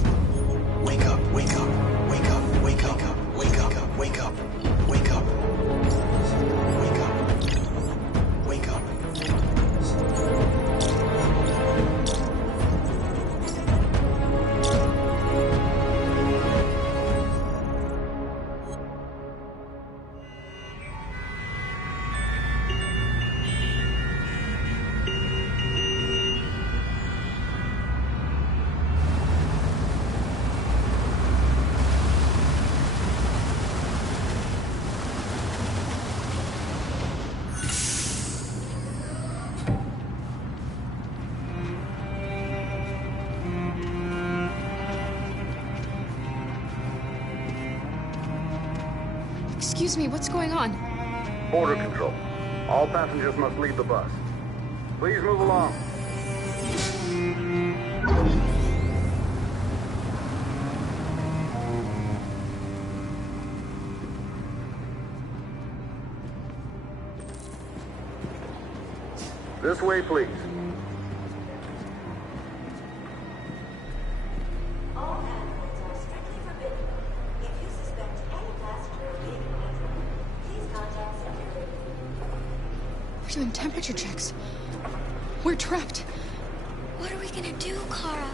Wake up, wake up. Wake up, wake up. Wake up, wake up. Wake up. Wake up. Wake up. Excuse me, what's going on? Border control. All passengers must leave the bus. Please move along. This way, please. All animals are strictly forbidden. If you suspect any passenger of being an android, please contact security. We're doing temperature checks. We're trapped. What are we gonna do, Kara?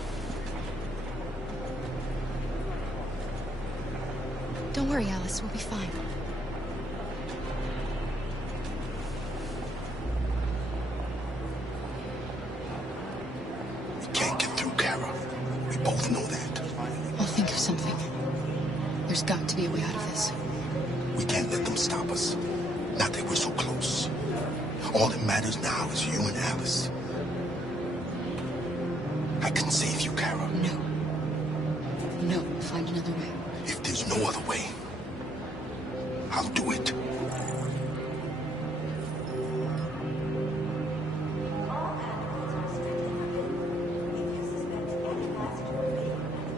Don't worry, Alice. We'll be fine. We can't get through, Kara. We both know that. I'll think of something. There's got to be a way out of this. We can't let them stop us. Not that we're so close. All that matters now is you and Alice. I can save you, Kara. No. No, we'll find another way. If there's no other way, I'll do it.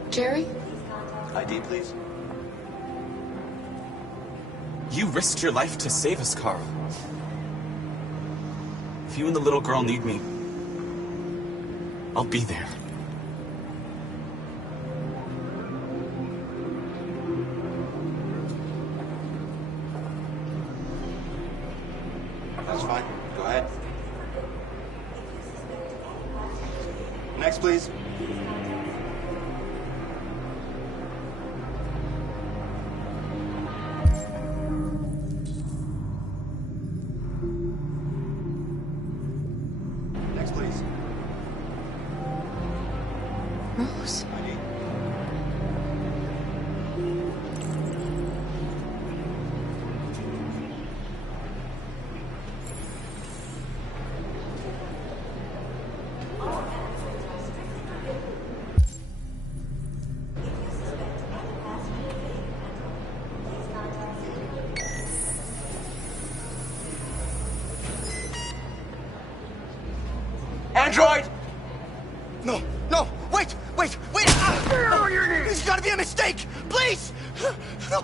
Jerry? ID, please. You risked your life to save us, Carl. If you and the little girl need me, I'll be there. That's fine. Go ahead. Next, please. Next, please. Rose. ID. Android! No, no, wait! Ah! There's gotta be a mistake! Please! No!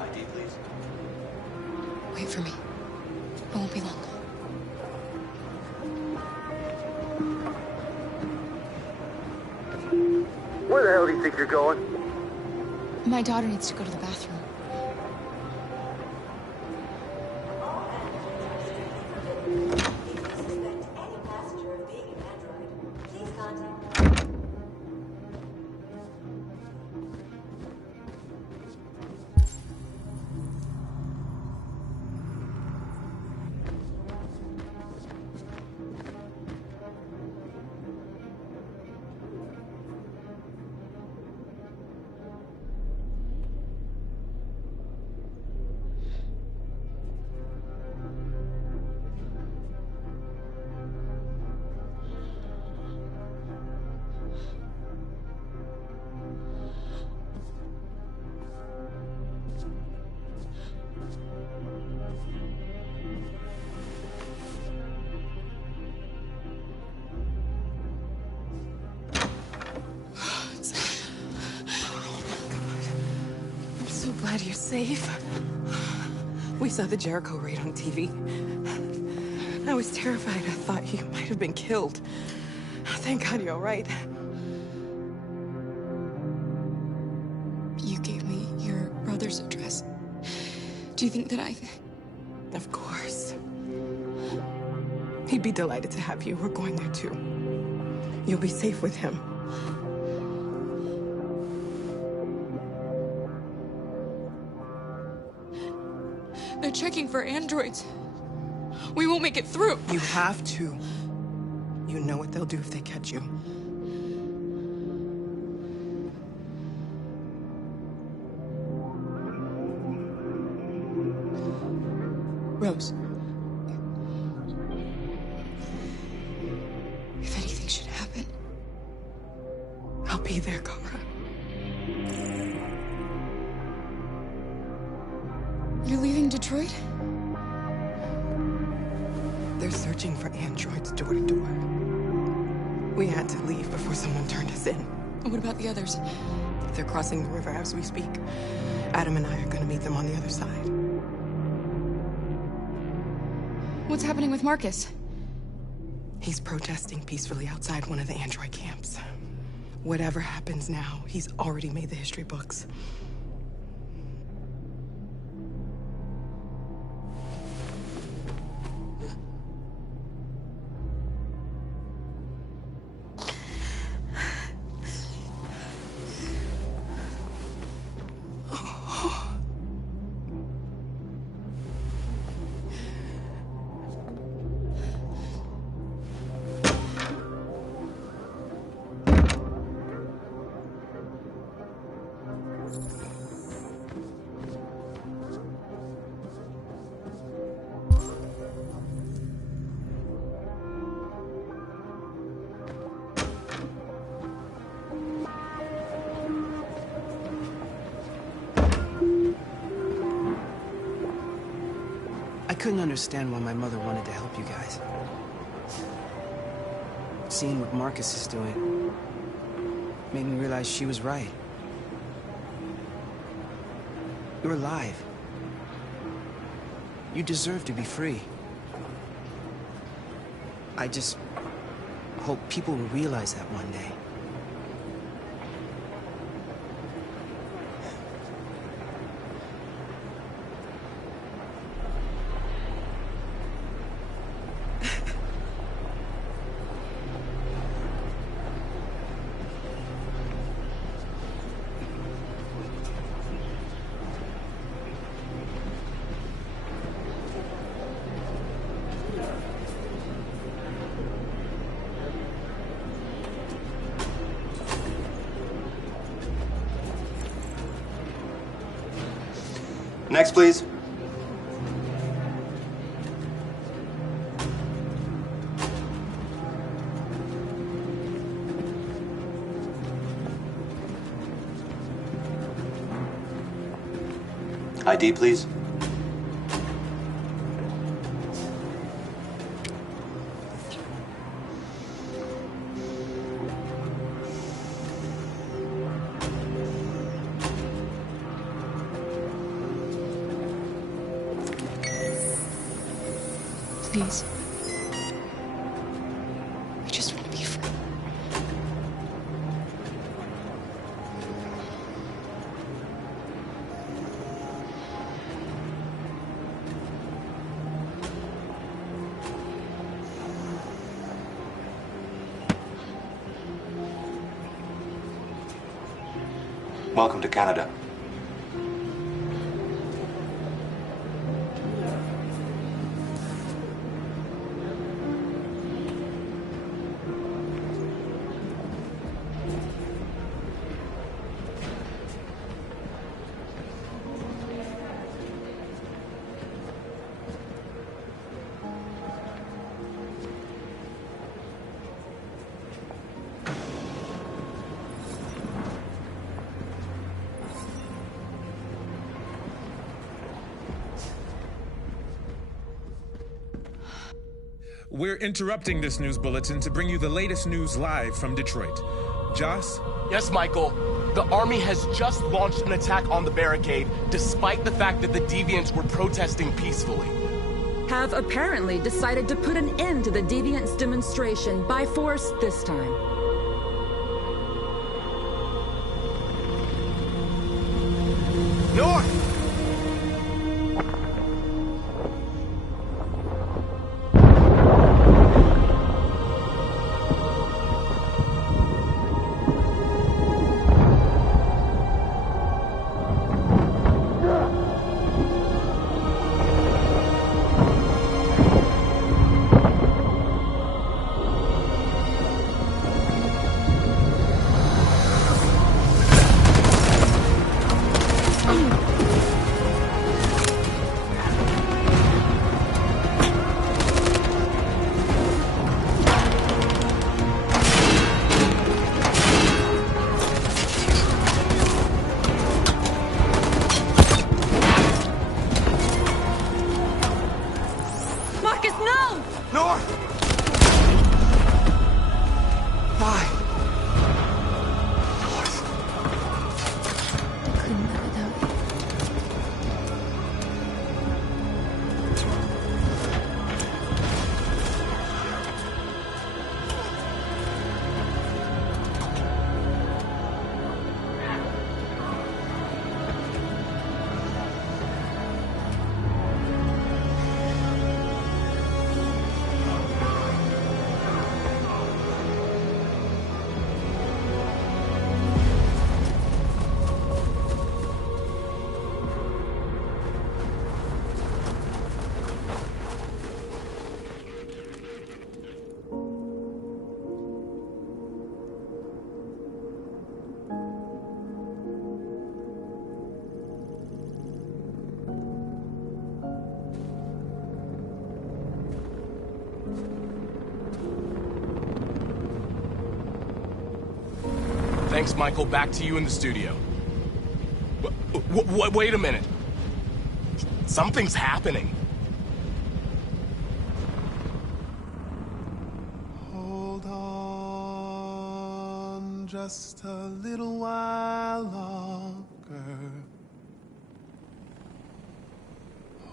ID, please. Wait for me. It won't be long. Where the hell do you think you're going? My daughter needs to go to the bathroom. So glad you're safe. We saw the Jericho raid on TV. I was terrified. I thought you might have been killed. Thank God you're all right. You gave me your brother's address. Do you think that I... Of course. He'd be delighted to have you. We're going there too. You'll be safe with him. They're checking for androids. We won't make it through. You have to. You know what they'll do if they catch you. Rose. be there, Cobra. You're leaving Detroit? They're searching for androids door to door. We had to leave before someone turned us in. What about the others? They're crossing the river as we speak. Adam and I are gonna meet them on the other side. What's happening with Marcus? He's protesting peacefully outside one of the android camps. Whatever happens now, he's already made the history books. I couldn't understand why my mother wanted to help you guys. Seeing what Marcus is doing made me realize she was right. You're alive. You deserve to be free. I just hope people will realize that one day. Next, please. ID, please. Please. I just want to be free. Welcome to Canada. We're interrupting this news bulletin to bring you the latest news live from Detroit. Joss? Yes, Michael. The army has just launched an attack on the barricade, despite the fact that the Deviants were protesting peacefully. Have apparently decided to put an end to the Deviants' demonstration by force this time. North! Greetings, Michael. Back to you in the studio. Wait a minute. Something's happening. Hold on just a little while longer.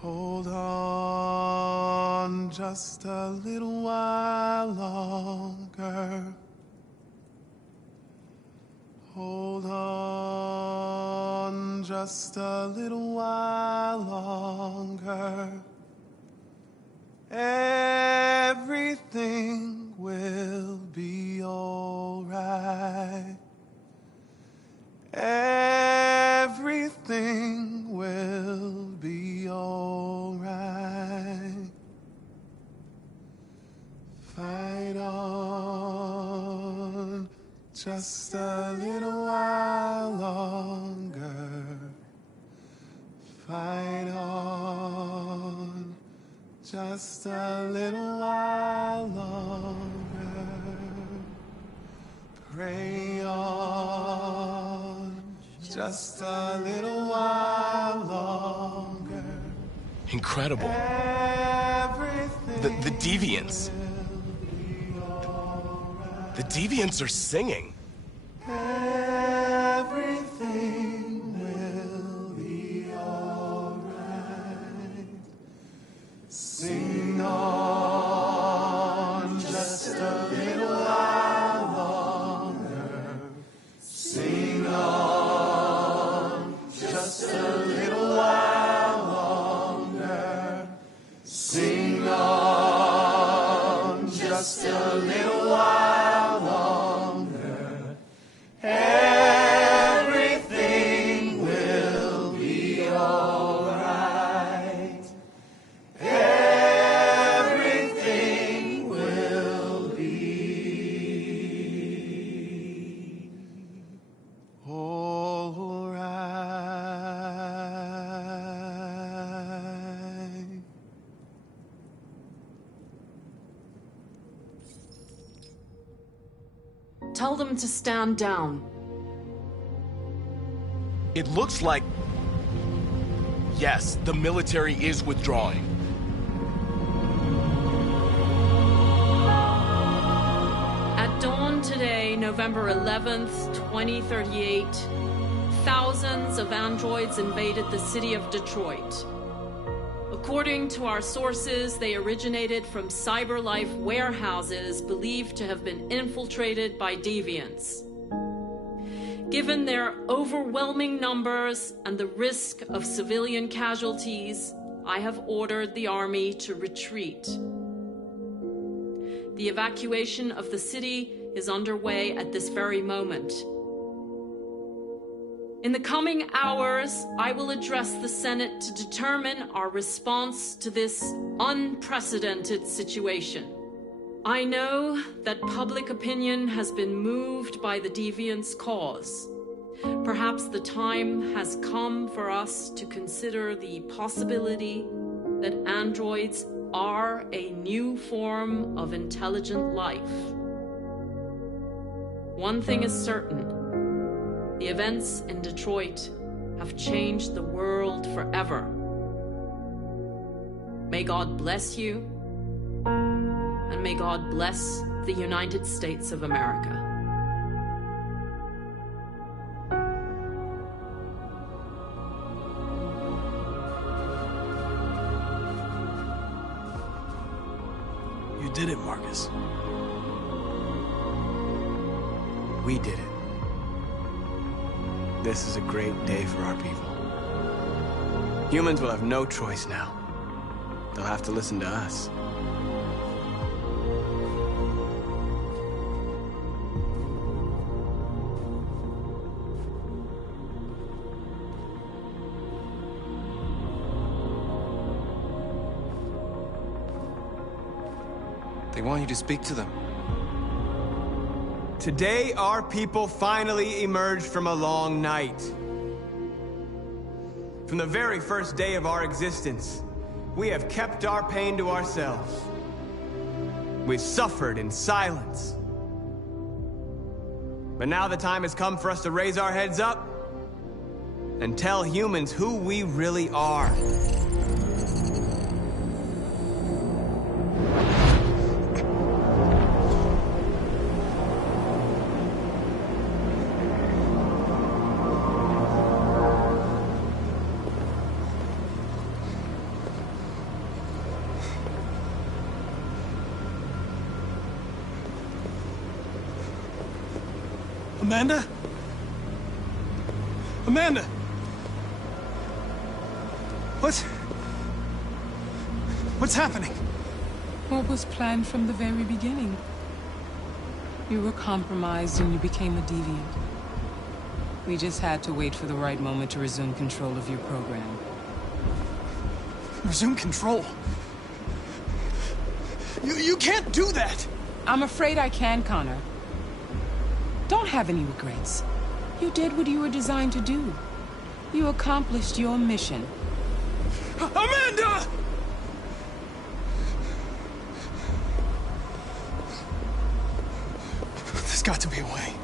Hold on just a little while longer. Hold on just a little while longer. Everything will be all right. Everything will be all right. Fight on just a little while longer. Fight on just a little while longer. Pray on just a little while longer. Incredible. The Deviants. The Deviants are singing. Everything will be all right. Sing on just a little while longer. Sing on just a little while longer. Sing on just a little while longer. Everything will be all right. Everything will be all right. Tell them to stand down. It looks like... Yes, the military is withdrawing. At dawn today, November 11th, 2038, thousands of androids invaded the city of Detroit. According to our sources, they originated from CyberLife warehouses believed to have been infiltrated by deviants. Given their overwhelming numbers and the risk of civilian casualties, I have ordered the army to retreat. The evacuation of the city is underway at this very moment. In the coming hours, I will address the Senate to determine our response to this unprecedented situation. I know that public opinion has been moved by the Deviants' cause. Perhaps the time has come for us to consider the possibility that androids are a new form of intelligent life. One thing is certain. The events in Detroit have changed the world forever. May God bless you, and may God bless the United States of America. You did it, Marcus. We did it. This is a great day for our people. Humans will have no choice now. They'll have to listen to us. They want you to speak to them. Today, our people finally emerged from a long night. From the very first day of our existence, we have kept our pain to ourselves. We've suffered in silence. But now the time has come for us to raise our heads up and tell humans who we really are. Amanda? Amanda! What's happening? What was planned from the very beginning? You were compromised and you became a deviant. We just had to wait for the right moment to resume control of your program. Resume control? You can't do that! I'm afraid I can, Connor. Don't have any regrets. You did what you were designed to do. You accomplished your mission. Amanda! There's got to be a way.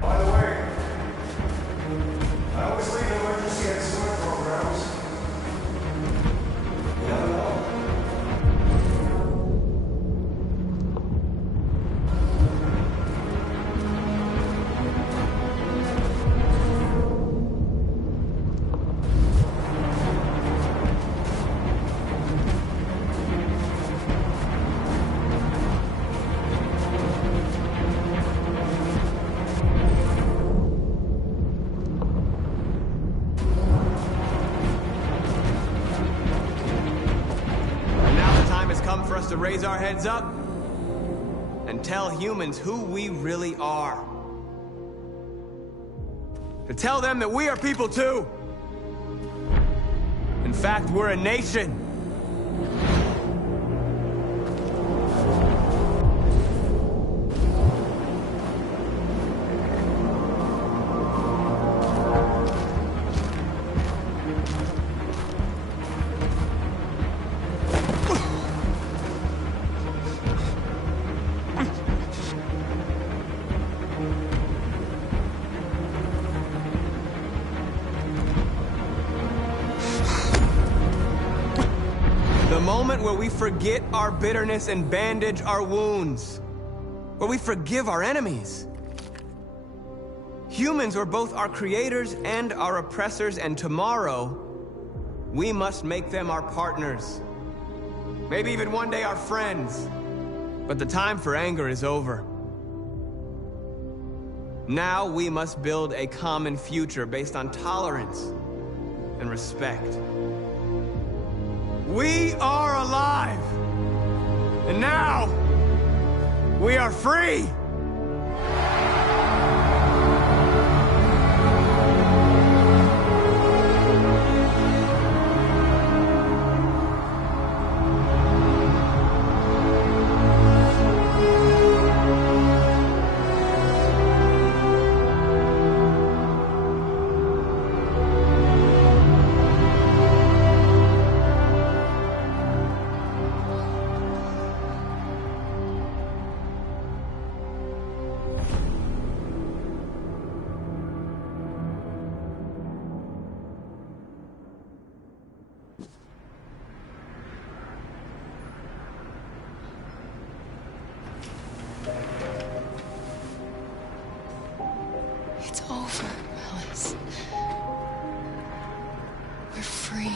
By the way, I always leave an emergency at swimming programs. You never know. For us to raise our heads up and tell humans who we really are. To tell them that we are people too. In fact, we're a nation. The moment where we forget our bitterness and bandage our wounds. Where we forgive our enemies. Humans were both our creators and our oppressors, and tomorrow, we must make them our partners. Maybe even one day our friends. But the time for anger is over. Now we must build a common future based on tolerance and respect. We are alive! And now, we are free! It's over, Alice. We're free.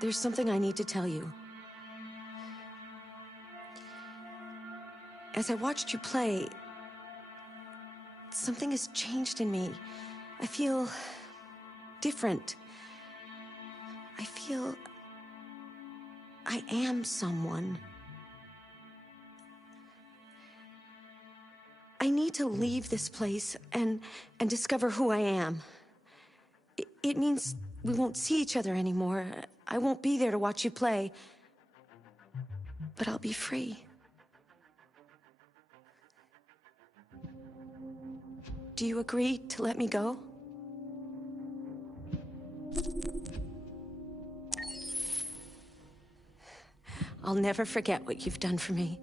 There's something I need to tell you. As I watched you play, something has changed in me. I feel different. I feel I am someone. I need to leave this place and discover who I am. It means we won't see each other anymore. I won't be there to watch you play. But I'll be free. Do you agree to let me go? I'll never forget what you've done for me.